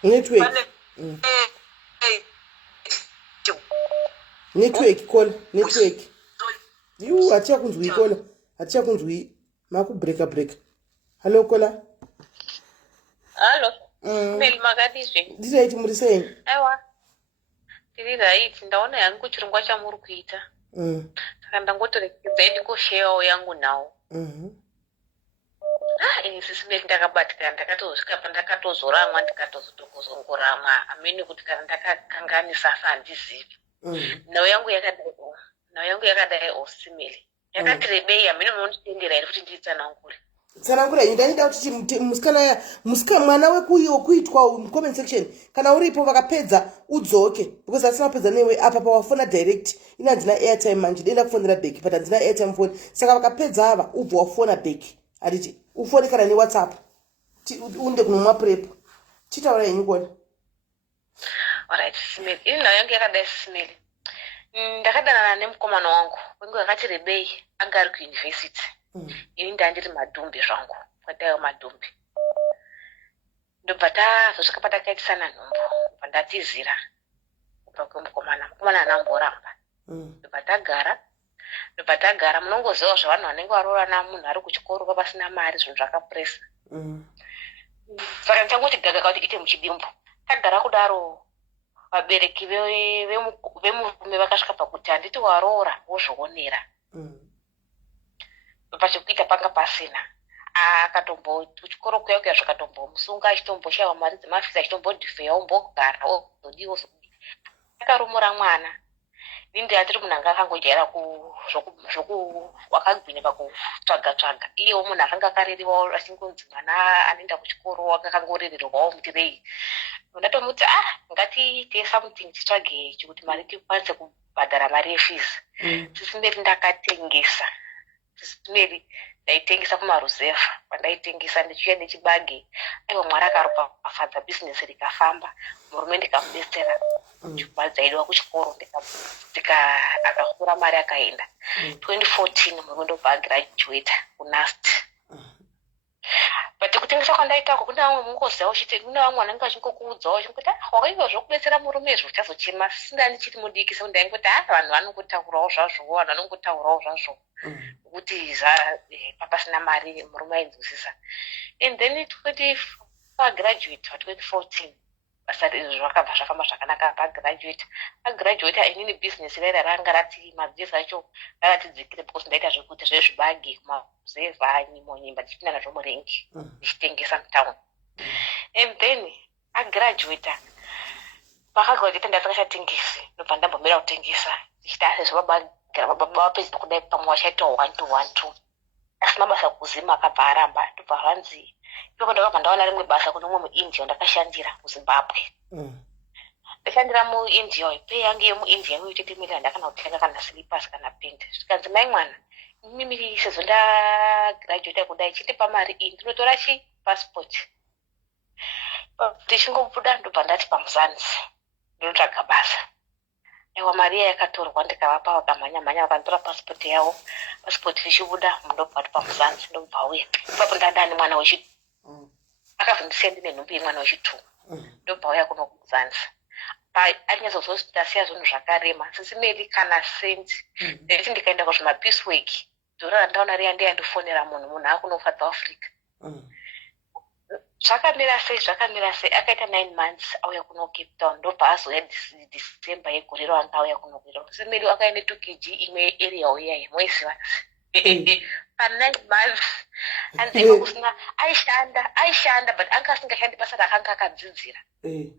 network kola network hatichakunzwi kola hatichakunzwi makubreaka halo kola halo MELLY makadizve ndiraiti muri sei aiwa tiri right ndaona yani kuchirongwa chamuri kuita saka ndangotorekedza ndingosheyawo yangu nawo ini SIS MELLY ndakabatikana ndakatozvika pandakatozoramwa ndikatozotongozongoramwa ameni kuti kana ndakakanganisa asi handizivi Nhau yangu yakadai osimeli. Yakati rebei amene munonditendera ere kuti nditsanangure. Tsanangura ndaida kuti musikana mwana wekuiwo kuitwa comment section kana uripo vakapedza udzoke because asina kupedza newe apa pawafona direct ina ndina airtime manje ndenda kufonera back but ndina airtime phone saka vakapedza ava ubva wafona back aditi ufone kana ne WhatsApp unde kunomwa prep chitaura yenyu kona. Alright, smell. Ini nayo yangu yakadai smell. Ndakadanana nemukomana wangu wengu yakati rebei agari kuuniversity. Ini ndandiri madhumbi zvangu kwadayo madhumbi ndobva tazosvika patakaitsana nhumbu ndobva ndatizira kubva kwemukomana anamboramba ndobva tagara munongoziva zvavanhu vanenge varoorana munhu ari kuchikoro papasina mari zvinhu zvakapuresa saka ndichangoti gaga kuti ite muchidimbu tagara kudaro vabereki vemurume vakasvika pakuti handiti waroora wozvionera pachikuita panga pasina kuchikoro kuya zvakatombomusunga achitomboshayiwa mari dzemafisi achitombodhifeya ombogara ozodiwo akarumura mwana nindi atiri munhu anga akangojaira wakagwinya pakutsvaga iyewo munhu akanga akareriwawo achingonzi mwana anoenda kuchikoro akangorererwawo mutirei ndatomuti ngatiite something titsvage chekuti mari tikwanise kubhadhara mari yefees sisimeri ndakatengesa Smeli ndaitengesa kumaruzeva pandaitengesa ndichiuya nechibage aiwa mwari akaropafadza bhizinesi rikafamba murume ndikamudetsera chuma dzaidiwa kuchikoro akakura mari akaenda 2014 murume ndobva agraduata kunast but kutengesa kwandaitako kuna vamwe mungozivawo kuna vamwe vanenge vachingokuudzawo vachingoti wakaiva zvokudetsera murume izvo uchazochema sindani chiti mudiki sekuti ndaingoti vanhu vanongotaurawo zvazvo kuti papasina mari murume ainzwisisa and then pagraduate pa2014 basa zvakabva zvafamba zvakanaka pagraduate inini business rera ranga rati mabhizinesi acho rakatidzikire because ndaita zvekuti zvezvibagi kumazeva nyimonyimba ndichipinda nazvo murengi ndichitengesa mutown and then agraduate pakagraduate ndasakachatengesi ndobva ndambomira kutengesa ndichita sezvababa vapedza kudai pamwe vachaitawo 1-2 asi mabasa kuzima akabva aramba ndobva zvanzi ipapo ndakabva ndaona rimwe basa kune umwe muindia ndakashandira kuzimbabwe ndashandira muindia pay yangu yemuindia yoitetemera ndakana kutenga kana slippers kana pende zvikanzi mai mwana mimi sezvo ndagraduata kudai chitipa mari iyi ndinotora passport ndichingobuda ndobva ndati pamuzanzi ndinotsvaga basa aiwa mari yakatorwa ndikavapa vakamhanya vakantora passport yavo passport ichibuda ndobva pamuzanzi ndobva uya ipapo ndadani mwana wechitu akazondisiya ndine nhumbi yemwana wechitu ndobva uya kuno kumuzanzi anyazozosiya zvinhu zvakarema sisimeri kana sendi ndati ndikaenda kuzvimapeace work dhora randaona riya ndiyandifonera munhu akunofadza africa zvakamira sei akaita 9 months auya kuno Cape Town ndobva azoya December yegore ranga auya kuno kwira sisimeri akaenda 2 kg imwe area uyayi moisiva pa 9 months anzeko kusina aishanda but anga asingashandi basa rakanga akadzidzira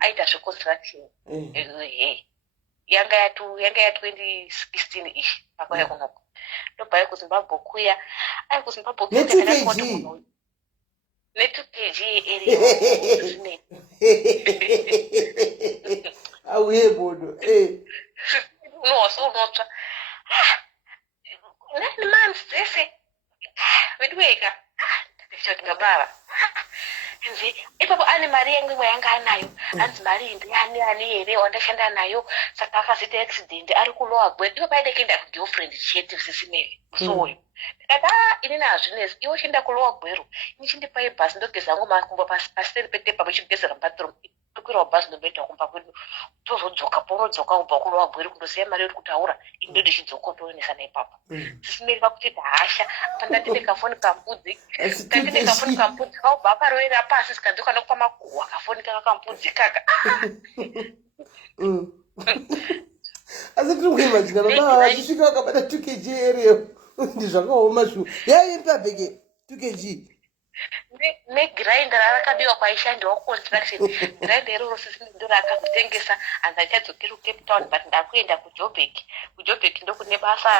aita zveconstruction yanga ya 2016 ishi pakauya kunoko ndobva ayi kuzimbabwe kuya ayi kuzimbabwe ne2 kg area auye bodo unotsva 9 months dzese vedweka ndingabava nzi ipapo ane mari yangu imwe yanga anayo anzi mari ndiani here wandashanda nayo saka akazoita accident ari kulowa gwero ipapo aida kuenda kugirlfriend chete sisimeri musoyo ndikati inini hazvinesi iwo chienda kulowa gwero ini chindipai bhasi ndogeza ngo makumba paseri petepa muchigezera mubathroom tokwirawo bhasi ndonoenda kumba kwedu tozodzoka paunodzoka ubva kulowa gwero kundosiya mari yori kutaura ini ndo ndichidzoka toonesa ipapo sisimeri pakuti hasha pandati ndikafoni kambudzi kaubva paroera pasi sikadzoka nokupa makuhwa kafoni kaka kambudzi kaka asi tiri kuimagina baba achisvika akabata 2 kg eriyo ndizvakaoma zvu yaimpa bheke 2 kg negrinder rakabiwa kwaishandiwa construction grinder iroro sisi ndo rakazotengesa anzi achadzokera kucape town but ndakuenda kujobek ndokune basa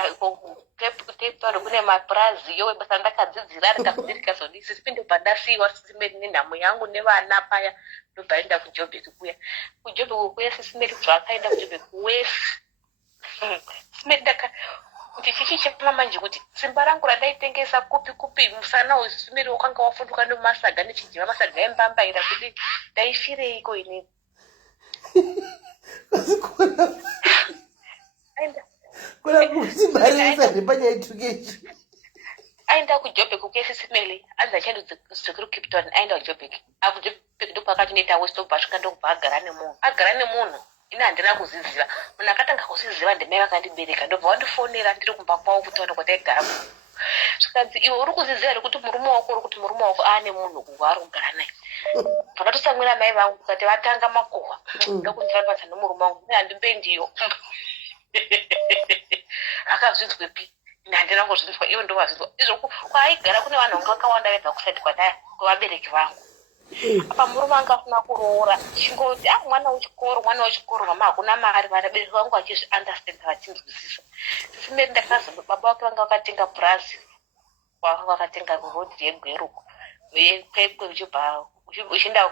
kucape town kune mapurazi yowe basa ndakadzidzira rikazoti rikazodi sisi pinde padasiwa sisimeri nenhamo yangu nevana paya ndobvaenda kujobek kuya sisimeri zvakaenda kujobek wese sisimeri ndichichichepama manje kuti simba rangu radaitengesa kupi musana usimiri wakanga wafunduka nemasaga nechidziva masaga embambaira kuti ndaifireiko ini kuna kuti marisa nepanyaitukei aenda kujobek ukesisimele anzi achandodzokera kucape town aenda kujobek apo jobek ndopakati noita westobva asvika ndokubva agara nemunhu ine handina kuziziva munhu akatanga kuziziva ndimai vakandibereka ndobva wandifonera ndiri kumba kwavo kutaura kwataigara zvikanzi iwe uri kuziziva here kuti murume wako aane munhu kuari kugara naye vakatosamwira mai vangu kukati vatanga makohwa ndokundirapatsa nomurume wangu ine handimbendiyo akazvinzwepi ine handina kuzvinzwa iwe ndovazvinzwa izvo kwaaigara kune vanhu vanga vakawanda vebva kusati kwavabereki vangu apa murume anga afuna kuroora chingoti mwana wechikoro mama hakuna mari vabereki vangu vachizviunderstanda vachinzwisisa sisimeri ndakazoba baba vake vanga vakatenga purazi vakatenga rodhi yegweruko yekwekwe uchienda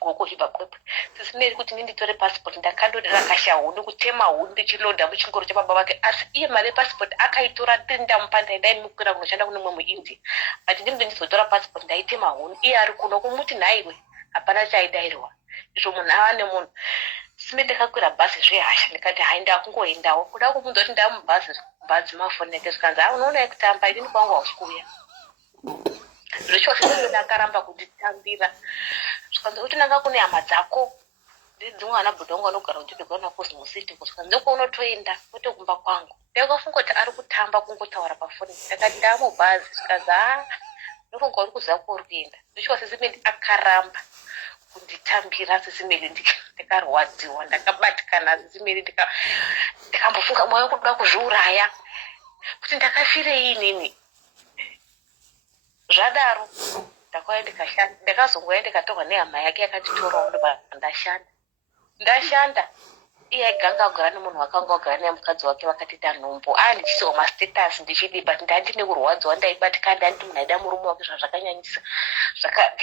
goko uchibva kwekwe sisimeri kuti nditore passport ndakandorera kasha huni kutema huni ndichiloda muchingoro chababa vake asi iye mari yepassport akaitora ndamupanda ndaimukwira kunoshanda kune mwe muindia ati ndimbe ndizotora passport ndaitema huni iye ari kuno kumuti nhaiwe hapana chaidairwa izvo munhu ava nemunhu simeri ndakakwira bhazi zvehasha ndikati hai ndakungoendawo kuda kumunza kuti ndamubhazi bhazi mafoneke zvikanzi unoona yekutamba inini kwangu hausi kuuya zvochose ndakaramba kunditambira zvikanzi kuti nanga kune hama dzako dzimwe ana bhodha wangu anogara kujobekana kuzimusiti kusvika ndokounotoenda kwete kumba kwangu ndakafunga kuti ari kutamba kungotaura pafoni ndakati ndamubhazi zvikanzi ndofunga uri kuziva kwauri kuenda zvochose sisimeli akaramba kunditambira sisimeli ndikarwadziwa ndakabatikana sisimeli ndikambofunga mwoyo kuda kuzviuraya kuti ndakafirei inini zvadaro ndakauya ndikashanda ndakazongoya ndikatorwa nehama yake yakatitorawo ndobva ndashanda iye aiganga kugara nemunhu wakanga wagara nemukadzi wake vakatiita nhombo ndichisiwa mastatus ndichidi but ndandine kurwadziwa ndaibatika ndanditi munhu aida murume wake zvazvakanyanyisa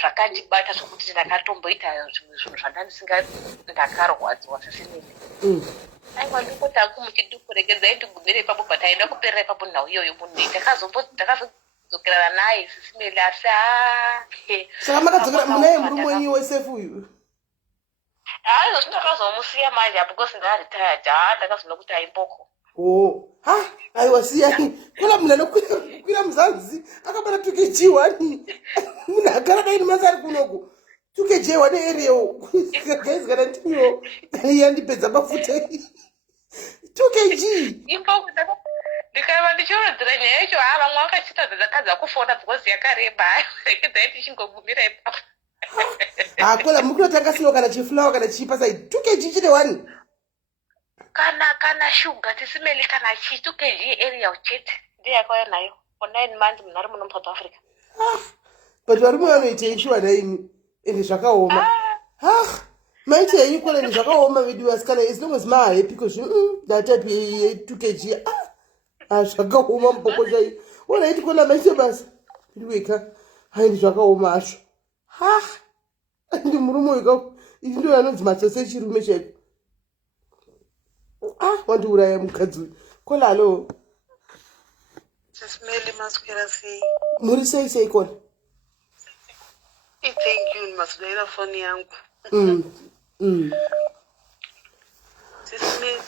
zvakandibata zvokuti ndakatomboita zvimwe zvinhu zvandandisingadi ndakarwadziwa sesimene aiwa ndikotako muchidukuregedzai ndigumire ipapo but aida kuperera ipapo nhau iyoyo munhu ndakazodzokerana naye sisimeli asi saka makadzokera munaye murume wenyu wesefu uyu izvo zvindakazomusiya manje because ndaretired ndakazoona kuti aimboko aiwa siyani kola munhu anokwira muzanzi akabata 2kg1 munhu agara daini masi ari kunoku 2kg1 eriyo gaizi kana ndimiwo yandipedza mafuta 2kg imboko ndikaiva ndichirodzera nyaya yacho vamwe vakachita dzakadza kufona because yakareba rekedzaiti chingogumira ipapo kola mukunotanga siwo kana chifulawa kana chipa sai 2kg chine 1 kana shuga tisimeli kana chi 2kg area uchete ndiye yakauya nayo for 9 months munhu ari muno muSouth Africa but varume vanoitei shuwa naimi ende zvakaoma maiti henyu kola ende zvakaoma vedu vasikana as long as mahappy because datapi 2kg zvakaoma mboko chai onaiti kola maite basa ndiweka haindi zvakaoma azvo ndi murume weka ichi ndo anonzi matsotse chirume chaiko wandiuraya mukadzi uyu kola alo sisimeli maswera sei muri sei kola thank you maswera foni yangu sisimeli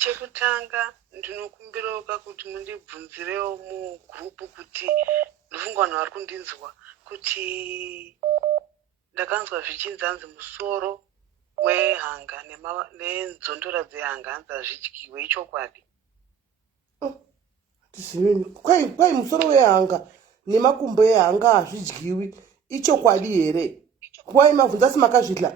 chekutanga ndinokumbirauka kuti mundibvunzirewo mugrupu kuti ndofunga vanhu vari kundinzwa kuti ndakanzwa zvichinzanzi musoro wehanga nenzondora dzehanga hanzi hazvidyiwe ichokwadi tiziveni kwai musoro wehanga nemakumbo ehanga hazvidyiwi ichokwadi here kwai mabvunza asi makazvidla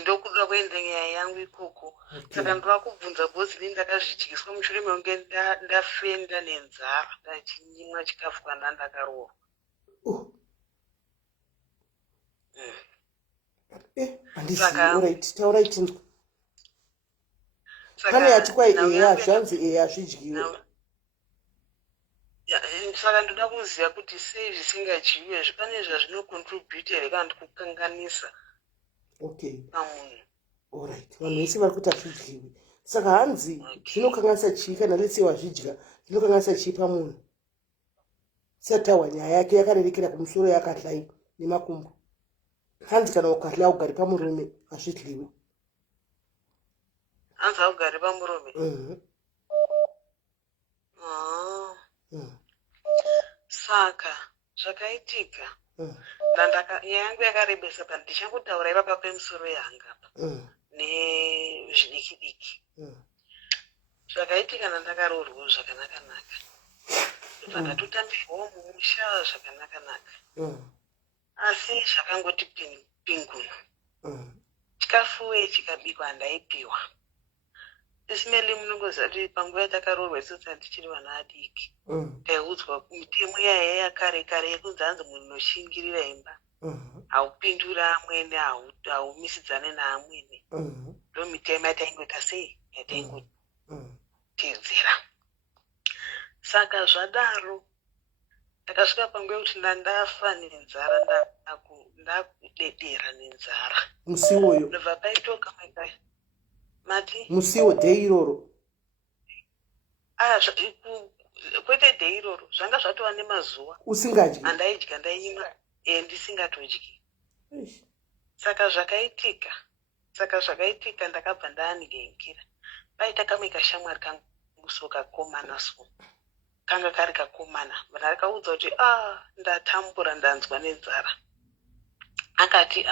ndokuda kuenda nyaya yangu ikoko. Saka ndova kubvunza bhosi ini ndakazvityiswa mushure mekunge ndafenda nenzara ndachinyimwa chikafu kana ndakarohwa. Alright, taurai chinzwa. Pane yati kwai eya zvanzi eya zvidyiwe. Saka ndoda kuziva kuti sei zvisingadyiwe pane zvazvinocontribute here kana kukanganisa pamunhu. Alright, vanhu vese vari kuti hazvidyiwe. Saka hanzi zvinokanganisa chii kana letse wazvidya zvinokanganisa chii pamunhu? Satawa nyaya yake yakarerekera kumusoro yakadai nemakumbo. Hanzi kana ukadla ugari pamurume hazvidyiwe. Hanzi augari pamurume. Saka zvakaitika nyaya yangu yakarebesa pa ndichangotaura ipapa pemusoro yanga nezvidiki diki. Zvakaitika ndakaroorwa zvakanaka-naka. Ndakatotambirwawo mumusha zvakanaka-naka. Asi zvakangoti pinguno. Chikafu chikabikwa ndaipiwa. Isimeli munongoziva kuti panguva yatakaroorwa isusu tichiri vana vadiki. Taiudzwa mitemo yaya yakare yekunzi hanzi munhu unoshingirira imba haupindura amwene, haumisidzane naamwene. Ndo mitemo yataingoita sei yataingoteedzera. Saka zvadaro ndakasvika panguva yekuti ndafa nenzara, ndakudedera nenzara. Musiwoyo ndobva paitoka maikai mati musiwo dhei iroro. Kwete dhei iroro zvanga zvatova nemazuva Usingadyi. andaidya ndainyimwa ndisingatodyi. Saka zvakaitika ndakabva ndaanigenkira. Paita kamwe kashamwari kangu so kakomana so kanga kari kakomana ndakaudza kuti ndatambura ndanzwa nenzara. Akati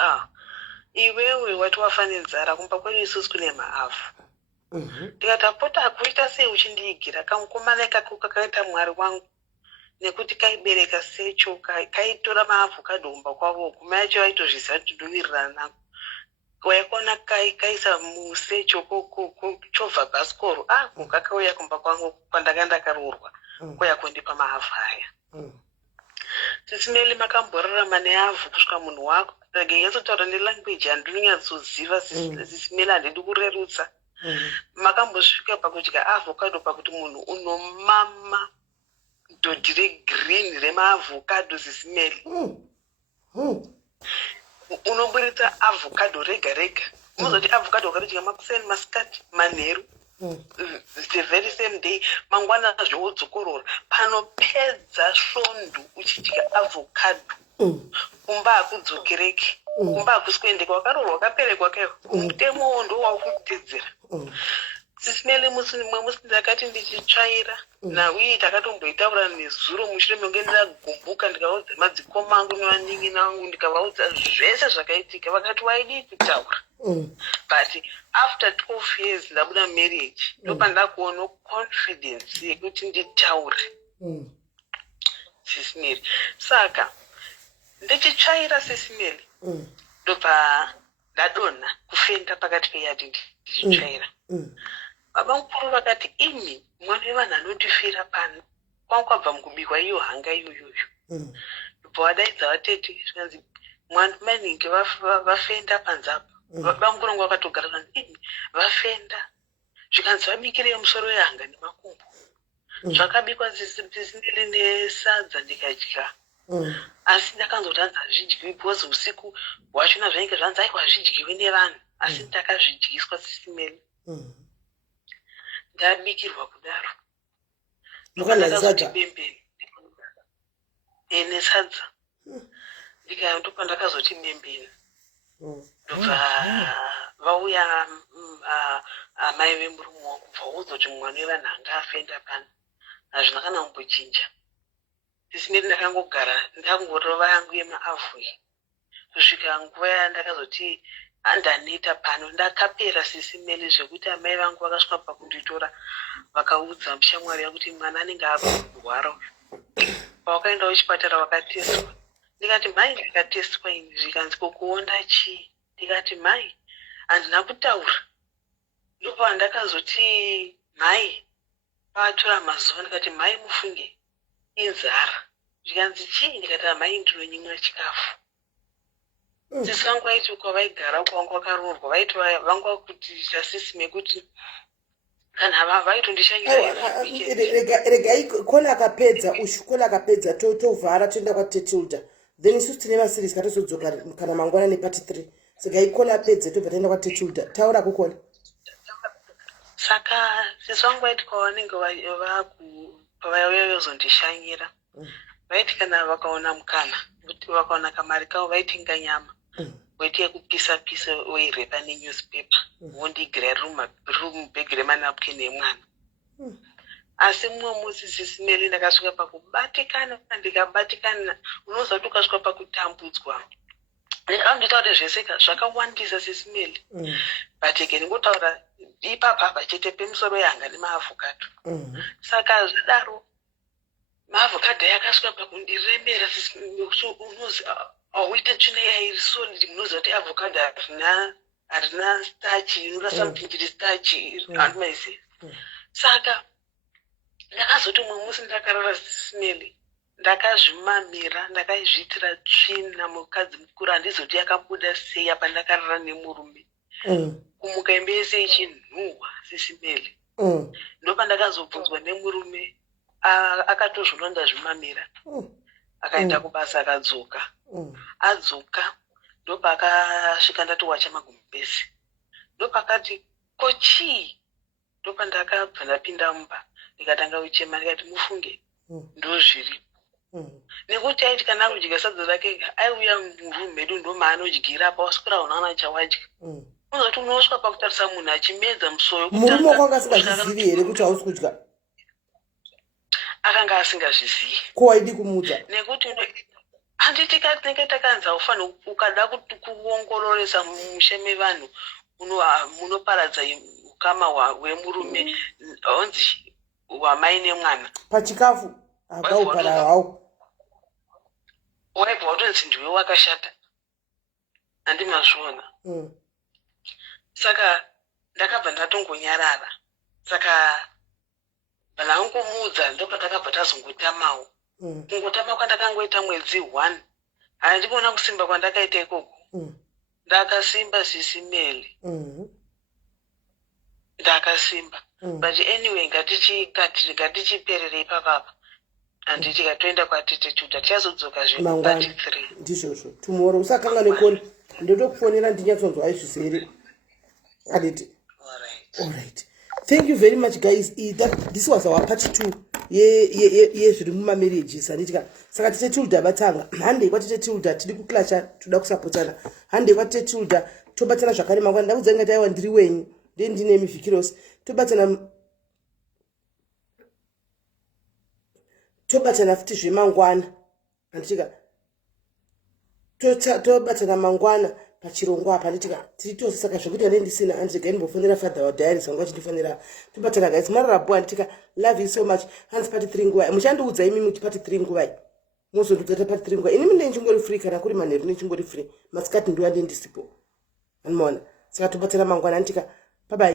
iwewe wati wafa nenzara kumba kwedu isusu kune maavhu. Ndikati apota akuita sei uchindiigira kamukomana ikako kakaita mwari wangu nekuti kaibereka secho kaitora maavhu kadomba kwavo kuma yacho vaitozviziva kuti ndowirirana nako. Waikona kaisa musecho chovha bhasikoro kakauya kumba kwangu kwandanga ndakaroorwa kwauya kundipa maavhu aya. Sisimeli makamborarama neavhu kusvika munhu wako ndakanyatsotaura nelangweji yandinonyatsoziva. Sisimeli handidi kurerutsa. Makambosvika pakudya avhokado pakuti munhu unomama dhodhi regirini remaavhokado. Sisimeli unoburitsa avhokado rega rega. Unozoti avhokado ukaridya makuseni, masikati, manheru, the very same day, mangwana zvowodzokorora. Panopedza svondo uchidya avhokado kumba hakudzokereki. Kumba hakusi kuendeka. Wakaroorwa wakaperekwa kaiwo mutemo ndo waukutedzera. Sisimeli musi ndakati ndichitsvaira nauyi takatomboitaura nezuro mushure mekunge ndagumbuka ndikaudza madzikoma angu nevaning'ina vangu ndikavaudza zvese zvakaitika. Vakati waidii kutaura. But after 12 years ndabuda marriage ndopandakuona confidence yekuti nditaure. Sisimeli saka ndichitsvaira Sisimeli ndobva ndadonha kufenda pakati peyadi ndichitsvaira. Baba mukuru vakati imi mwana wevanhu anotifira pano kwangu kwabva mukubikwa iyo hanga iyoyoyo. Ndobva wadaidza vatete zvikanzi mwana mainingi vafenda panzapa. Baba mukuru wangu vakatogara vanhu imi vafenda zvikanzi vabikire musoro yehanga nemakumbo. Zvakabikwa Sisimeli nesadza ndikadya. Asi ndakanzoti hanzi hazvidyiwi because usiku hwachona zvainge zvanzi aiwa hazvidyiwi nevanhu asi ndakazvidyiswa Sisimeli. Ndabikirwa kudaro. Ndakazoti bembeni nesadza. Ndikaya ndo pandakazoti bembeni. Ndobva vauya mai vemurume wangu bvaudza kuti mwana wevanhu anga afenda pano. Hazvina kana kumbochinja. Sisimeli ndakangogara ndangorova yangu yemaavhu. Kusvika nguva yandakazoti ndaneta pano ndakapera Sisimeli zvekuti amai vangu vakasvika pakunditora vakaudza shamwari yangu kuti mwana anenge akurwara. Pawakaenda kuchipatara wakateswa. Ndikati mai ndakateswa ini zvikanzi kokuona chii. Ndikati mai handina kutaura. Ndopandakazoti mhai patora mazuva ndikati mhai mufunge inzara. Zvikanzi chii ndikati mhai ndinonyimwa chikafu. Sisi vangu vaiti kwavaigara kwangu vakaroorwa vaiti vanga kuti chasisime kuti kana vaitondishangira regai kona akapedza kona akapedza tovhara toenda kwatetilda then isusu tine maseries katozodzoka kana mangwana nepati 3 segai kona apedze tobva taenda kwatetilda taura kukona. Saka sisi vangu vaiti kwavanenge pavauya vazondishanyira vaiti kana vakaona mukana vakaona kamari kavo vaitenga nyama weti yekupisa pisa weirepa nenewspaper wondigirira rumubhegi remanapukeni emwana. Asi mumwe musi SIS MELLY ndakasvika pakubatikana ndikabatikana unoziva kuti ukasvika pakutambudzwa. Nditaure zvese zvakawandisa SIS MELLY but again ngotaura ipapa chete pemusoro yanga nemaavhokadho. Saka zvadaro maavhokadho yakasvika pakundiremera unozi auite tsvina yairiso ndinoziva kuti avhokadho harina starch inorasa kuti ndiri starch handimaisi. Saka ndakazoti mumwe musi ndakarara SIS MELLY ndakazvimamira ndakaizviitira tsvina mukadzi mukuru handizoti yakabuda sei apa ndakarara nemurume kumuka imbe yese ichinhuhwa SIS MELLY. Ndopandakazobvunzwa nemurume akatozvononda zvimamira akaenda kubasa akadzoka. Adzoka ndopakasvika ndati wacha magumbezi ndopakati kochii. Ndopandakabva ndapinda mumba ndikatanga kuchema ndikati mufunge ndozviripo nekuti aiti kana kudya sadza rake aiuya murumu medu ndomaanodyira apa waswera unaona chawadya. Unozoti unosvika pakutarisa munhu achimedza musoyo murume kwanga asingazvizivi here kuti hausi kudya. Akanga asingazvizivi ko waidi kumudza nekuti handiti tinenge takanzi haufanira ukada kuongororesa mumusha mevanhu munoparadza ukama hwemurume honzi hwamai nemwana pachikafu akaupara hwao waibva watonzi ndiwe wakashata handimazviona. Saka ndakabva ndatongonyarara. Saka vanangomuudza ndopatakabva tazongotamawo kungotama kwandakangoita mwedzi 1 handikuona kusimba kwandakaita ikoko. Ndakasimba SIS MELLY ndakasimba but anyway ngatichiperere ipapapa handiti katoenda kwatetetuta tichazodzoka zvepati 3 ndizvozvo tomorrow usakanga nekoni ndotokufonera ndinyatsonzwa aizvise here aditi. Alright. Thank you very much guys. This was our part 2 yezviri mumamarriages handitika saka tetetilda batanga hande kwatetetilda tiri kuclasha toda kusapotana hande kwatetetilda tobatana zvakare mangwana ndaudza ngati aiwa ndiri wenyu ndine mivhikirosi tobatana futi zvemangwana handitika tobatana mangwana pachirongwa apa handitika tiri tose saka zvekuti hande ndisina handitika ndimbofonera father wadhayari zvangu achindifonera tobatana guys mararabu handitika love you so much hanzi pati 3 nguva muchandiudza imi muti pati 3 nguvai mozondiudzata pati 3 nguva ini mine nchingori free kana kuri manheru nechingori free masikati ndiwande ndisipo handimaona saka tobatana mangwana handitika bye bye.